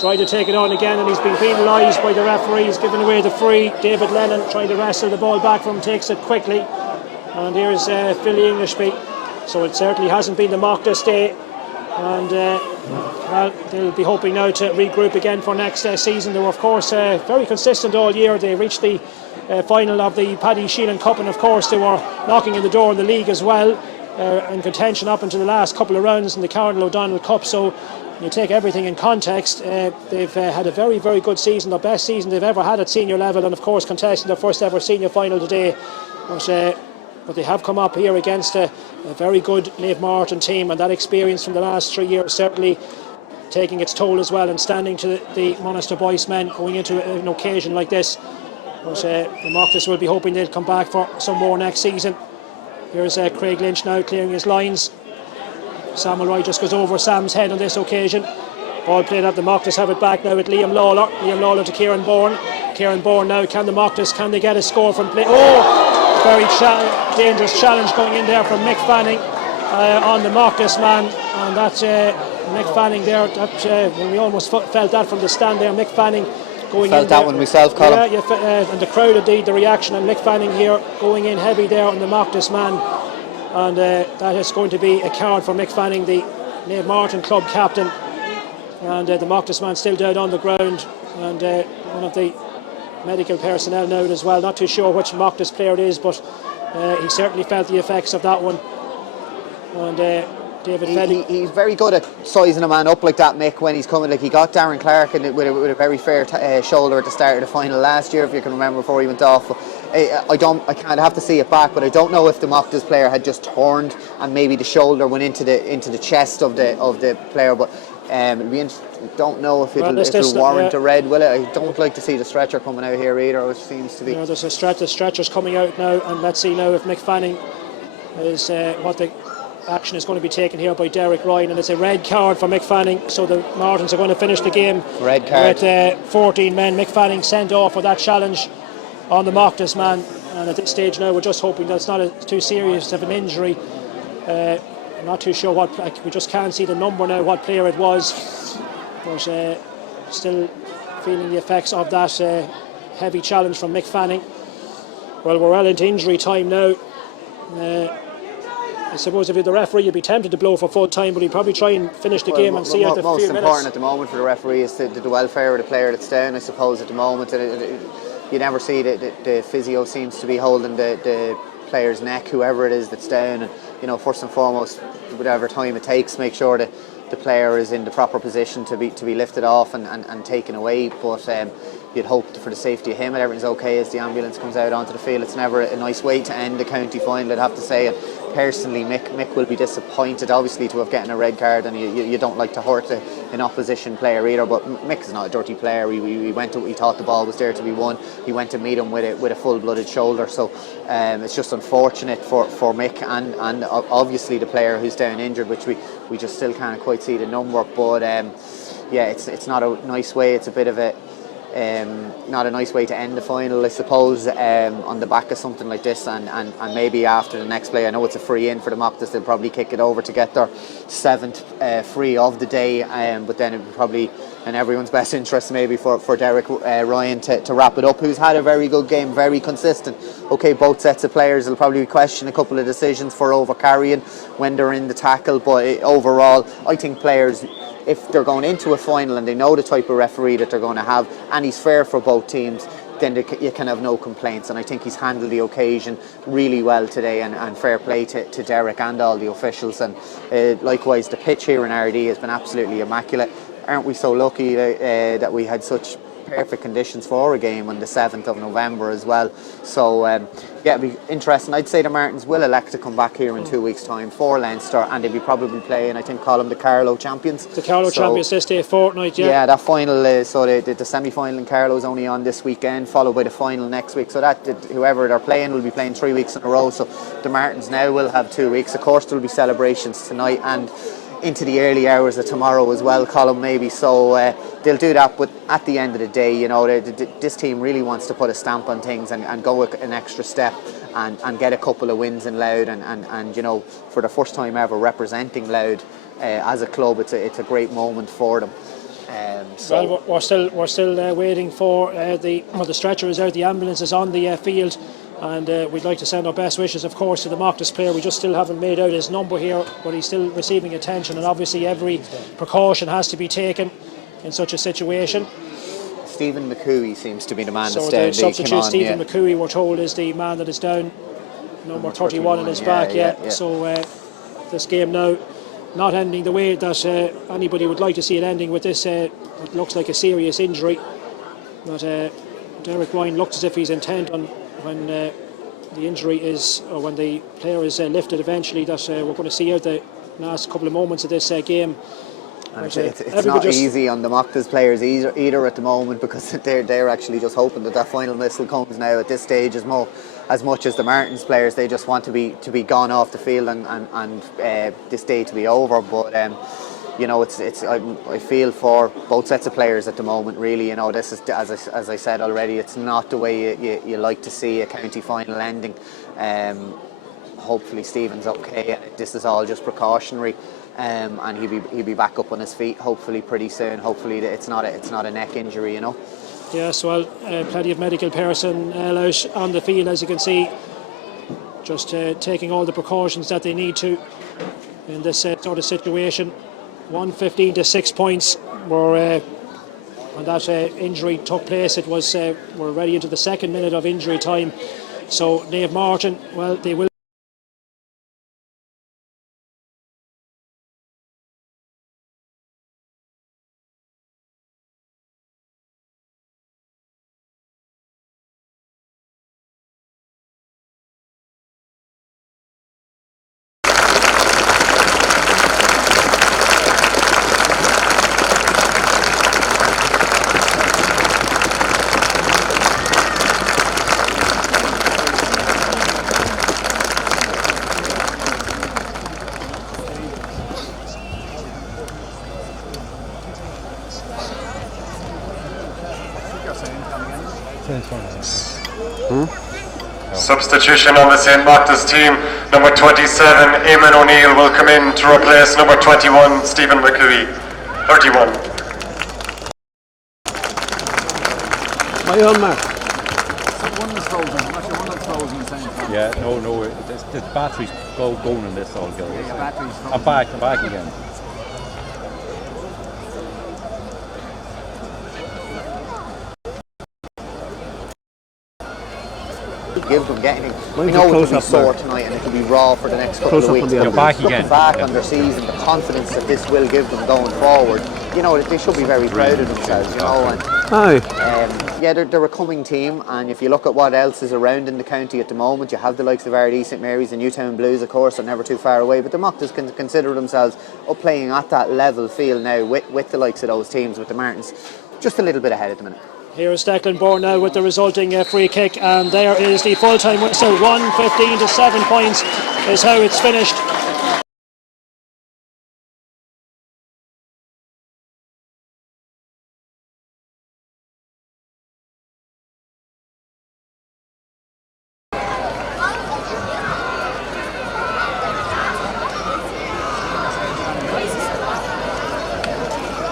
trying to take it on again, and he's been penalised by the referee. He's given away the free. David Lennon trying to wrestle the ball back from him, takes it quickly. And here's Philly Englishby. So it certainly hasn't been the Mochtas day, and they'll be hoping now to regroup again for next season. They were, of course, very consistent all year. They reached the final of the Paddy Sheelan Cup, and of course they were knocking in the door in the league as well, in contention up into the last couple of rounds in the Carroll O'Donnell Cup. So you take everything in context, they've had a very, very good season, the best season they've ever had at senior level, and of course contesting their first ever senior final today. But they have come up here against a very good Naomh Mairtin team, and that experience from the last 3 years certainly taking its toll as well, and standing to the Monaster Boys men going into an occasion like this. But the Mochtas will be hoping they'll come back for some more next season. Here's Craig Lynch now clearing his lines. Samuel Roy just goes over Sam's head on this occasion. Ball played up, the Mochtas have it back now with Liam Lawler. Liam Lawler to Kieran Bourne. Kieran Bourne now, can the Mochtas, can they get a score from play? Very dangerous challenge going in there from Mick Fanning on the Mochtas man, and that's Mick Fanning there. We almost felt that from the stand there. Mick Fanning going felt in that there. one myself, Colin. Yeah, and the crowd indeed, the reaction, and Mick Fanning here going in heavy there on the Mochtas man, and that is going to be a card for Mick Fanning, the Naomh Mairtin club captain, and the Mochtas man still dead on the ground, and one of the medical personnel now as well. Not too sure which Mochtas player it is, but he certainly felt the effects of that one. And David Fettig. He's very good at sizing a man up like that, Mick, when he's coming. Like, he got Darren Clark with a very fair shoulder at the start of the final last year, if you can remember, before he went off. I can't have to see it back, but I don't know if the Mochtas player had just turned and maybe the shoulder went into the chest of the player. But it'll be interesting. I don't know if it'll warrant a red, will it? I don't like to see the stretcher coming out here either, which seems to be. Yeah, there's the stretcher's coming out now, and let's see now if Mick Fanning is what the action is going to be taken here by Derek Ryan, and it's a red card for Mick Fanning, so the Mairtins are going to finish the game red card with 14 men. Mick Fanning sent off for that challenge on the Mochtas man, and at this stage now we're just hoping that it's not too serious of an injury. I'm not too sure we just can't see the number now, what player it was, but still feeling the effects of that heavy challenge from Mick Fanning. Well, we're well into injury time now. I suppose if you're the referee, you'd be tempted to blow for full time, but he'd probably try and finish the game and see out the few minutes. Most important at the moment for the referee is the welfare of the player that's down, I suppose, at the moment. You never see the physio seems to be holding the player's neck, whoever it is that's down, and first and foremost, whatever time it takes, make sure that the player is in the proper position to be lifted off and taken away. But you'd hope for the safety of him and everything's okay as the ambulance comes out onto the field. It's never a nice way to end the county final, I'd have to say. And personally, Mick will be disappointed, obviously, to have gotten a red card, and you don't like to hurt an opposition player either. But Mick is not a dirty player. He thought the ball was there to be won. He went to meet him with a full-blooded shoulder. So it's just unfortunate for Mick and obviously the player who's down injured, which we just still can't quite see the number. But it's not a nice way. It's a bit of a not a nice way to end the final, I suppose, on the back of something like this, and maybe after the next play. I know it's a free in for the Mochtas, they'll probably kick it over to get their 7th free of the day, but then it would probably in everyone's best interest maybe for Derek Ryan to wrap it up, who's had a very good game, very consistent. Okay, both sets of players will probably question a couple of decisions for over carrying when they're in the tackle, but overall I think players, if they're going into a final and they know the type of referee that they're going to have, and he's fair for both teams, then you can have no complaints. And I think he's handled the occasion really well today, and fair play to Derek and all the officials. And likewise, the pitch here in Ardee has been absolutely immaculate. Aren't we so lucky that we had such perfect conditions for a game on the 7th of November as well? So it'll be interesting. I'd say the Mairtins will elect to come back here in 2 weeks' time for Leinster, and they'll be probably playing, I think, call them the Carlow champions. The Carlow champions this day fortnight, yeah. Yeah, that final, so the semi-final in Carlow is only on this weekend, followed by the final next week. So that whoever they're playing will be playing 3 weeks in a row. So the Mairtins now will have 2 weeks. Of course, there will be celebrations tonight and into the early hours of tomorrow as well, Colin, maybe. So they'll do that, but at the end of the day, this team really wants to put a stamp on things and go an extra step and get a couple of wins in Louth, and for the first time ever representing Louth as a club, it's a great moment for them. Well, we're still waiting for the stretcher is out, the ambulance is on the field, and we'd like to send our best wishes, of course, to the Mochtas player. We just still haven't made out his number here, but he's still receiving attention, and obviously every precaution has to be taken in such a situation. Stephen McCooey seems to be the man so that's down. The substitute Stephen McCooey, we're told, is the man that is down, number 31 in his back. Yeah. So this game now not ending the way that anybody would like to see it ending, with this what looks like a serious injury. But Derek Ryan looks as if he's intent on when the injury is, or when the player is lifted eventually, that we're going to see out the last couple of moments of this game. And it's not easy on the Mochtas players either at the moment, because they're actually just hoping that final whistle comes now at this stage as much as the Mairtins players. They just want to be gone off the field and this day to be over. But I feel for both sets of players at the moment, really. This is, as I said already, it's not the way you like to see a county final ending. Hopefully Stephen's okay. This is all just precautionary, and he'll be back up on his feet hopefully pretty soon. Hopefully it's not a neck injury, Yes, well, plenty of medical personnel out on the field, as you can see, just taking all the precautions that they need to in this sort of situation. 115 to 6 points. We're when that injury took place. It was we're already into the second minute of injury time. So Naomh Mairtin, well, they will. Substitution on the St.Mochtas team. Number 27, Eamon O'Neill will come in to replace number 21, Stephen McCooey. 31. My own mark. Yeah, no, the battery's going in this all goes. I'm back again. Give them getting. We know it will be sore tonight and it will be raw for the next couple of weeks. You're back again. Back on their season, the confidence that this will give them going forward. You know, they should be very proud of themselves. You know, and yeah, they're a coming team. And if you look at what else is around in the county at the moment, you have the likes of Ardee, St. Mary's, and Newtown Blues, of course, are never too far away. But the Mochtas can consider themselves up playing at that level field now with the likes of those teams, with the Mairtins, just a little bit ahead at the minute. Here is Declan Bourne now with the resulting free kick, and there is the full-time whistle. 1:15 to 7 points is how it's finished.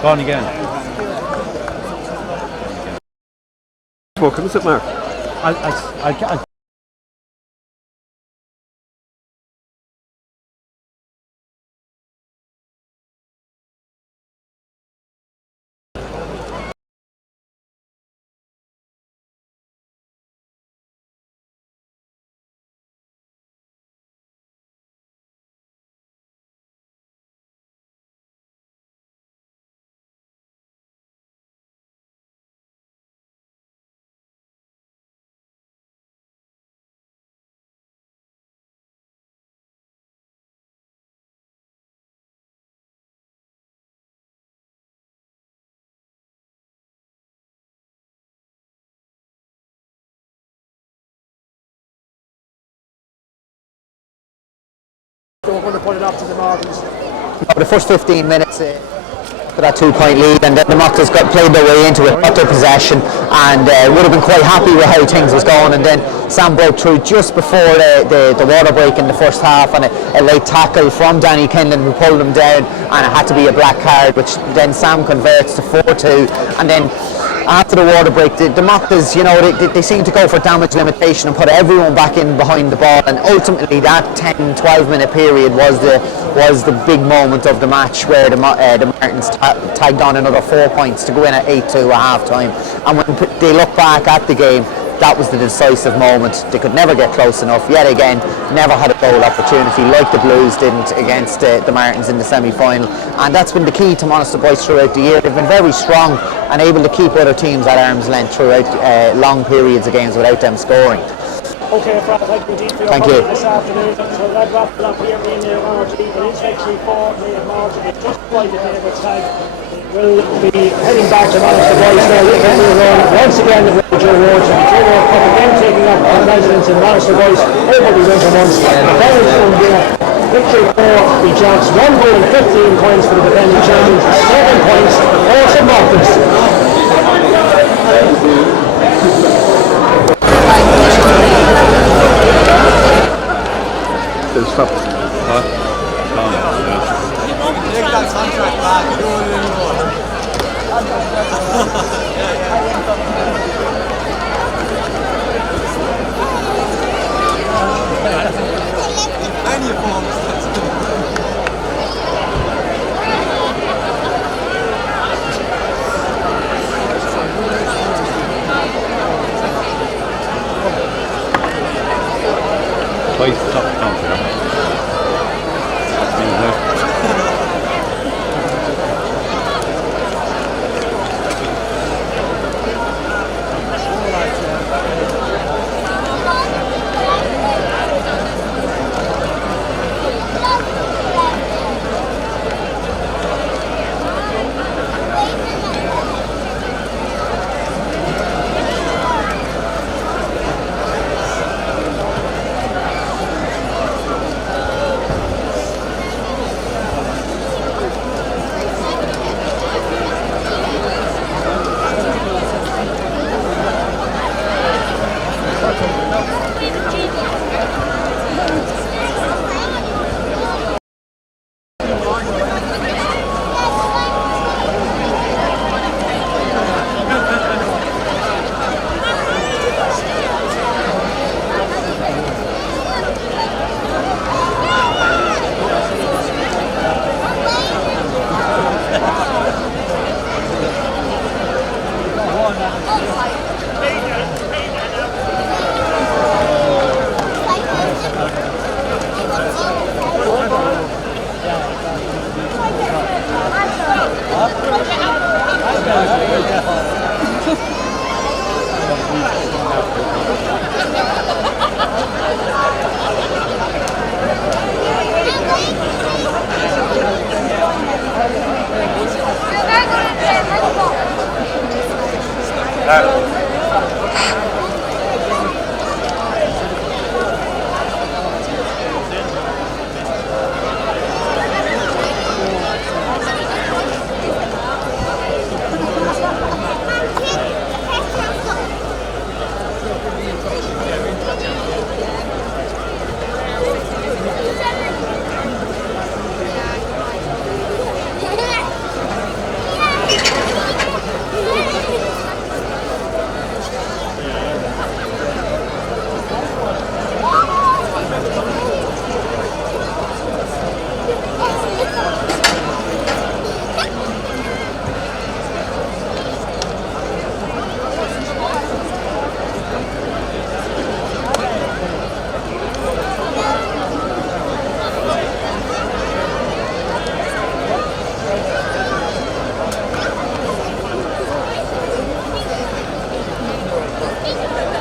Gone again. Smoking, is it, Mark? I'll So we're going to put it up to the Martins. The first 15 minutes for that 2-point lead, and then the Mochtas played their way into it, got their possession, and would have been quite happy with how things was going. And then Sam broke through just before the water break in the first half, and a late tackle from Danny Kinlan who pulled him down, and it had to be a black card, which then Sam converts to 4-2. And then after the water break, the Mochtas, you know, they seem to go for damage limitation and put everyone back in behind the ball, and ultimately that 10-12 minute period was the big moment of the match, where the Mairtins tagged on another 4 points to go in at 8-2 at half time. And when they look back at the game, that was the decisive moment. They could never get close enough. Yet again, never had a goal opportunity like the Blues didn't against the Mairtins in the semi-final. And that's been the key to Monaghan boys throughout the year. They've been very strong and able to keep other teams at arm's length throughout long periods of games without them scoring. Okay, Fran, thank you indeed for your comment this afternoon. So that wraps it up here in Ardee. It is victory for Naomh Mairtin. It's just quite a David tag. We'll be heading back to Monaghan boys now. Once again, the Roger Awards and the Taylor Cup again taking up our residence in Monaghan boys over the winter months. Very soon here. Victory for the Jocks. 1 goal and 15 points for the defending champions. 7 points for St. Mochtas. Stop. Take that contract back, you don't want it anymore. And your forms. twice the top of the country,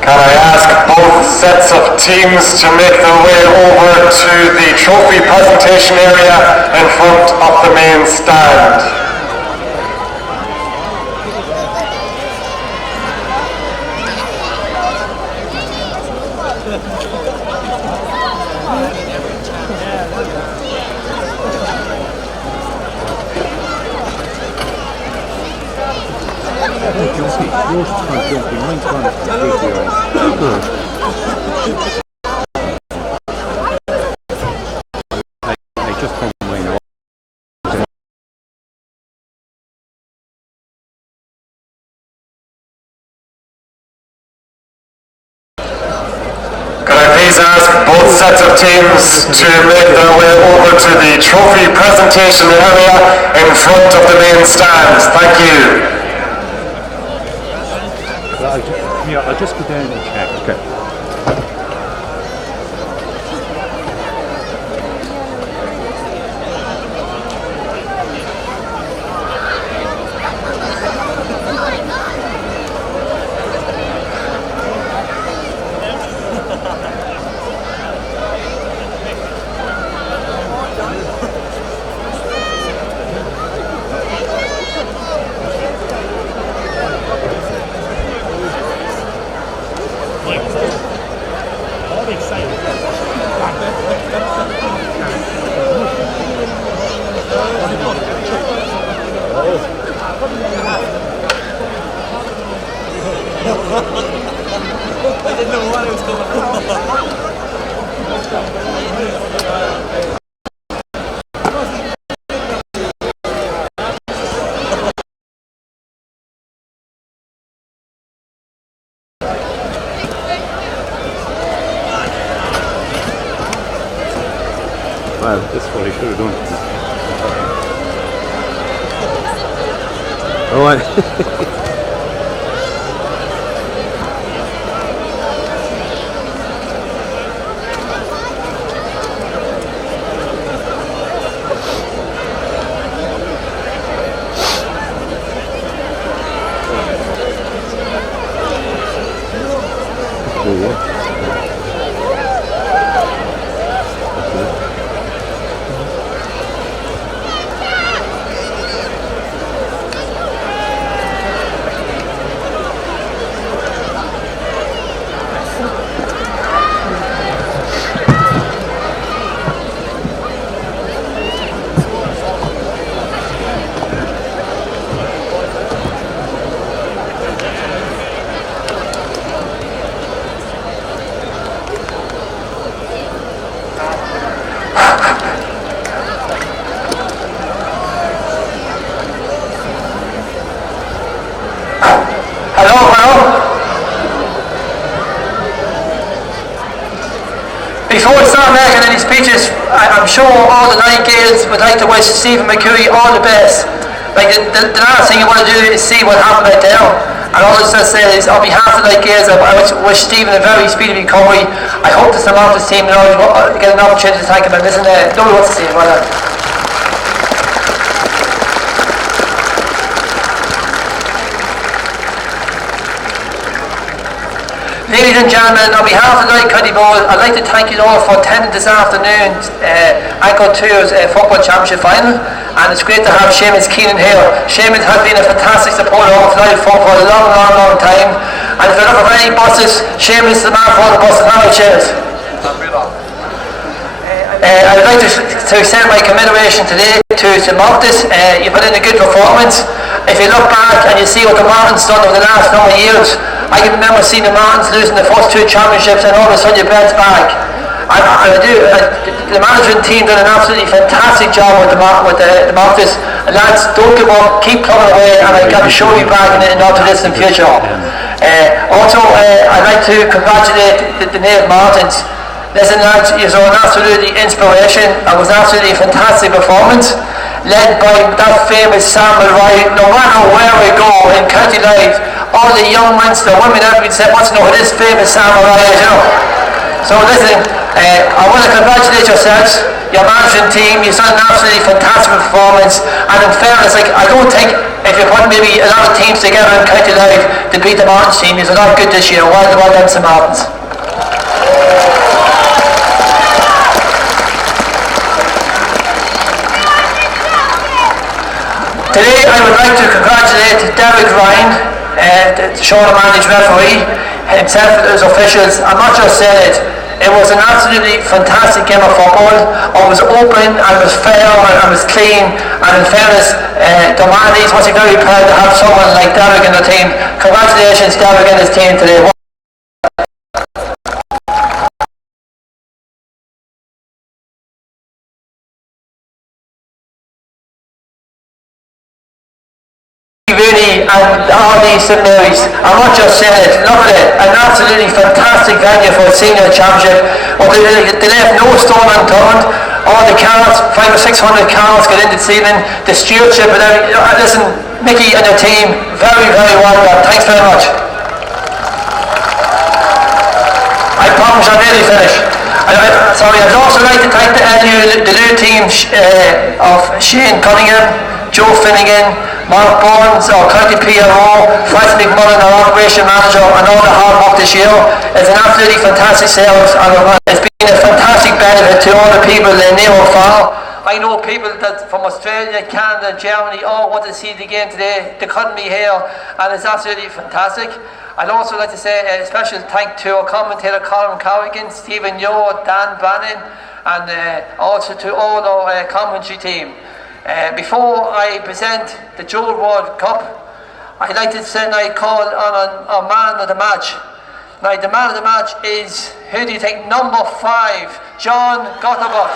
Can I ask both sets of teams to make their way over to the trophy presentation area in front of the main stand? Ask both sets of teams to make their way over to the trophy presentation area in front of the main stand. Thank you. I'll just go down and check. Okay. I didn't know what I was going Well, this is what he should have done. All right. Before we start making any speeches, I'm sure all the 9 Gaels would like to wish Stephen McHugh all the best. Like the last thing you want to do is see what happened out there. And all I just say is, on behalf of the 9 Gaels, I wish Stephen a very speedy recovery. I hope the St.Mochtas team get an opportunity to thank him. And listen, nobody wants to see him, well done. Ladies and gentlemen, on behalf of the Louth County Board, I'd like to thank you all for attending this afternoon's Ankle Tours Football Championship Final, and it's great to have Seamus Keenan here. Seamus has been a fantastic supporter of Louth for a long time, and if you're looking for any buses, Seamus is the man for the buses. How many Seamus? I'd like to extend my commemoration today to St.Mochtas. You put in a good performance. If you look back and you see what the Mairtin's done over the last number of years, I can remember seeing the Mairtins losing the first 2 championships, and all of a sudden you bounce back. The management team did an absolutely fantastic job with the Mochtas. And lads, don't give up, keep plugging away, and I'm sure you'll be back in the not too distant future. Also, I'd like to congratulate the Naomh Mairtins. Listen lads, you saw an absolutely inspiration. It was an absolutely fantastic performance, led by that famous Sam Mhuire. No matter where we go in County Louth, all the young ones, the women, everybody said, wants to know who this famous Sam Mhuire is, you know. So listen, I want to congratulate yourselves, your management team. You've done an absolutely fantastic performance, and in fairness, like, I don't think if you put maybe a lot of teams together in County Louth to beat the Mairtins team, you're not good this year. Well done, St. Mairtins. Today I would like to congratulate Derek Ryan, the Shorter managed referee, himself and his officials. I'm not just saying it was an absolutely fantastic game of football. It was open, and it was fair, and it was clean, and in fairness, Domani's must be very proud to have someone like Derek in the team. Congratulations Derek and his team today. And Ardee St. Mary's, I'm not just saying it, look at it, an absolutely fantastic venue for a senior championship. Well, they left no stone unturned. All the cars, 500 or 600 cars get in this evening, the stewardship and everything. Listen, Mickey and your team, very well done. Thanks very much. I promise I'm nearly finished. I'd also like to thank the new team of Shane Cunningham, Joe Finnegan, Mark Burns, our County PRO, Francis McMullen, our Operation Manager, and all the hard work this year. It's an absolutely fantastic sales, and it's been a fantastic benefit to all the people in Naomh. I know people that from Australia, Canada, Germany all want to see the game today. They couldn't be here, and it's absolutely fantastic. I'd also like to say a special thank to our commentator Colin Corrigan, Stephen Yo, Dan Bannon, and also to all our commentary team. Before I present the Joe World Cup, I'd like to send a call on our man of the match. Now, the man of the match is, who do you think? Number 5, John Gotterbot.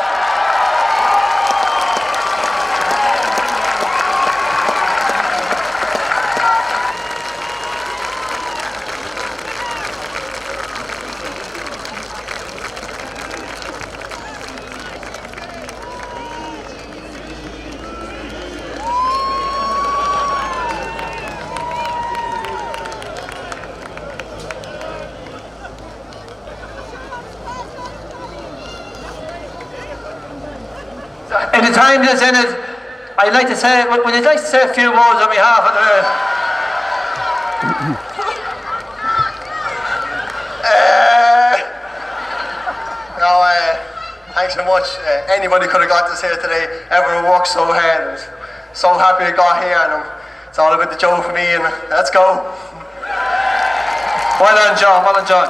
In the time that's in it, I'd like to say, would you like to say a few words on behalf of the so much. Anybody could have got this here today. Everyone worked so hard. And so happy I got here, and it's all about the Joe for me. And let's go. Well done, John. Well done, John.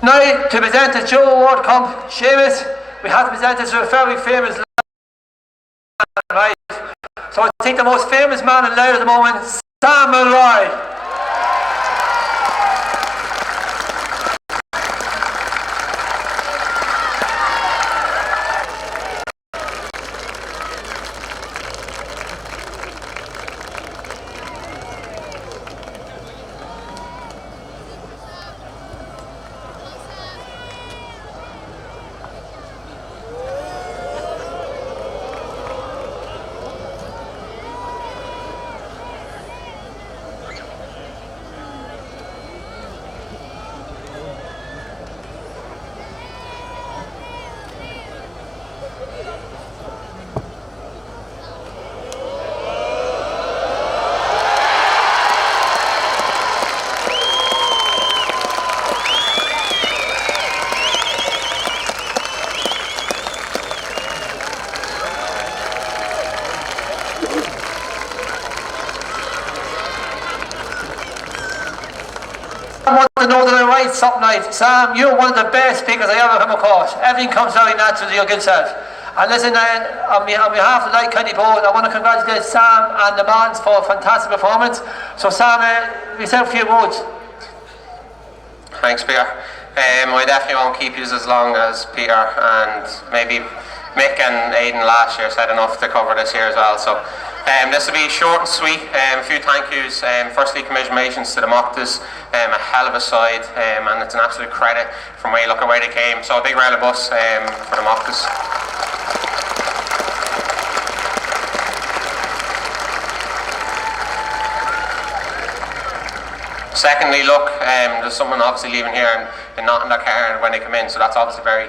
Now, to present the Joe Award Seamus, we have to present this to a very famous man, right? So I think the most famous man in Louth at the moment, Sam Mhuire. I want to know that I write something like, Sam, you're one of the best speakers I ever come across. Everything comes very natural to your good self. And listen, on behalf of the Light County Board, I want to congratulate Sam and the Mans for a fantastic performance. So Sam, we said a few words. Thanks, Peter. I definitely won't keep you as long as Peter, and maybe Mick and Aidan last year said enough to cover this year as well. So this will be short and sweet. A few thank yous. Firstly, congratulations to the Mochtas. A hell of a side, and it's an absolute credit from where you look at where they came. So a big round of applause for the Mochtas. Secondly, look, there's someone obviously leaving here and not in their car when they come in, so that's obviously a very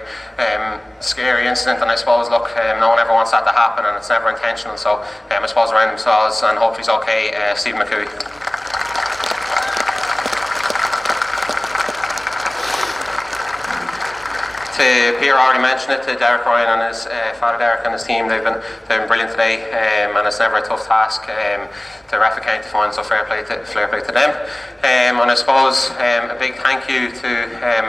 scary incident, and I suppose, look, no one ever wants that to happen, and it's never intentional, so I suppose around themselves, and hopefully he's okay, Stephen McCooey. Peter already mentioned it, to Derek Ryan and his father Derek and his team, they've been brilliant today, and it's never a tough task to ref a county final, so fair play to them. And I suppose a big thank you to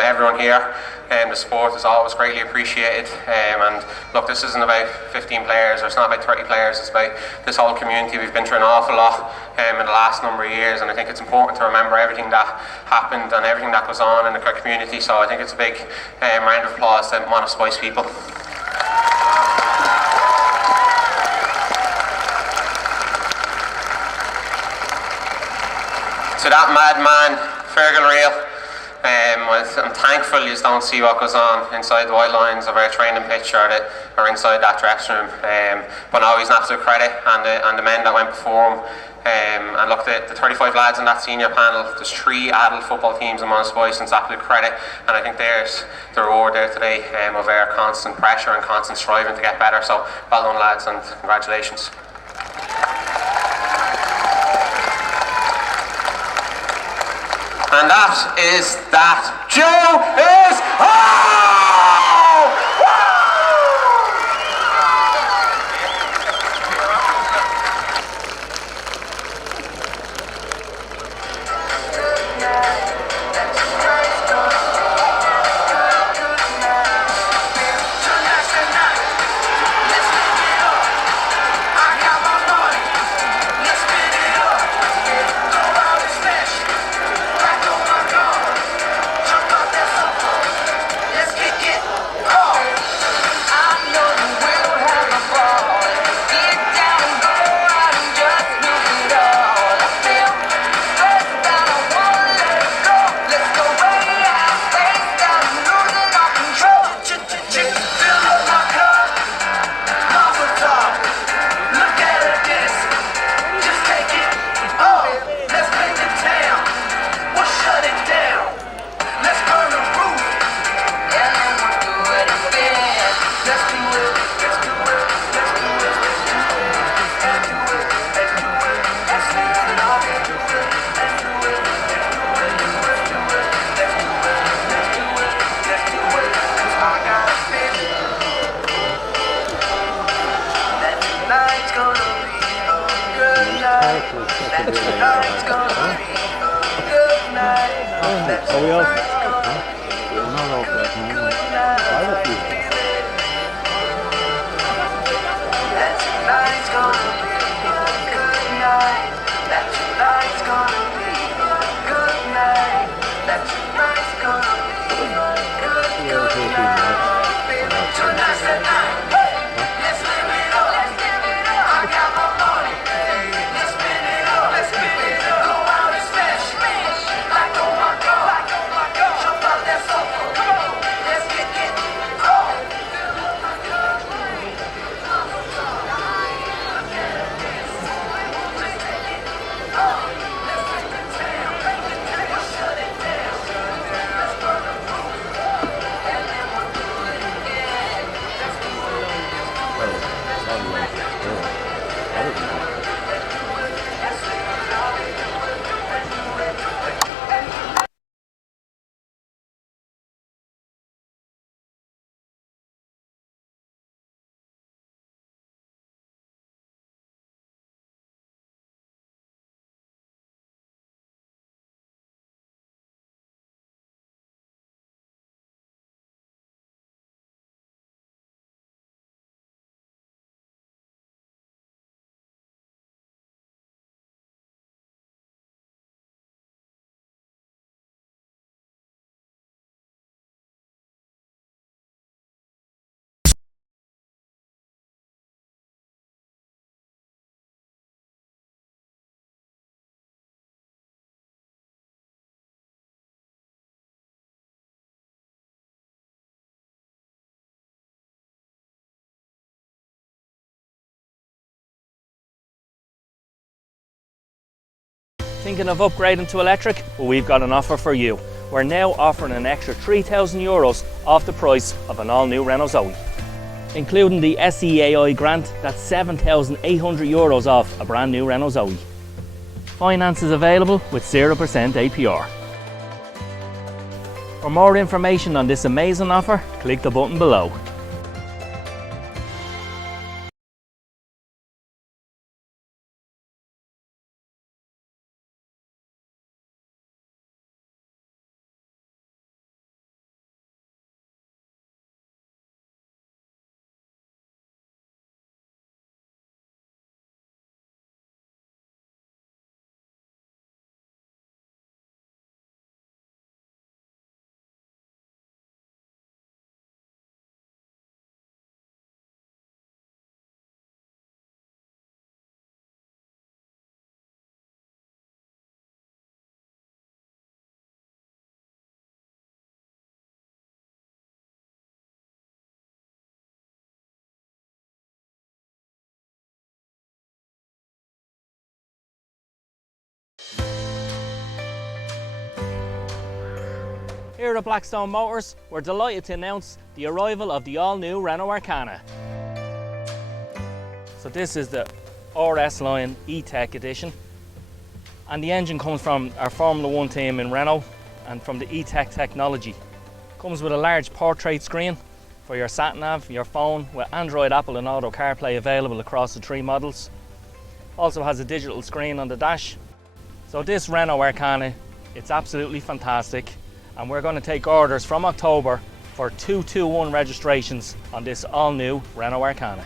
everyone here. The support is always greatly appreciated, and look, this isn't about 15 players, or it's not about 30 players, it's about this whole community. We've been through an awful lot in the last number of years, and I think it's important to remember everything that happened and everything that goes on in the community, so I think it's a big round of applause to Monagh Spice people. To that madman, Fergal Real, I'm thankful you don't see what goes on inside the white lines of our training pitch or inside that dressing room. But no, he's an absolute credit, and the men that went before him. And look, the 35 lads in that senior panel, there's 3 adult football teams in Monagh Spice, and it's absolute credit. And I think there's the reward there today of our constant pressure and constant striving to get better. So well done, lads, and congratulations. And that is that. Joe is home! Let's Are we off? We're not off yet, no. Thinking of upgrading to electric? Well, we've got an offer for you. We're now offering an extra €3,000 off the price of an all-new Renault Zoe. Including the SEAI grant, that's €7,800 off a brand new Renault Zoe. Finance is available with 0% APR. For more information on this amazing offer, click the button below. Here at Blackstone Motors, we're delighted to announce the arrival of the all-new Renault Arcana. So this is the RS line E-Tech edition, and the engine comes from our Formula 1 team in Renault and from the E-Tech technology. Comes with a large portrait screen for your sat-nav, your phone, with Android, Apple and Auto CarPlay available across the three models. Also has a digital screen on the dash. So this Renault Arcana, it's absolutely fantastic, and we're going to take orders from October for 221 registrations on this all-new Renault Arcana.